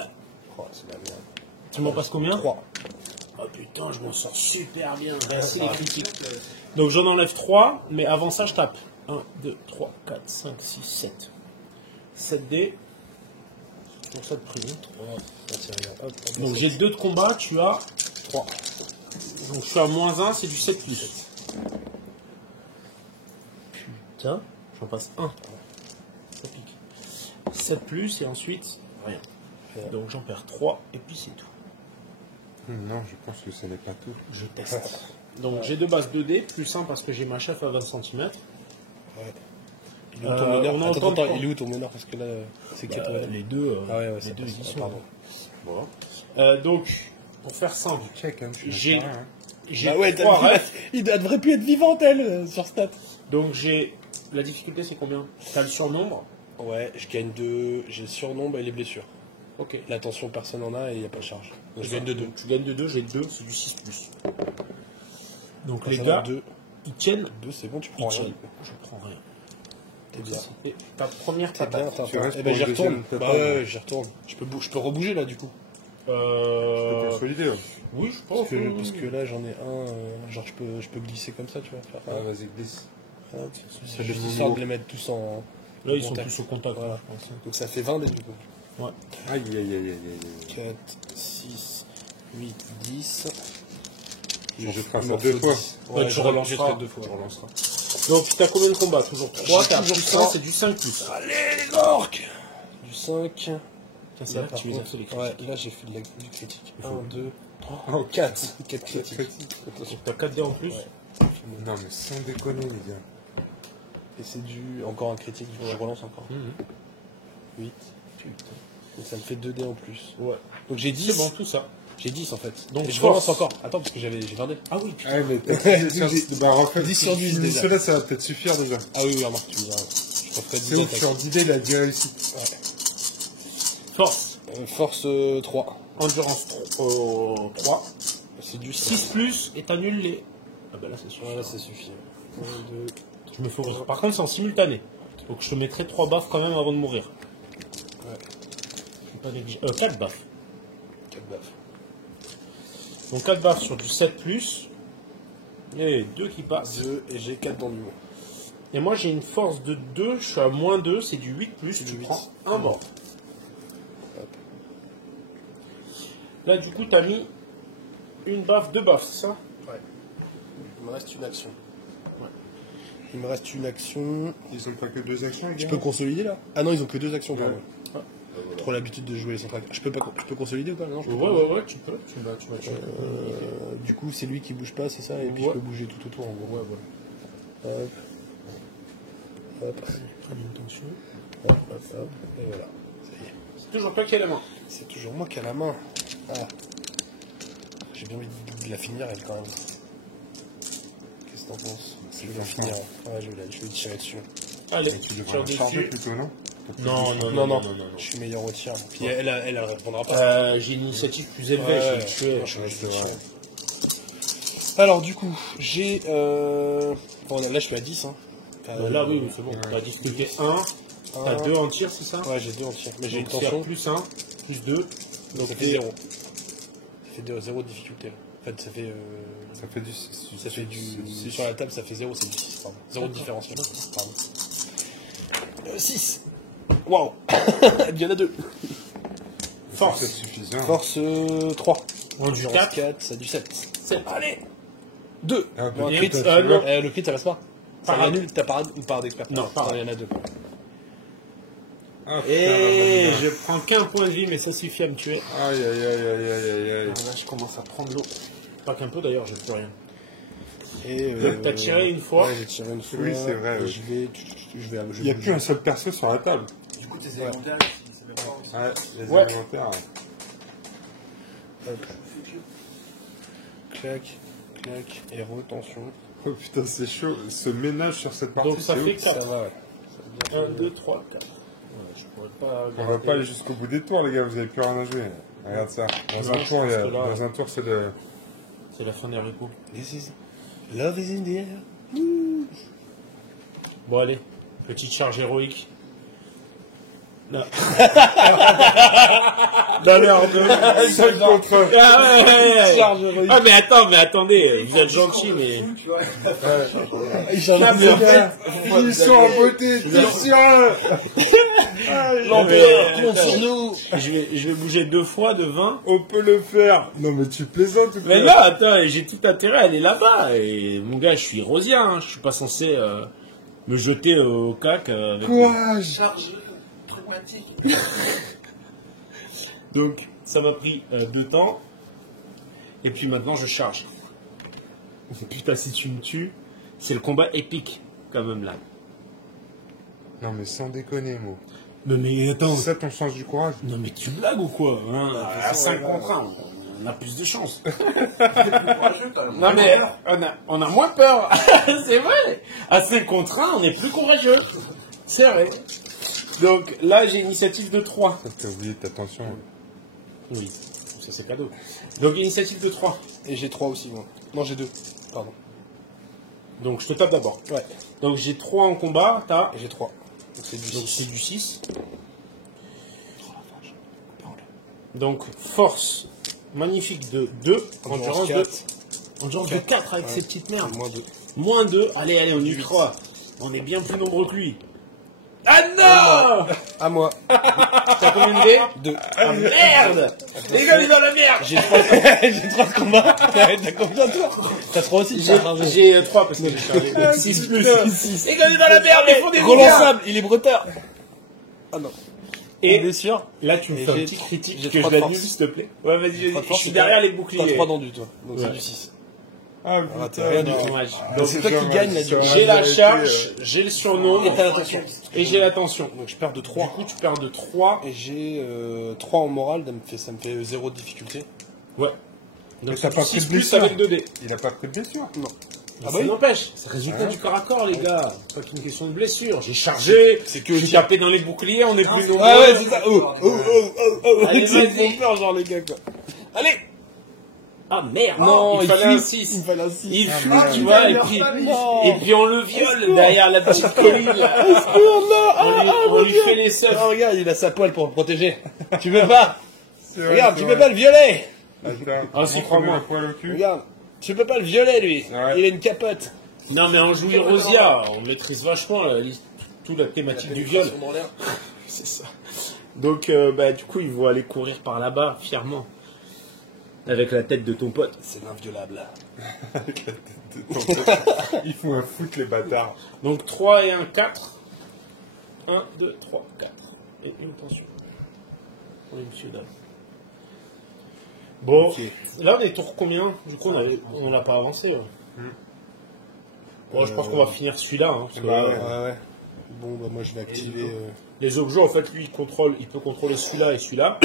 Oh, c'est la merde. Tu m'en passes combien? 3. Oh putain, je m'en sors super bien. C'est les critiques. Donc j'en enlève 3, mais avant ça, je tape. 1, 2, 3, 4, 5, 6, 7. 7 dés. Pour ça de prix. Donc j'ai 2 de combat, tu as 3. Donc je suis à moins 1, c'est du 7 plus. Putain, j'en passe 1. Ça pique. 7 plus et ensuite rien. Donc j'en perds 3 et puis c'est tout. Non, je pense que ce n'est pas tout. Je teste. Donc j'ai 2 bases 2D, plus 1 parce que j'ai ma chef à 20 cm. Ouais. Il est où ton meneur? on a Attends, autant de il est où ton meneur? Parce que là, c'est qui ton meneur? Les deux, Ah ouais, les c'est deux, pas ils y ça. sont. Pardon. Bon. Donc, pour faire simple, Check, hein, j'ai Bah ouais, 3 refs. il devrait plus être vivant, elle, sur stat. Donc j'ai... La difficulté c'est combien? T'as le surnombre. Ouais, je gagne 2. J'ai le surnombre et les blessures. Ok. L'attention, personne en a et il n'y a pas de charge. Donc je gagne de 2. Tu gagnes de 2, j'ai 2, c'est du 6 plus. Donc les Personne gars, a 2. ils tiennent. 2, c'est bon, tu Ils prends rien. tiennent. Je prends rien. T'es bien. Et ta première T'es bien, patate. t'as restes Eh ben pour j'y le retourne. deuxième Bah tapage. ouais, j'y retourne. Je peux rebouger là du coup. Tu peux consolider. Hein. Oui, je pense. Parce que là j'en ai un, genre je peux glisser comme ça, tu vois. Faire Ah, vas-y, glisse. hop. C'est C'est des juste mouvements. histoire de les mettre tous en. Là, ils sont contact. tous au contact. Voilà. Je pense. Donc ça fait 20 dés du coup. Ouais. Aïe, aïe, aïe, aïe, aïe. 4, 6, 8, 10. Je ferai Il ça m'en 2 faut fois. 10. Ouais, Ouais, tu je relanceras. relancerai 2 fois. Tu relanceras. Donc, t'as combien de combats? Toujours 3, J'ai t'as toujours plus 3. 1, c'est du 5 plus. Allez les orques. Du 5. Tiens, c'est là que tu les as fait les critiques. Ouais, là j'ai fait du critique. 1, 2, Oh, 4. 4 critiques. Donc, t'as 4 dés en plus. Non, mais sans déconner, les gars. Et c'est du. Encore un critique, du coup je relance encore. 8. Putain. Et ça me fait 2 dés en plus. Ouais. Donc j'ai 10. C'est bon, tout ça. J'ai 10 en fait. Donc, Et je force. relance encore. Attends, parce que j'ai 20 dés. Ah oui, putain. Ah, mais bah, en fait, 10 sur 10 déjà. Cela, ça va peut-être suffire déjà. Ah oui, remarque, tu me diras. Je referai 10 C'est ouf, attaques. sur 10 dés, il a bien réussi. Force. Force 3. Endurance 3. C'est du 6 plus et t'annules les. Ah bah là, c'est sûr. Voilà, ça suffit. 1, 2, Je me fais rire. Par contre, c'est en simultané. Donc, je te mettrai 3 baffes quand même avant de mourir. Ouais. Faut pas négliger. 4 baffes. 4 baffes. Donc 4 baffes sur du 7 plus. Et 2 qui passent. 2 et j'ai 4 dans l'humour. Et moi j'ai une force de 2, je suis à moins 2, c'est du 8 plus, C'est tu du 8. prends un mort. Là du coup t'as mis une baffe, 2 baffes, c'est ça? Ouais. Il me reste une action. Ouais. Il me reste une action. Ils ont pas que 2 actions, les Je gars. peux consolider là? Ah non, ils ont que 2 actions, pardon. Ouais. Trop l'habitude de jouer les centrales. Je peux consolider ou pas? Non, je peux pas. Ouais, tu peux. Du coup, c'est lui qui bouge pas, c'est ça? Et puis Ouais. je peux bouger tout autour en gros. Ouais, voilà. Hop. Hop. Très bien, attention. Hop, hop, hop. Et voilà. Ça y est. C'est toujours toi qui as la main. C'est toujours moi qui ai la main. Ah. J'ai bien envie de la finir, elle, quand même. Qu'est-ce que t'en penses? Je vais la finir. Ouais, je vais tirer dessus. Allez, Et tu devrais tire la charger dessus. plutôt, non? Non. Je suis meilleur au tir. Puis elle répondra pas. J'ai une initiative plus élevée, Ouais, je vais le tuer. je vais le tuer. Alors, du coup, j'ai. Bon, là, je suis à 10. Hein. Là, oui, c'est bon. T'as difficulté 1. T'as 2 en tir, c'est ça? Ouais, j'ai 2 en tir. Mais j'ai une Donc, tension. plus 1, plus 2. Donc, ça fait 0. Ça fait 0 de difficulté. Là. En fait, ça fait. Ça fait du... Ça fait du. Sur la table, ça fait 0, c'est du 6, pardon. 0 de différentiel. Pardon. 6. Waouh. Il y en a 2. Force. C'est suffisant. Force 3. Du 4. 4. Ça a du 7. 7. Allez 2. Ah, Bon, un peut-être, crit, toi, tu non. vois. Le crit, ça passe pas. Ça Parade. annule ta parade ou parade d'expert. Non, parade. Il y en a 2. Ah, putain, Et la je prends qu'un point de vie, mais ça suffit à me tuer. Aïe, aïe, aïe, aïe, aïe, aïe, aïe. Là, je commence à prendre l'eau. Pas qu'un peu d'ailleurs, j'ai plus rien. Et T'as tiré une fois. Ouais, j'ai tiré une fois. Oui, c'est vrai, Et oui. Je vais. Il n'y a plus un seul perso sur la table. Du coup, tes élémentaires, c'est même pas aussi. Ouais, les Ouais. élémentaires. Hop. Clac, clac, et retention. Oh putain, c'est chaud. Ce ménage sur cette partie, Donc ça c'est fait ouf. 4. Ça va, ouais. 1, 2, 3, 4. Je pourrais pas. On va pas aller jusqu'au bout des tours, les gars, vous avez plus rien à jouer. Regarde ça. Dans Non, un je tour, pense que là- dans un tour, c'est le... C'est la fin des haricots. This is... Love is in the air. Bon, allez. Petite charge héroïque. Là. Dans l'heure de. Seul contre... Ah, ouais. Charge héroïque. Ah, mais attendez, vous êtes gentil, mais. Tu vois, Il change Ah, mais en fait, Ils sont en beauté, t'es sûr? l'envers compte sur nous. je vais bouger 2 fois de 20. On peut le faire. Non, mais tu plaisantes ou quoi? Mais là, attends, j'ai tout intérêt à aller là-bas. Et mon gars, je suis rosien, hein. Je suis pas censé me jeter au cac. Avec Courage. charge pragmatique. Donc, ça m'a pris 2 temps. Et puis maintenant, je charge. Putain, si tu me tues, c'est le combat épique, quand même, là. Non, mais sans déconner, moi. Non, mais attends. C'est ça ton sens du courage? Non, mais tu blagues ou quoi hein à 5 contre 1, on a plus de chance. Non, mais on a moins peur. C'est vrai. À 5 contre 1, on est plus courageux. C'est vrai. Donc là, j'ai initiative de 3. T'as oublié ta tension. Oui, ça c'est cadeau. Donc initiative de 3. Et j'ai 3 aussi, moi. Non, j'ai 2. Pardon. Donc je te tape d'abord. Ouais. Donc j'ai 3 en combat, t'as. Et j'ai 3. Donc c'est du Donc 6. c'est du 6. Donc force magnifique de 2. Endurance de 4. endurance de 4 avec ces petites merdes. Moins 2. Moins 2. Allez, on y croit. On est bien plus nombreux que lui. Ah non À moi. T'as combien de dés 2. Ah merde Les gars, il est dans la merde. J'ai 3 j'ai 3 combats. T'as combien toi? T'as 3 aussi? J'ai 3 parce que j'ai chargé. 6 plus. Les gars, il est dans la merde, ils font des dégâts. Relançable, il est bruteur. Ah non. Et Bien sûr. là, tu me Et fais un j'ai- petit critique j'ai que je 3 de l'annule, force. s'il te plaît. Ouais, vas-y, Trois de je force, suis c'est derrière pas- les T'as boucliers. 3 d'endu, toi. Donc c'est Ouais. du 6. Ah, Ah, t'as putain, rien du non. tout. Dommage. Donc c'est toi qui gagne là, du coup. J'ai la charge, j'ai le surnom Et t'as l'attention. et j'ai l'attention. Donc je perds de Du 3. coup, tu perds de 3. Et j'ai 3 en morale, ça me fait 0 de difficulté. Ouais. Mais Donc t'as c'est pas du pris 6 de plus blessure. avec 2 dés. Il a pas pris de blessure. Non. Ah bah ça oui. n'empêche, c'est le résultat du corps à corps, les gars. C'est pas qu'une question de blessure. J'ai chargé, C'est que je suis tapé dans les boucliers, on est plus nombreux. Ah ouais, c'est ça. Oh. Allez, C'est vas-y. mon peur, genre les gars quoi. Allez. Ah merde, Non, il fallait un fuit. 6. Il me fallait un 6. Il fuit, merde. tu vois, et puis on le viole derrière la petite colline. Là. On lui fait les seufs. Oh, regarde, il a sa poêle pour me protéger. Tu peux pas. C'est vrai, Regarde, c'est tu vrai. peux pas le violer. Attends, Ah, si, on crois-moi. met le poil au cul. Regarde, tu peux pas le violer lui. Ouais. Il a une capote. Non, mais on joue Erosia, on maîtrise vachement toute la thématique du viol. Dans l'air. C'est ça. Donc, du coup, ils vont aller courir par là-bas, fièrement. Avec la tête de ton pote. C'est l'inviolable. Il faut un foutre les bâtards. Donc 3 et 1, 4. 1, 2, 3, 4. Et une tension. Oui, monsieur, dame. Bon, Ok. là on est tour combien? Du coup, on l'a pas avancé. Ouais. Bon, je pense qu'on va finir celui-là. Hein, parce que, Bah Ouais. Bon, bah moi je vais activer. les objets, en fait, lui, il peut contrôler celui-là et celui-là.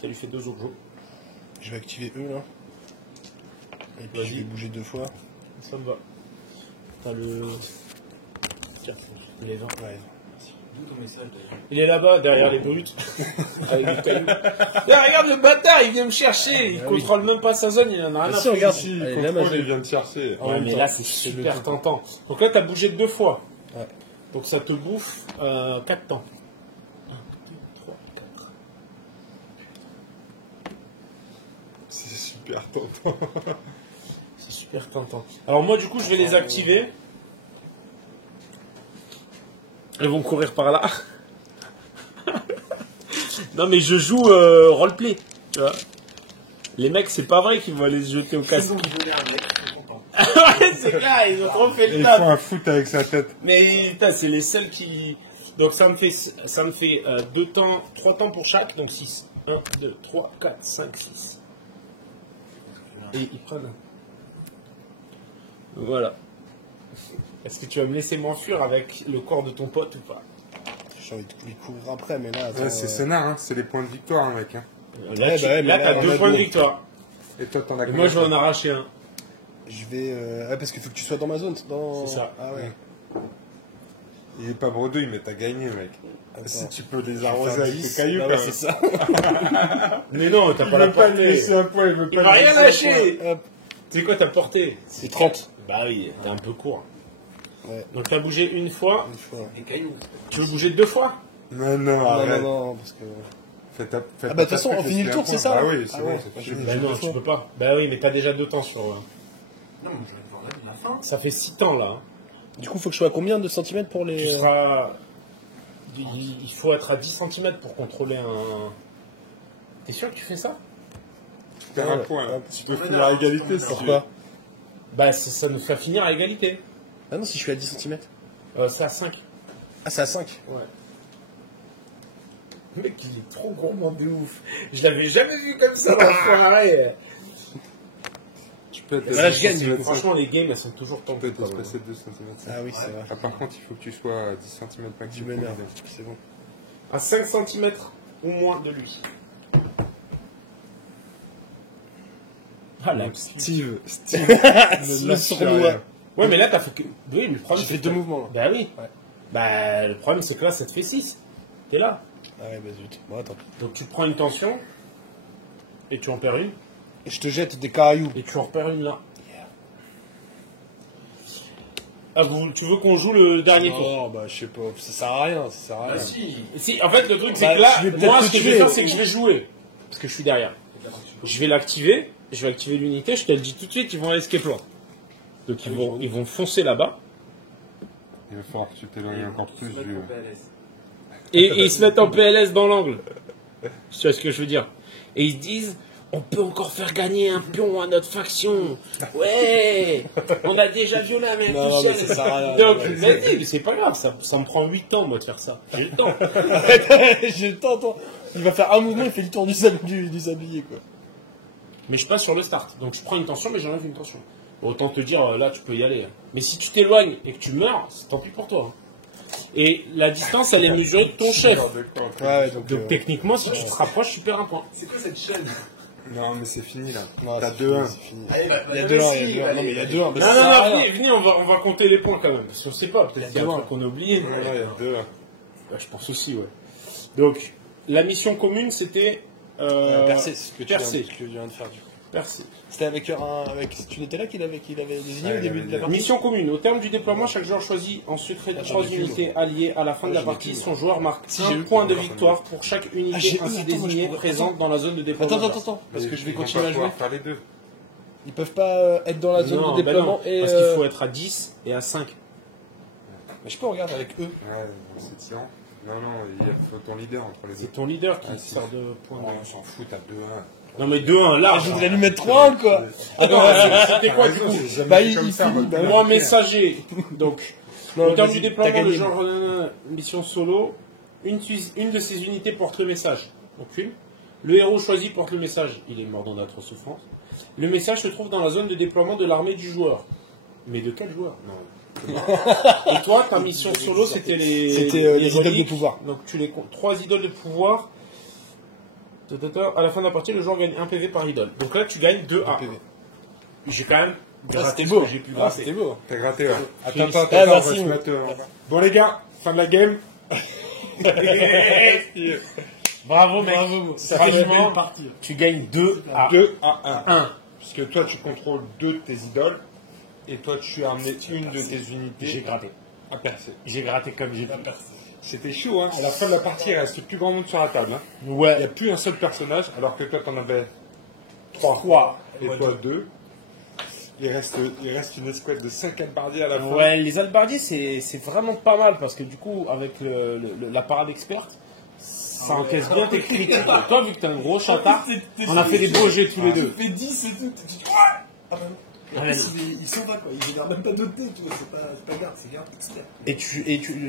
Ça lui fait 2 objets. Je vais activer eux là. Et puis Vas-y. je vais bouger 2 fois. Ça me va. T'as le. Tiens, les 20. Ouais. Comme message d'ailleurs. Il est là-bas, derrière les brutes. Avec des cailloux. Là, regarde le bâtard, il vient me chercher. Il contrôle même pas sa zone, il en a rien à Si, foutre. regarde, Si, allez, il là, contrôle, moi, il vient de chercher. Ouais, mais là, c'est super tentant. Donc là, t'as bougé 2 fois. Ouais. Donc ça te bouffe 4 temps. 1, 2, 3, 4. C'est super tentant. C'est super tentant. Alors moi, du coup, je vais les activer. Ils vont courir par là. Non, mais je joue roleplay. Tu vois. Les mecs, c'est pas vrai qu'ils vont aller se jeter au casque. Ouais, c'est clair, ils ont trop fait Il le faut taf. un foot avec sa tête. Mais putain, c'est les seuls qui. Donc ça me fait 2 temps, 3 temps pour chaque, donc 6. 1, 2, 3, 4, 5, 6. Et ils prennent. Voilà. Est-ce que tu vas me laisser m'enfuir avec le corps de ton pote ou pas? J'ai envie de lui courir après, mais là, attends. Ouais, c'est scénar, hein. C'est les points de victoire, mec. Hein. Là, Ouais, bah ouais, mais là, t'as on 2 a points de deux. victoire. Et toi, t'en as Et combien? moi, je vais en arracher un. Je vais. Ouais, parce qu'il faut que tu sois dans ma zone. Dans... C'est ça. Ah ouais. Il est pas bredouille, mais t'as gagné, mec. Attends. Si tu peux les Je vais arroser faire avec 10. tes cailloux, Bah quand ouais, même. c'est ça. Mais non, t'as Il pas la veut pas lui portée. laisser un point, il veut Il pas va lui rien laisser un lâcher. Hop, C'est quoi ta portée? c'est 30. Bah oui, t'es un peu court. Ouais, Donc t'as bougé une fois. une fois. Les cailloux. Tu veux bouger 2 fois? Non, non, Non, arrête. non, parce que. Fais ta- fais Ah ta bah, de toute façon, tête, on finit le parce tour, qu'il y a c'est un ça, point. là Bah oui, c'est Ah bon, ouais. c'est Je fini. vais- Bah J'ai non, deux tu fois. peux pas. Bah oui, mais t'as déjà 2 temps sur. Non, mais je vais voir la fin. Ça fait 6 temps là. Hein. Du coup, faut que je sois à combien de centimètres pour les. Tu seras. Il faut être à 10 cm pour contrôler un. T'es sûr que tu fais ça? Tu perds un Ouais. point, là. Ouais. Tu peux finir à égalité, si tu veux. Pourquoi? Bah ça nous fait finir à égalité. Ah non, si je suis à 10 cm. C'est à 5. Ah, c'est à 5. Ouais. Le mec, il est trop gourmand de ouf. Je l'avais jamais vu comme ça dans le foiré. Tu peux être Là, je gagne, du coup. Franchement, les games, elles sont toujours Tu peux tentées. être espacé de 2 cm. Ah oui, c'est vrai. Ah, par contre, il faut que tu sois à 10 cm Tu maximum. m'énerves. C'est bon. À 5 cm ou moins de lui. Ah là. Steve, Le tournoi. Ouais, mais là, t'as fait que. Oui, mais le problème, J'ai fait c'est 2 que- mouvements. Là. Bah oui. Ouais. Bah, le problème, c'est que là, ça te fait 6. T'es là. Ah ouais, bah zut. Bon, attends. Donc, tu prends une tension. Et tu en perds une. Et je te jette des cailloux. Et tu en repères une là. Ah, tu veux qu'on joue le dernier tour? Non, bah je sais pas. Ça sert à rien. Ça sert à rien. Ah si. Si, en fait, le truc, c'est Bah, que là, je vais peut-être moi, te ce que je vais tuer. faire, c'est que je vais jouer. Parce que je suis derrière. Je vais l'activer. Je vais activer l'unité. Je te le dis tout de suite, ils vont à l'escape plan. Donc, ils vont foncer là-bas. Il va falloir que tu t'éloignes encore plus Se mettre du. en PLS. Et ils se mettent en PLS dans l'angle. Tu vois ce que je veux dire? Et ils se disent, on peut encore faire gagner un pion à notre faction. Ouais, on a déjà violé un mec Non, tout mais seul. ça sert à rien. Donc, Ouais, vas-y, mais c'est pas grave, ça me prend 8 ans, moi, de faire ça. J'ai le temps. J'ai le temps, attends. Il va faire un mouvement, il fait le tour du sablier, quoi. Mais je passe sur le start. Donc, je prends une tension, mais j'enlève une tension. Autant te dire, là, tu peux y aller. Mais si tu t'éloignes et que tu meurs, c'est tant pis pour toi. Et la distance, elle est mesurée de ton chef. Ouais, Donc, techniquement, si tu te rapproches, tu perds un point. C'est quoi cette chaîne? Non, mais c'est fini là. Non, T'as c'est 2-1. fini, c'est fini. Allez, bah, Il y a bah, 2-1, vas-y, il y a 2-1. allez, Non, mais il y a allez. 2-1. Non, non, venez, on va compter les points quand même. Parce qu'on sait pas, peut-être qu'il y a un truc qu'on a oublié. Non, non, il y a 2-1. Ouais, je pense aussi, ouais. Donc, la mission commune, c'était. Percé, c'est ce que Percé. tu viens de faire, du coup. Percé. C'était avec tu n'étais là qu'il avait désigné Ouais, au début il de la avait partie. Mission commune. Au terme du déploiement, chaque joueur choisit en secret Ah, j'en 3 ai plus, unités moi. alliées à la fin de la j'en ai partie. plus, Son joueur marque Si, un j'ai eu point de j'en ai victoire pour chaque unité j'ai eu, ainsi attends, moi, je désignée pourrais- présente dans la zone de déploiement. Attends, parce que je vais continuer à Ils vont jouer. pas pouvoir faire les deux. Ils peuvent pas être dans la zone Non, de bah déploiement non, et. parce qu'il faut être à 10 et à 5. Mais je peux regarder avec eux. Ouais, c'est tirant. Non, non, il faut ton leader entre les deux. C'est ton leader qui Ah, si. sort de points. Oh, on s'en fout, t'as 2-1. Non, mais 2-1, là. Je voudrais lui mettre 3 quoi. Attends, c'était quoi du coup? Bah, il finit. Bah, Moi, messager. Donc, Non, au terme vas-y, du t'as déploiement, le gagné. genre mission solo, une de ces unités porte le message. Donc une. Le héros choisi porte le message. Il est mort dans notre souffrance. Le message se trouve dans la zone de déploiement de l'armée du joueur. Mais de quel joueur? Non. Et toi, ta mission solo, c'était les les idoles reliques. de pouvoir. Donc tu les comptes. 3 idoles de pouvoir. À la fin de la partie, le joueur gagne 1 PV par idole. Donc là, tu gagnes 2 à 1. PV. J'ai quand même Ah, gratté c'était ce beau. que j'ai pu Ah, gratter. c'était beau. T'as gratté, ouais. Attends, Félicitations. on va merci, se oui. mettre. Bon, les gars, fin de la game. Bravo, mec. Franchement, partir. tu gagnes 2 à 2 à 1. 1. Puisque toi, tu contrôles 2 de tes idoles. Et toi, tu as amené une de tes unités J'ai gratté. à percer. J'ai gratté comme j'ai dit. C'était chaud, hein. À la fin de la partie, il reste plus grand monde sur la table. Hein. Il n'y Ouais. a plus un seul personnage, alors que toi, t'en avais 3. 3. Et toi, 2. Il reste une escouade de 5 albardiers à la fin. Ouais, les albardiers, c'est vraiment pas mal parce que du coup, avec la parade experte, ça encaisse bien tes critiques. Toi, vu que t'es un gros chatard, on a fait des beaux jets tous les deux. Tu fais 10 et tout. Tu dis, ouais. Ah bah non. En Ouais, plus, non. ils sont là quoi, ils génèrent même pas de dés, tu vois, c'est pas garde, c'est garde externe.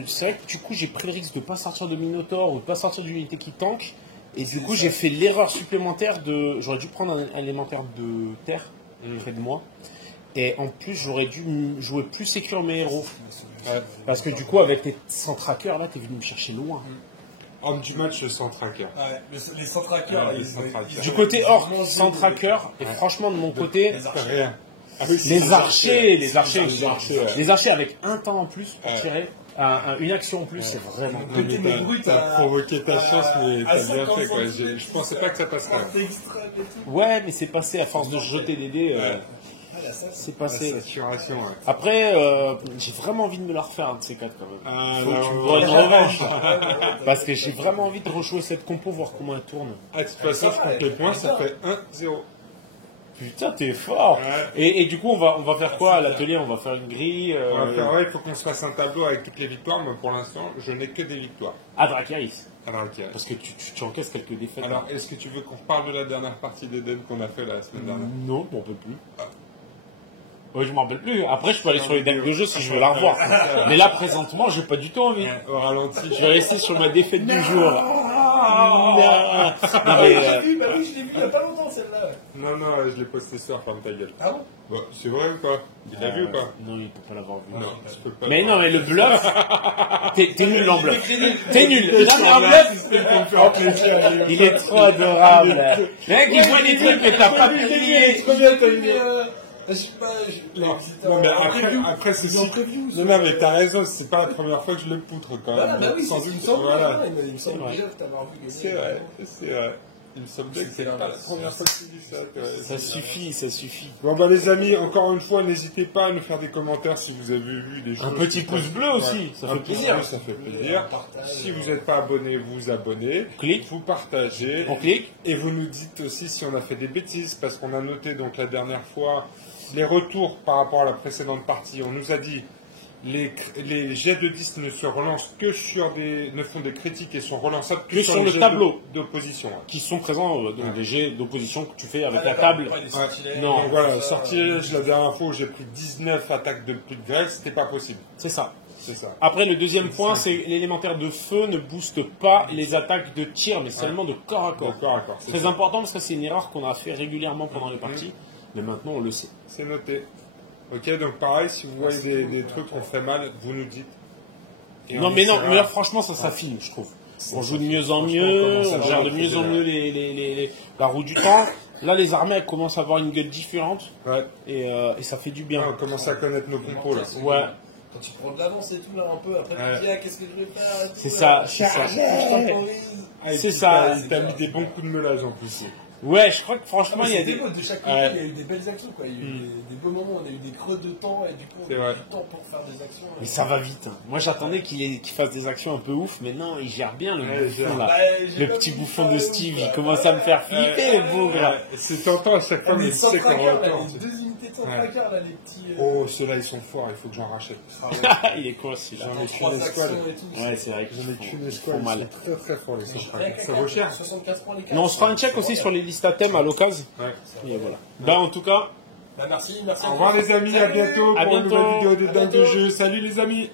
C'est vrai que du coup, j'ai pris le risque de pas sortir de Minotaur ou de pas sortir d'unité qui tank. Et du coup, j'ai fait l'erreur supplémentaire de. J'aurais dû prendre un élémentaire de terre près de moi. Et en plus, j'aurais dû jouer plus sécure mes héros. Ouais. Parce que du coup, avec tes 100 trackers, là, t'es venu me chercher loin. Homme du match sans tracker. Ouais, les centraqueurs, Ouais, les centraqueurs. Du côté orc, sans tracker, et franchement, de mon côté, Rien. Ah oui, c'est les archers, ouais. les archers avec un temps en plus pour Ouais. tirer, une action en plus, c'est vraiment. Le côté des bruits, T'as provoqué ta chance, mais à t'as bien 50 fait, quoi. centimes. Je pensais pas que ça passerait. C'est extrême et tout. Ouais, mais c'est passé à force de jeter des dés, Ouais. Ah, là, ça, c'est La passé. saturation, ouais. Après, j'ai vraiment envie de me la refaire, un de ces quatre quand même. Ah, Faut que là, tu me ouais. donnes une revanche. Parce que j'ai vraiment envie de rejouer cette compo, voir comment elle tourne. Ah, de toute façon, je compte les points, ça fait 1-0. Putain, t'es fort. Ouais. Et du coup, on va faire quoi à l'atelier? On va faire une grille. On va faire, ouais, il faut qu'on se fasse un tableau avec toutes les victoires. Moi, pour l'instant, je n'ai que des victoires. À Dracarys. À Dracarys. Parce que tu encaisses quelques défaites. Alors, est-ce que tu veux qu'on reparle de la dernière partie d'Eden qu'on a fait la semaine dernière? Non, on peut plus. Ouais, je m'en rappelle plus. Après, je peux aller sur les decks de jeu si je veux la revoir. Mais là, présentement, j'ai pas du tout envie. Au ralenti. Je vais rester sur ma défaite du jour. Non, mais, bah oui, je l'ai vu il y a pas longtemps celle-là. Ouais. Non, non, je l'ai posté ce soir, ferme ta gueule. Ah bon? Bon, c'est vrai ou pas? Il l'a vu ou pas? Non, il peut pas l'avoir vu. Non, je peux pas. Mais non, mais le bluff, t'es nul en bluff. T'es nul. Là, en bluff, il est trop adorable. Le mec, il voit des trucs que t'as pas publié. Trop bien, t'as eu je sais pas, Non, mais après c'est si. Non, non, mais t'as raison, c'est pas la première fois que je le poutre quand même. Bah oui, Sans il me doute. semble, Voilà. il me semble déjà que t'avais vu C'est vrai, c'est vrai. Il me semblait que c'était pas la première fois que tu dis ça. ouais. Ça suffit, ça suffit. Bon bah les amis, encore une fois, n'hésitez pas à nous faire des commentaires si vous avez vu des choses. Un petit pouce bleu aussi, ça Un fait pouce plaisir. bleu, ça fait plaisir. Si vous n'êtes pas abonné, vous abonnez. Clique. Vous partagez. On clique. Et vous nous dites aussi si on a fait des bêtises, parce qu'on a noté donc la dernière fois les retours par rapport à la précédente partie. On nous a dit les jets de 10 ne se relancent que sur ne font des critiques et sont relançables Que sur les le jets tableau. d'opposition. Ouais. Qui sont présents dans des jets d'opposition que tu fais avec la table. Non, Donc voilà, sortilège, la dernière fois où j'ai pris 19 attaques de plus de grêle, c'était pas possible. c'est ça. C'est ça. Après, le deuxième point, c'est l'élémentaire de feu ne booste pas les attaques de tir, mais seulement de corps à corps. D'accord, d'accord. Très important parce que c'est une erreur qu'on a fait régulièrement pendant les parties, mais maintenant on le sait. C'est noté. Ok, donc pareil, si vous voyez des trucs qu'on fait mal, vous nous dites. Et Non, on mais non, essaiera. mais là, franchement, ça s'affine, je trouve. On joue de mieux en mieux, Franchement, on gère de mieux en mieux la roue du temps. Là, les armées, elles commencent à avoir une gueule différente, Ouais. et ça fait du bien. On commence à connaître nos compos là. Ouais, Quand tu prends de l'avance et tout là un peu, après tu te dis ah qu'est-ce que je vais faire et tout, c'est là. ça, c'est ça. Je temporise. Ah, et C'est puis, ça. Il t'a mis des bons coups de meulage en plus. Ouais, je crois que franchement, il y a C'est des... des beaux de chaque Ouais. côté, il y a eu des belles actions quoi. Il y a eu des beaux moments, on a eu des creux de temps et du coup on C'est a vrai. eu du temps pour faire des actions. Mais ça va vite. Hein. Moi, j'attendais qu'il fasse des actions un peu ouf, mais non, il gère bien le Ouais, il bouffon, gère. là. J'ai Le pas petit vu bouffon ça, de ouf, Steve, là. il commence à me faire flipper, le bougre, là. C'est tentant à chaque fois, mais Les tu sais qu'on centraqueurs, là, reporte. les deux unités de centraqueurs là, les petits. Oh, ceux-là ils sont forts, il faut que j'en rachète. Il est quoi, celui-là? J'en ai trois qu'une escouade. actions et tout. Ouais, c'est vrai que J'en ai qu'une ils escouade, font ils mal. sont très très forts les centrales. Rien qu'à Ça vaut cher. 75 points les cartes. Non, on se fera un check aussi sur les listes à thème à l'occasion. Ouais. Et voilà. Ben, en tout cas, Bah, merci. Au revoir les amis, à bientôt À pour une bientôt. nouvelle vidéo des À dingues de bientôt. jeu. Salut les amis.